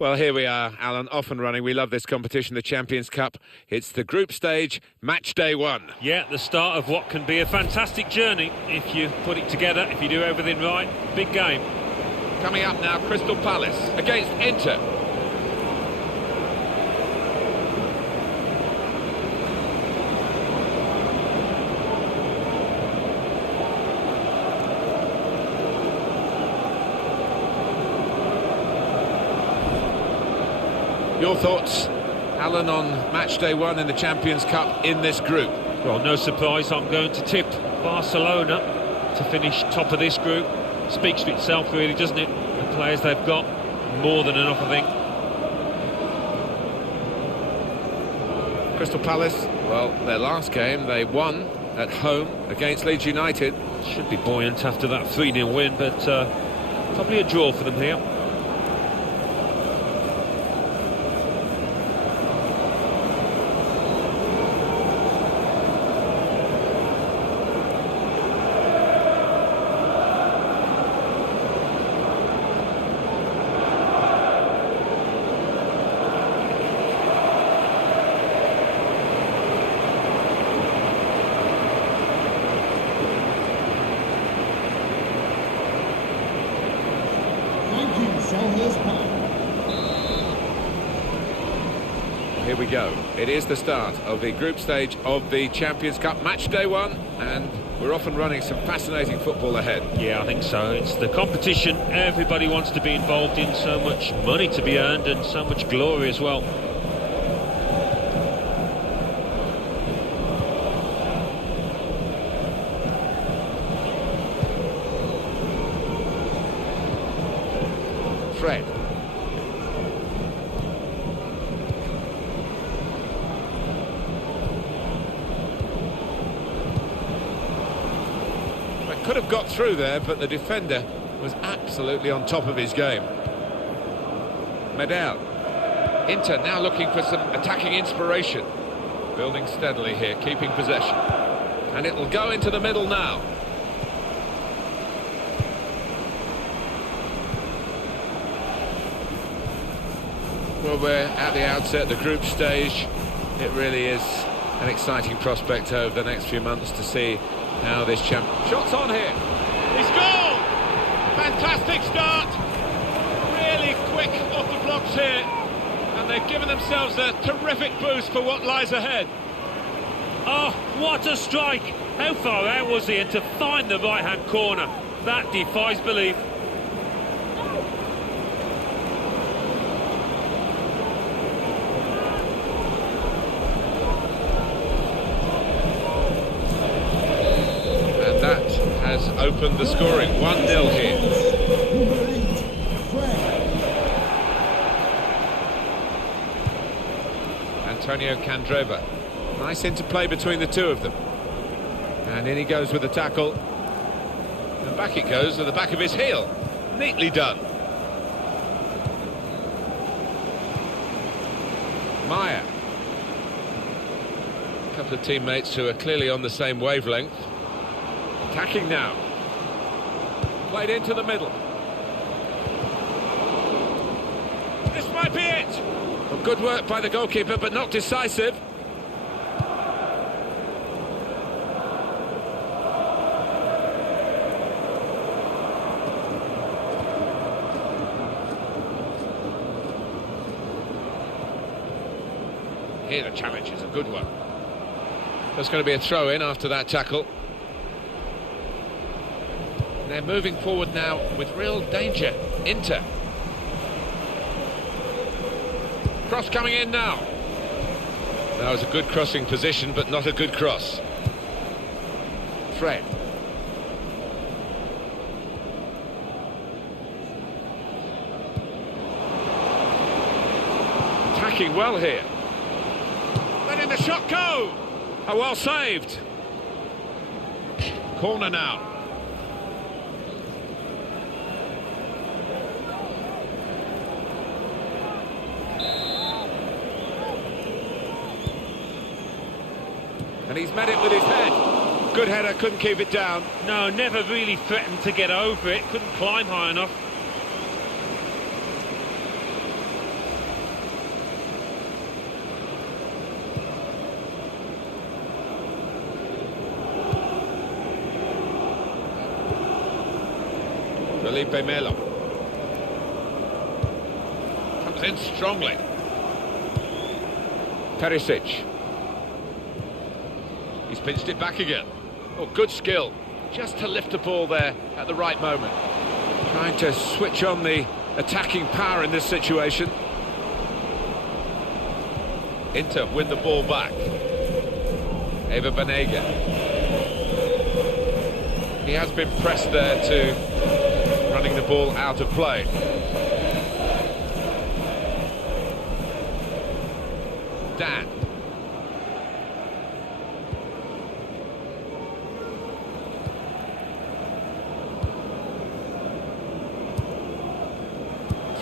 Well, here we are, Alan, off and running. We love this competition, the Champions Cup. It's the group stage, match day 1. Yeah, the start of what can be a fantastic journey if you put it together, if you do everything right. Big game. Coming up now, Crystal Palace against Inter. Your thoughts, Alan, on match day 1 in the Champions Cup in this group? Well, no surprise, I'm going to tip Barcelona to finish top of this group. Speaks for itself, really, doesn't it? The players they've got, more than enough, I think. Crystal Palace, well, their last game, they won at home against Leeds United. Should be buoyant after that 3-0 win, but probably a draw for them here. Here we go. It is the start of the group stage of the Champions Cup, match day 1, and we're off and running. Some fascinating football ahead. Yeah, I think so. It's the competition everybody wants to be involved in, so much money to be earned and so much glory as well. Fred. Could have got through there, but the defender was absolutely on top of his game. Medel. Inter now looking for some attacking inspiration. Building steadily here, keeping possession. And it'll go into the middle now. Well, we're at the outset, the group stage. It really is an exciting prospect over the next few months to see how this shots on here. He scored! Fantastic start. Really quick off the blocks here. And they've given themselves a terrific boost for what lies ahead. Oh, what a strike! How far out was he? And to find the right-hand corner, that defies belief. Has opened the scoring. 1-0 here. Antonio Candreva. Nice interplay between the two of them. And in he goes with the tackle. And back it goes to the back of his heel. Neatly done. Maya. A couple of teammates who are clearly on the same wavelength. Attacking now. Played into the middle. This might be it. Well, good work by the goalkeeper, but not decisive. Here the challenge is a good one. There's going to be a throw-in after that tackle. They're moving forward now with real danger. Inter. Cross coming in now. That was a good crossing position, but not a good cross. Fred. Attacking well here. Letting the shot go. Oh, well saved. Corner now. And he's met it with his head. Good header, couldn't keep it down. No, never really threatened to get over it. Couldn't climb high enough. Felipe Melo. Comes in strongly. Perisic. He's pinched it back again. Oh, good skill. Just to lift the ball there at the right moment. Trying to switch on the attacking power in this situation. Inter win the ball back. Eva Banega. He has been pressed there to running the ball out of play. Dan.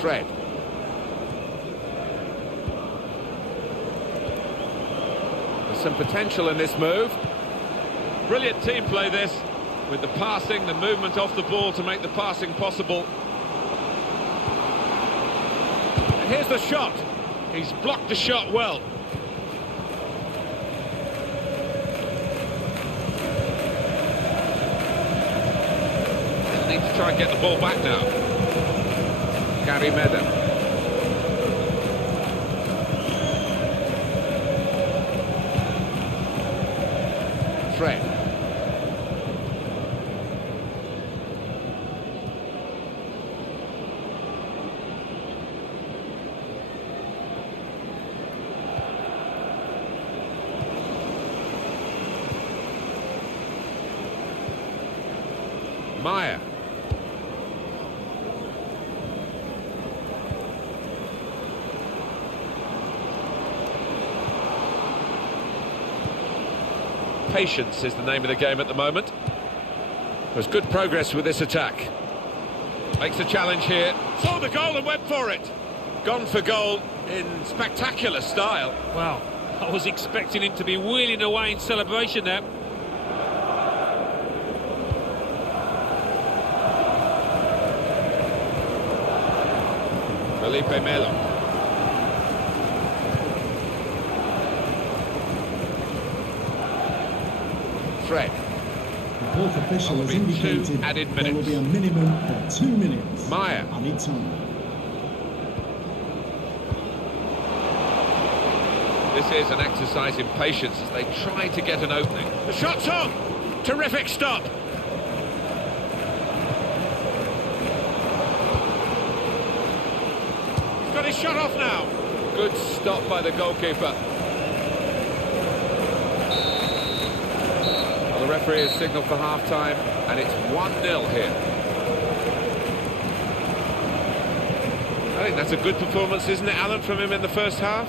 Fred. There's some potential in this move. Brilliant team play this, with the passing, the movement off the ball to make the passing possible. And here's the shot. He's blocked the shot well. They'll need to try and get the ball back now. Gary Medem. Fred. Meyer. Patience is the name of the game at the moment. There's good progress with this attack. Makes a challenge here. Saw the goal and went for it. Gone for goal in spectacular style. Wow, I was expecting him to be wheeling away in celebration there. Felipe Melo. Fred. The fourth official has There will be indicated two added there will minutes. be a minimum of 2 minutes. Meyer. Added time. This is an exercise in patience as they try to get an opening. The shot's on! Terrific stop! He's got his shot off now. Good stop by the goalkeeper. Well, the referee has signalled for half-time, and it's 1-0 here. I think that's a good performance, isn't it, Alan, from him in the first half?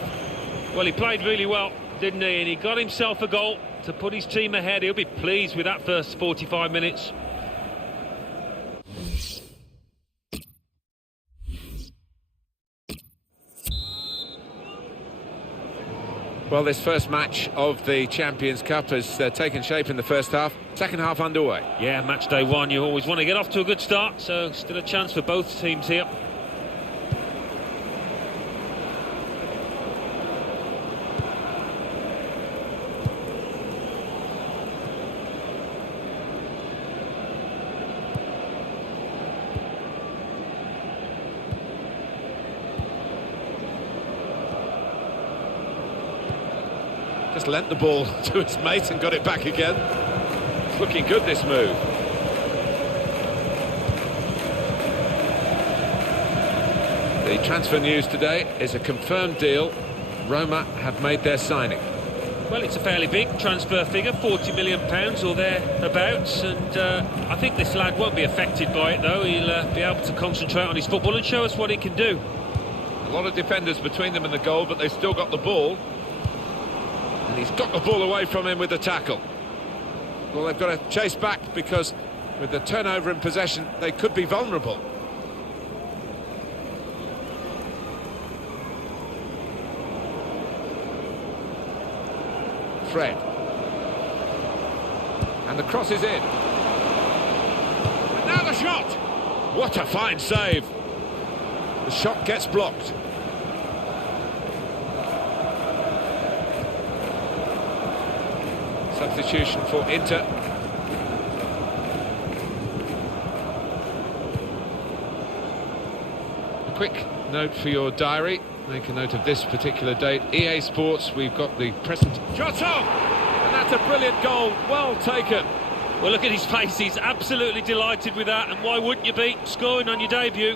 Well, he played really well, didn't he? And he got himself a goal to put his team ahead. He'll be pleased with that first 45 minutes. Well, this first match of the Champions Cup has taken shape in the first half. Second half underway. Yeah, match day one, you always want to get off to a good start, so still a chance for both teams here. Just lent the ball to his mate and got it back again. It's looking good, this move. The transfer news today is a confirmed deal. Roma have made their signing. Well, it's a fairly big transfer figure, £40 million or thereabouts, and I think this lad won't be affected by it, though. He'll be able to concentrate on his football and show us what he can do. A lot of defenders between them and the goal, but they've still got the ball. And he's got the ball away from him with the tackle. Well, they've got to chase back because with the turnover in possession, they could be vulnerable. Fred. And the cross is in. And now the shot! What a fine save! The shot gets blocked. Substitution for Inter. quick note for your diary. Make a note of this particular date. EA Sports, we've got the present Jotto! And that's a brilliant goal, well taken. Well, look at his face, he's absolutely delighted with that, and why wouldn't you be, scoring on your debut?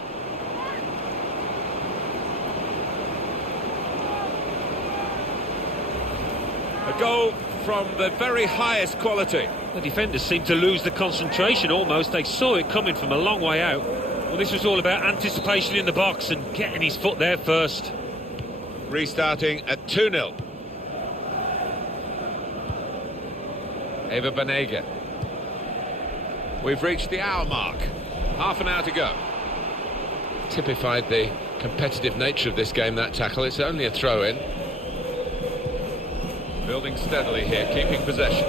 A goal from the very highest quality. The defenders seemed to lose the concentration almost. They saw it coming from a long way out. Well, this was all about anticipation in the box and getting his foot there first. Restarting at 2-0. Eva Banega. We've reached the hour mark. Half an hour to go. Typified the competitive nature of this game, that tackle. It's only a throw-in. Building steadily here, keeping possession.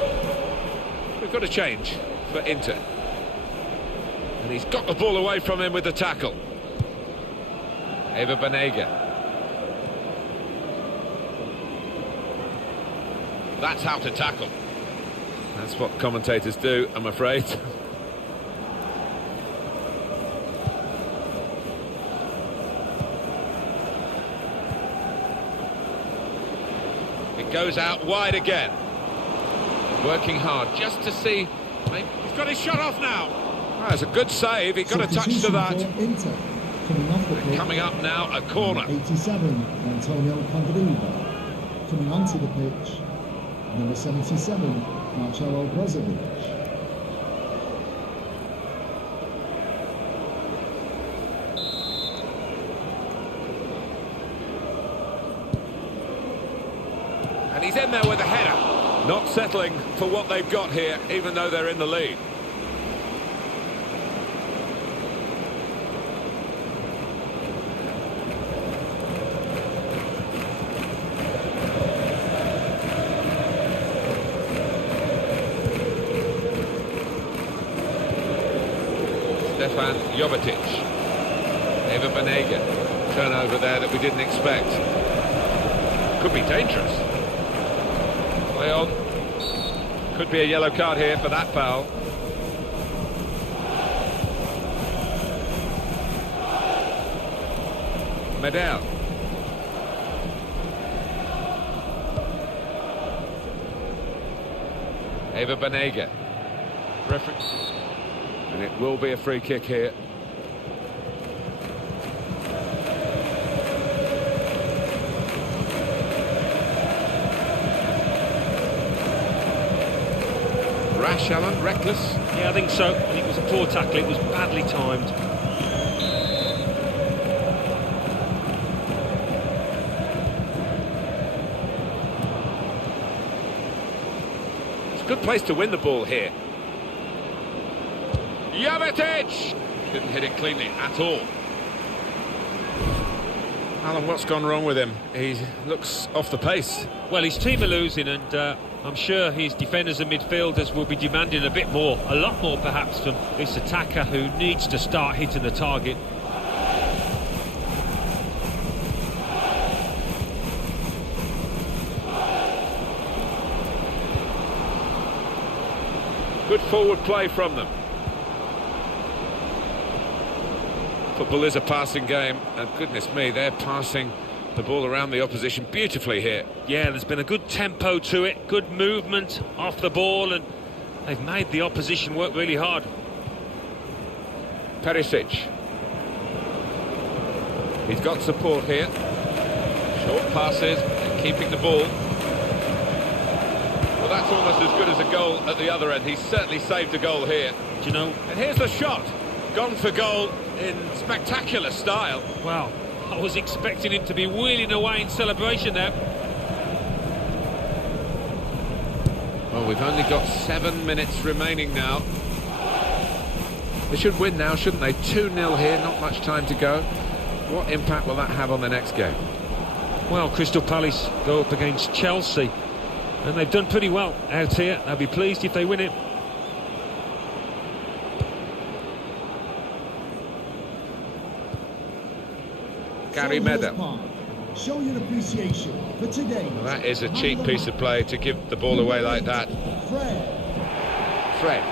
We've got a change for Inter. And he's got the ball away from him with the tackle. Eva Banega. That's how to tackle. That's what commentators do, I'm afraid. It goes out wide again. Working hard just to see. He's got his shot off now. Oh, that's a good save. He got a touch to that. Inter, coming off the pitch. Coming up now, a corner. 87, Antonio Converiva. Coming onto the pitch, number 77, Marcelo Brozovic. And he's in there with a header. Not settling for what they've got here, even though they're in the lead. Stefan Jovetic. Eva Banega. Turnover there that we didn't expect. Could be dangerous. Play on. Could be a yellow card here for that foul. Medel. Eva Banega. Reference. And it will be a free kick here. Rash, Alan, reckless. Yeah, I think so. I think it was a poor tackle. It was badly timed. It's a good place to win the ball here. Jovetic! Didn't hit it cleanly at all. Alan, what's gone wrong with him? He looks off the pace. Well, his team are losing, and I'm sure his defenders and midfielders will be demanding a bit more, a lot more perhaps, from this attacker who needs to start hitting the target. Good forward play from them. Football is a passing game, and goodness me, they're passing the ball around the opposition beautifully here. Yeah, there's been a good tempo to it, good movement off the ball, and they've made the opposition work really hard. Perisic. He's got support here. Short passes, and keeping the ball. Well, that's almost as good as a goal at the other end. He's certainly saved a goal here. Do you know? And here's the shot. Gone for goal in spectacular style. Wow, I was expecting him to be wheeling away in celebration there. Well, we've only got 7 minutes remaining now. They should win now, shouldn't they? 2-0 here, not much time to go. What impact will that have on the next game? Well, Crystal Palace go up against Chelsea, and they've done pretty well out here. They'll be pleased if they win it. Gary Medel. Show your appreciation for today. Well, that is a cheap piece of play to give the ball away like that. Fred.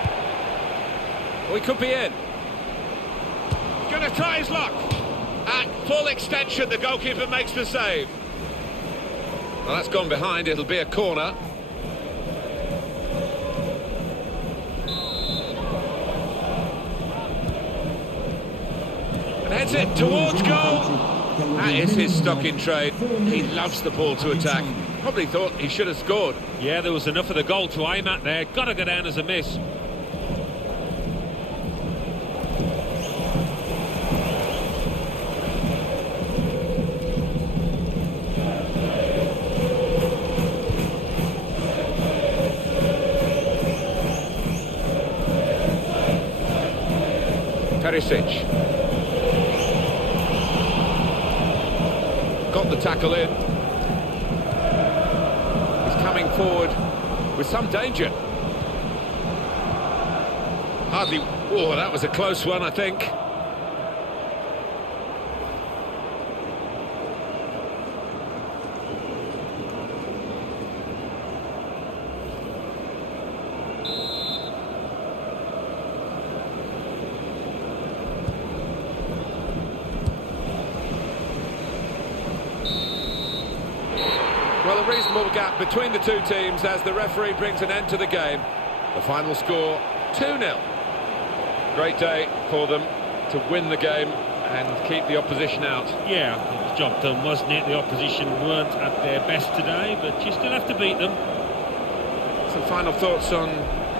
Oh, he could be in. He's going to try his luck. At full extension, the goalkeeper makes the save. Well, that's gone behind. It'll be a corner. And heads it towards goal. That is his stock in trade. He loves the ball to attack. Probably thought he should have scored. Yeah, there was enough of the goal to aim at there. Got to go down as a miss. Perisic. Got the tackle in. He's coming forward with some danger. Hardly... Oh, that was a close one, I think. Well, a reasonable gap between the two teams as the referee brings an end to the game. The final score, 2-0. Great day for them to win the game and keep the opposition out. Yeah, the job done, wasn't it? The opposition weren't at their best today, but you still have to beat them. Some final thoughts on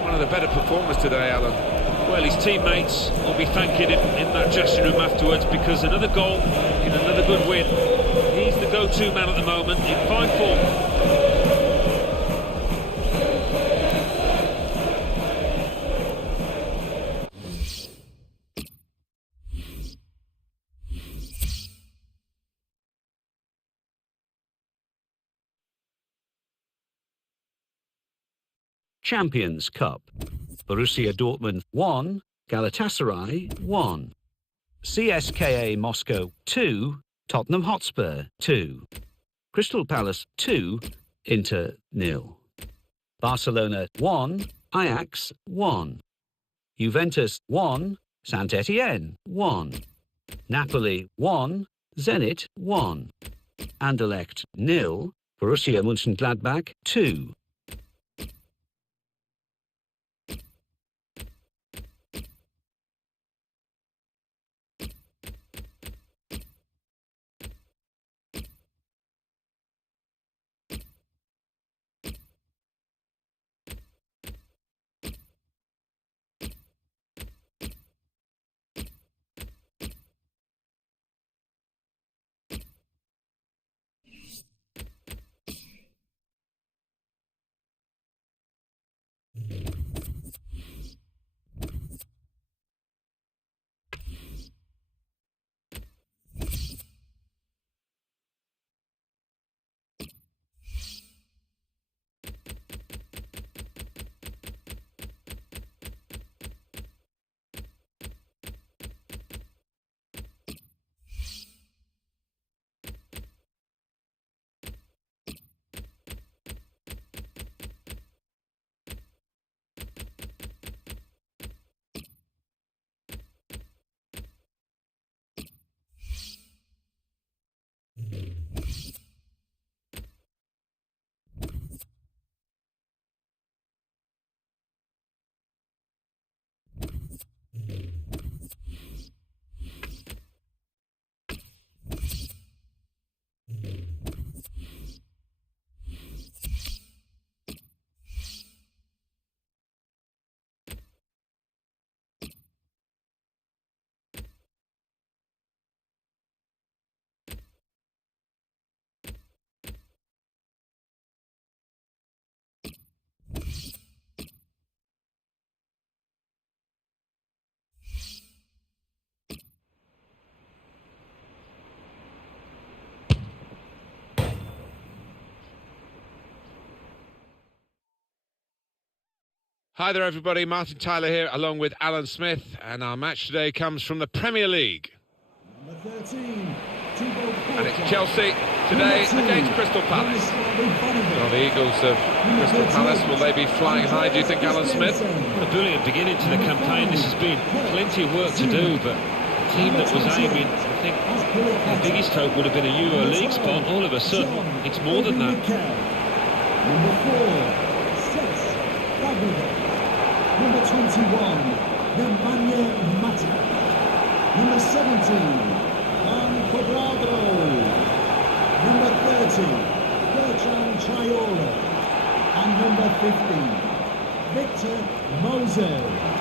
one of the better performers today, Alan? Well, his teammates will be thanking him in that dressing room afterwards, because another goal in another good win. He's the go-to man at the moment, in fine form. Champions Cup. Borussia Dortmund 1, Galatasaray 1. CSKA Moscow 2, Tottenham Hotspur 2. Crystal Palace 2, Inter 0. Barcelona 1, Ajax 1. Juventus 1, Saint Etienne 1. Napoli 1, Zenit 1. Anderlecht 0, Borussia Mönchengladbach 2. Hi there everybody, Martin Tyler here along with Alan Smith, and our match today comes from the Premier League. Number 13, And it's Chelsea today against Crystal Palace. Well, the Eagles of Crystal Palace, will they be flying high, do you think, Alan Smith? A brilliant beginning to the campaign. This has been plenty of work to do, but a team that was aiming think the biggest hope would have been a Euro League spot. All of a sudden, it's more than that. Number 4, Cesc Fabregas. Number 21, Nemanja Matic. Number 17, Juan Cuadrado. Number 30, Bertrand Traore. And number 15, Victor Moses.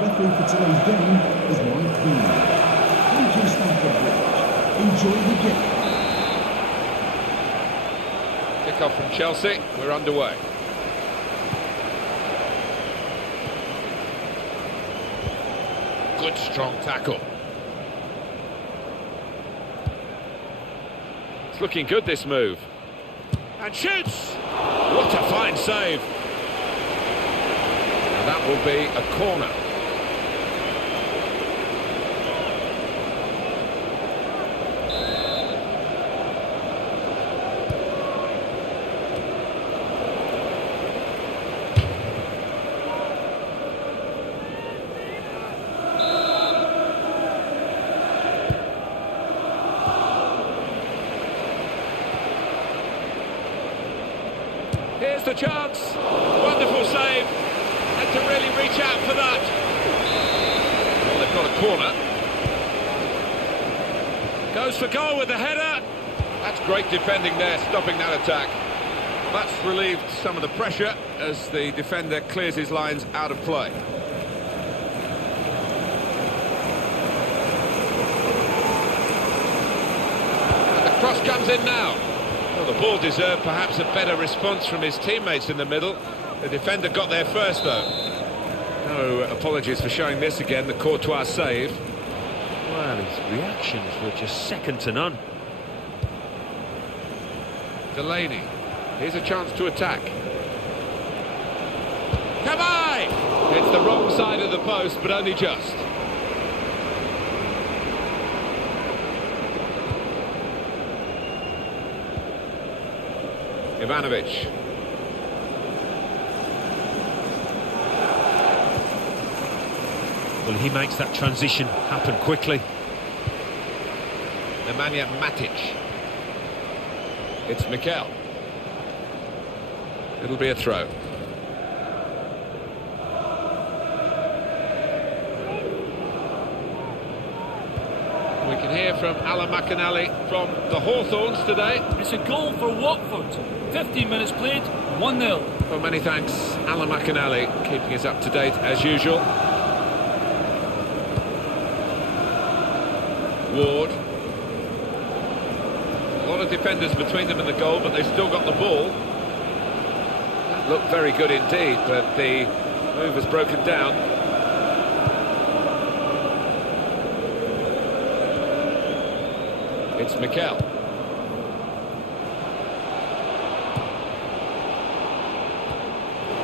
Referee for today's game is Mike Bean. Thank you, Stamford Bridge. Enjoy the game. Kick-off from Chelsea. We're underway. Good strong tackle. It's looking good, this move. And shoots! What a fine save. And that will be a corner. Here's the chance. Wonderful save. Had to really reach out for that. Well, they've got a corner. Goes for goal with the header. That's great defending there, stopping that attack. That's relieved some of the pressure as the defender clears his lines out of play. And the cross comes in now. Well, the ball deserved perhaps a better response from his teammates in the middle. The defender got there first, though. No apologies for showing this again, the Courtois save. Well, his reactions were just second to none. Delaney. Here's a chance to attack. Come on! It's the wrong side of the post, but only just. Ivanovic. Well, he makes that transition happen quickly. Nemanja Matic. It's Mikel. It'll be a throw. We can hear from Alan McInally from the Hawthorns today. It's a goal for Watford. 15 minutes played, 1-0. Well, many thanks, Alan McInally, keeping us up to date as usual. Ward. A lot of defenders between them and the goal, but they've still got the ball. That looked very good indeed, but the move has broken down. It's Mikel.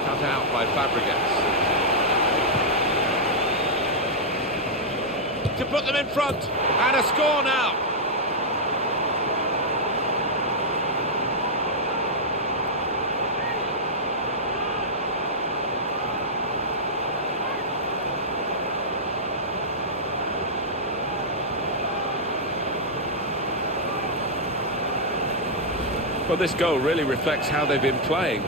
Cut out by Fabregas. To put them in front, and a score now. Well, this goal really reflects how they've been playing.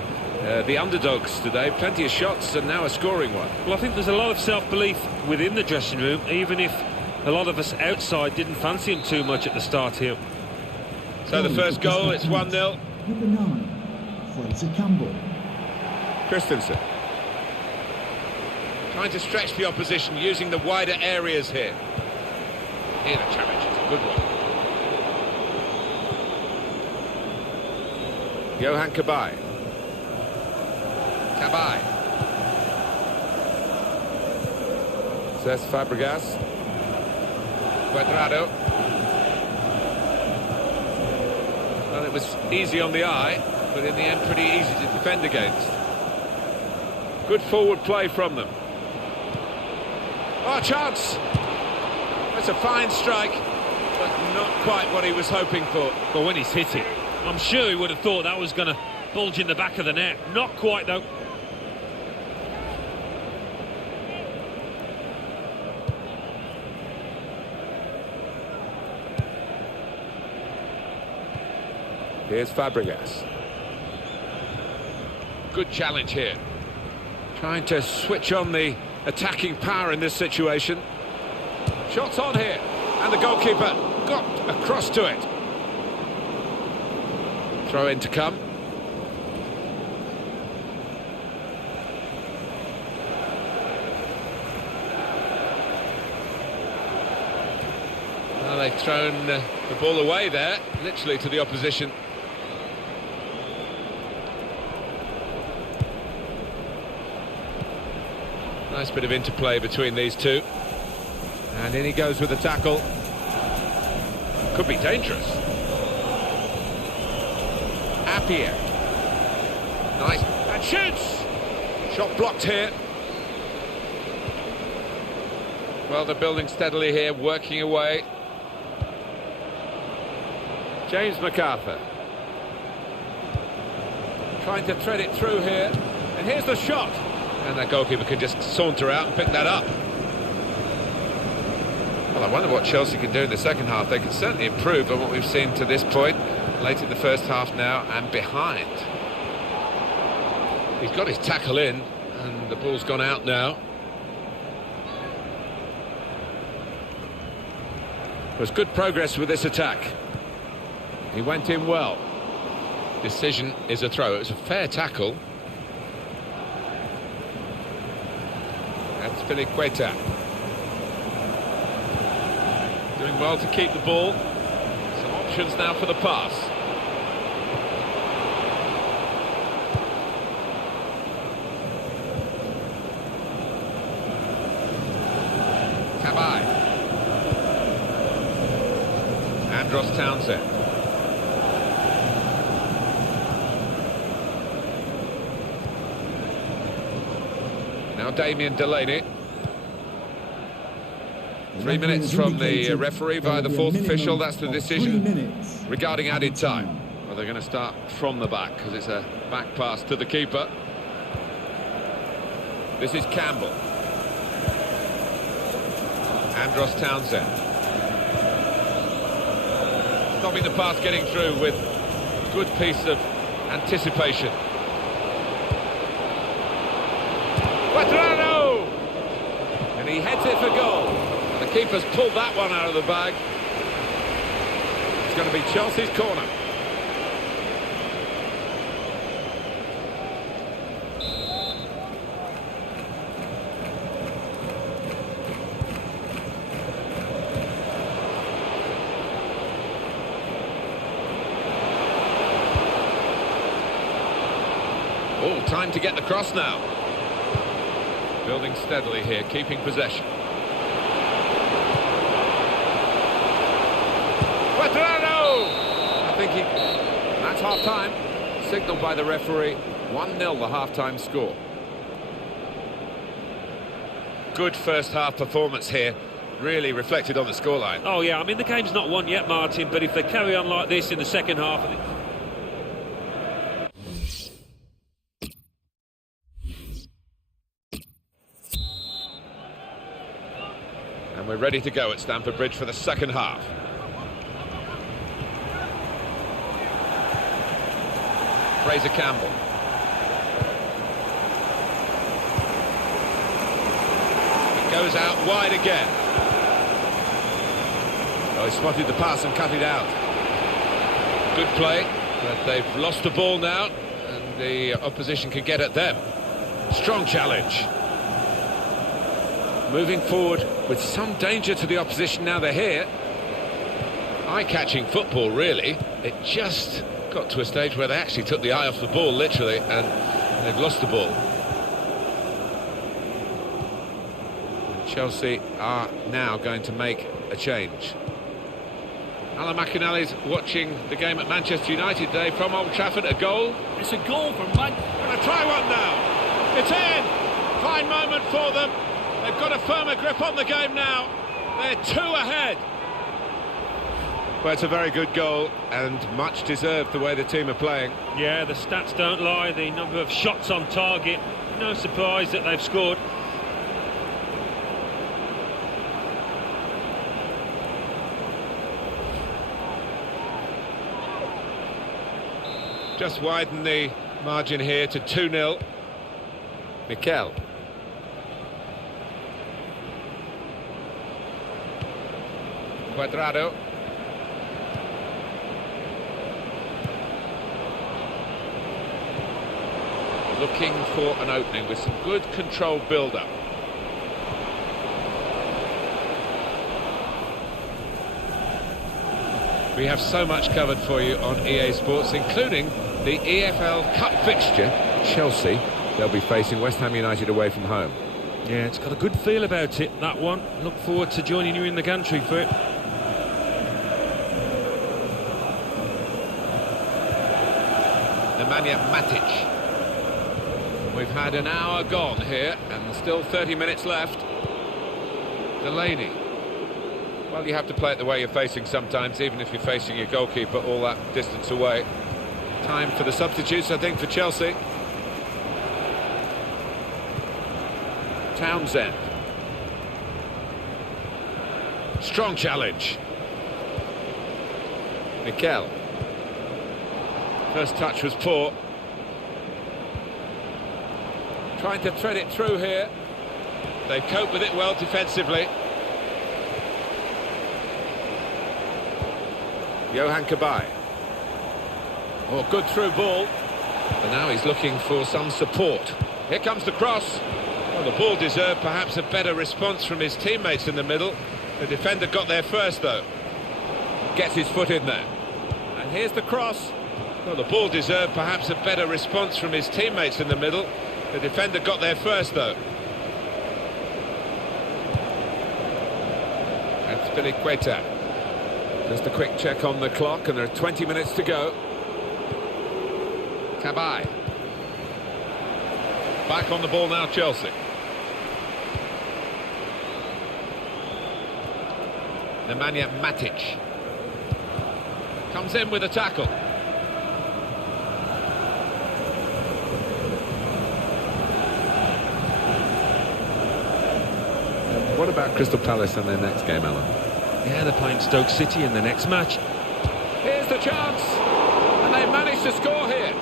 The underdogs today, plenty of shots and now a scoring one. Well, I think there's a lot of self-belief within the dressing room, even if a lot of us outside didn't fancy him too much at the start here. So the first goal, it's 1-0. Number 9, Fraser Campbell. Christensen. Trying to stretch the opposition, using the wider areas here. Here the challenge, it's a good one. Johan Cabaye. Cabaye. Cesc Fabregas. Cuadrado. Well, it was easy on the eye, but in the end pretty easy to defend against. Good forward play from them. Oh, chance! That's a fine strike, but not quite what he was hoping for. But when he's hit it, I'm sure he would have thought that was going to bulge in the back of the net. Not quite, though. Here's Fabregas. Good challenge here. Trying to switch on the attacking power in this situation. Shots on here. And the goalkeeper got across to it. Throw in to come. Well, they've thrown the ball away there, literally to the opposition. Nice bit of interplay between these two. And in he goes with the tackle. Could be dangerous. Appiah. Nice. And shoots! Shot blocked here. Well, they're building steadily here, working away. James MacArthur. Trying to thread it through here. And here's the shot. And that goalkeeper can just saunter out and pick that up. Well, I wonder what Chelsea can do in the second half. They can certainly improve on what we've seen to this point, late in the first half now, and behind. He's got his tackle in, and the ball's gone out now. There's good progress with this attack. He went in well. Decision is a throw. It was a fair tackle. That's Filiqueta. Doing well to keep the ball. Some options now for the pass. Cabaye. Andros Townsend. Now Damien Delaney. 3 minutes from the referee via the fourth official. That's the decision regarding added time. Well, they're going to start from the back because it's a back pass to the keeper. This is Campbell. Andros Townsend. Stopping the pass getting through with a good piece of anticipation. Cuadrado! And he heads it for goal. The keeper's pulled that one out of the bag. It's going to be Chelsea's corner. Oh, time to get the cross now. Building steadily here, keeping possession. Cuadrado! I think that's half-time. Signalled by the referee. 1-0 the half-time score. Good first-half performance here. Really reflected on the scoreline. Oh, yeah, I mean, the game's not won yet, Martin, but if they carry on like this in the second half... And we're ready to go at Stamford Bridge for the second half. Fraser Campbell. It goes out wide again. Oh, he spotted the pass and cut it out. Good play, but they've lost the ball now, and the opposition can get at them. Strong challenge. Moving forward with some danger to the opposition now they're here. Eye-catching football, really. It just got to a stage where they actually took the eye off the ball, literally, and they've lost the ball. And Chelsea are now going to make a change. Alan McInally's watching the game at Manchester United today from Old Trafford. A goal. It's a goal for Man. Going to try one now. It's in. Fine moment for them. They've got a firmer grip on the game now. They're 2 ahead. Well, it's a very good goal and much deserved the way the team are playing. Yeah, the stats don't lie. The number of shots on target. No surprise that they've scored. Just widen the margin here to 2-0. Mikel. Cuadrado. Looking for an opening with some good controlled build-up. We have so much covered for you on EA Sports, including the EFL Cup fixture. Chelsea, they'll be facing West Ham United away from home. Yeah, it's got a good feel about it, that one. Look forward to joining you in the gantry for it. Nemanja Matic. We've had an hour gone here and still 30 minutes left. Delaney. Well, you have to play it the way you're facing sometimes, even if you're facing your goalkeeper all that distance away. Time for the substitutes, I think, for Chelsea. Townsend. Strong challenge. Mikel. First touch was poor. Trying to thread it through here. They cope with it well defensively. Johan Cabaye. Oh, good through ball. But now he's looking for some support. Here comes the cross. Well, the ball deserved perhaps a better response from his teammates in the middle. The defender got there first, though. Gets his foot in there. And here's the cross. Well, the ball deserved perhaps a better response from his teammates in the middle. The defender got there first, though. And Spilicueta. Just a quick check on the clock, and there are 20 minutes to go. Cabaye. Back on the ball now, Chelsea. Nemanja Matic. Comes in with a tackle. What about Crystal Palace in their next game, Alan? Yeah, they're playing Stoke City in the next match. Here's the chance, and they managed to score here.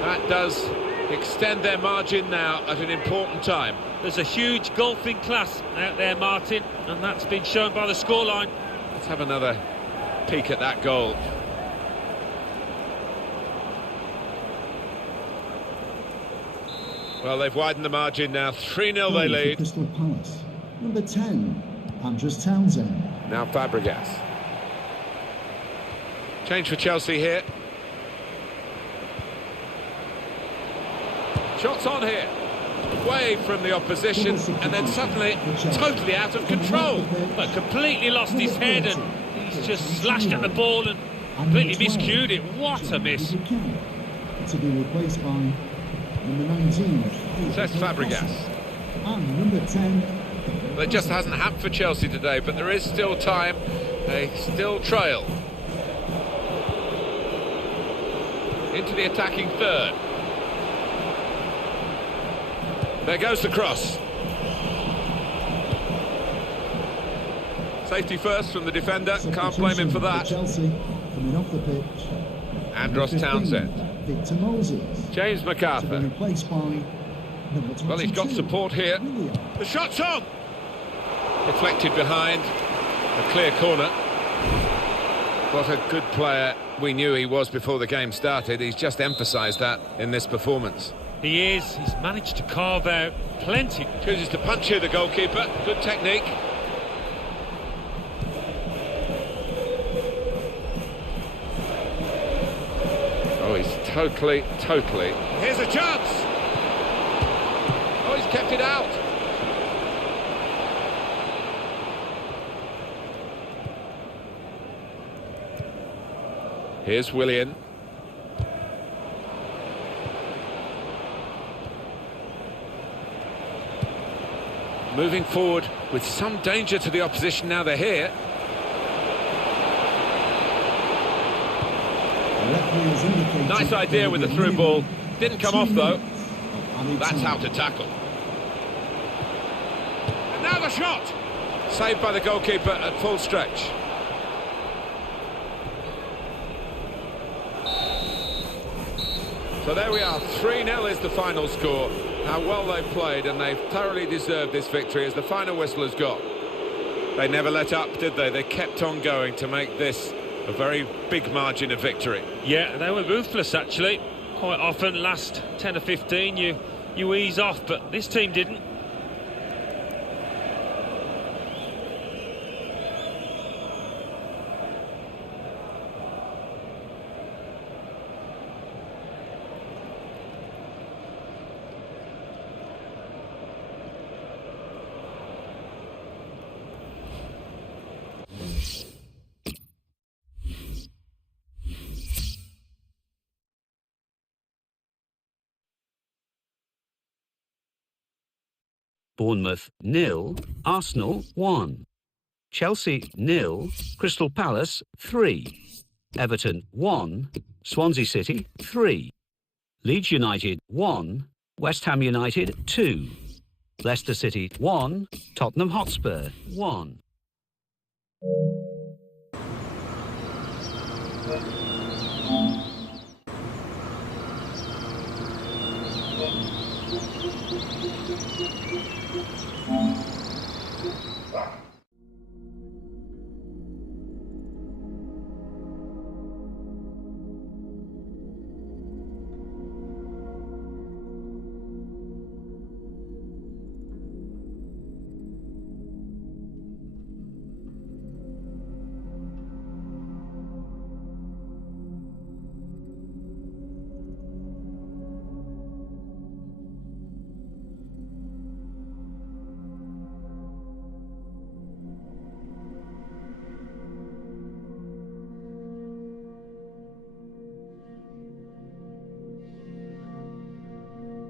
That does extend their margin now at an important time. There's a huge golfing class out there, Martin, and that's been shown by the scoreline. Let's have another peek at that goal. Well, they've widened the margin now. 3-0 they lead. Crystal Palace. Number 10, Andros Townsend. Now Fabregas. Change for Chelsea here. Shots on here. Away from the opposition, and then suddenly totally out of control. But completely lost his head, and he's just slashed at the ball and completely miscued it. What a miss. To be replaced by number 19. Says Fabregas. And number 10. Well, it just hasn't happened for Chelsea today, but there is still time. They still trail. Into the attacking third. There goes the cross. Safety first from the defender. Can't blame him for that. Chelsea coming off the pitch. Andros Townsend. Victor Moses. James To be MacArthur. replaced by Number Well, he's got 22, support here. William. The shot's on! Deflected behind. A clear corner. What a good player we knew he was before the game started. He's just emphasised that in this performance. He is. He's managed to carve out plenty. Chooses to punch here, the goalkeeper. Good technique. Oh, he's totally... Here's a chance! Oh, he's kept it out. Here's Willian. Moving forward with some danger to the opposition now they're here. The referee has indicated Nice idea there with will the be a through ball. minimum Didn't come 2 off though. minutes of added That's time. how to tackle. And now the shot! Saved by the goalkeeper at full stretch. So there we are, 3-0 is the final score. How well they've played, and they've thoroughly deserved this victory as the final whistle has got. They never let up, did they? They kept on going to make this a very big margin of victory. Yeah, they were ruthless actually. Quite often, last 10 or 15, you ease off, but this team didn't. Bournemouth 0, Arsenal 1. Chelsea 0, Crystal Palace 3. Everton 1, Swansea City 3. Leeds United 1, West Ham United 2. Leicester City 1, Tottenham Hotspur 1.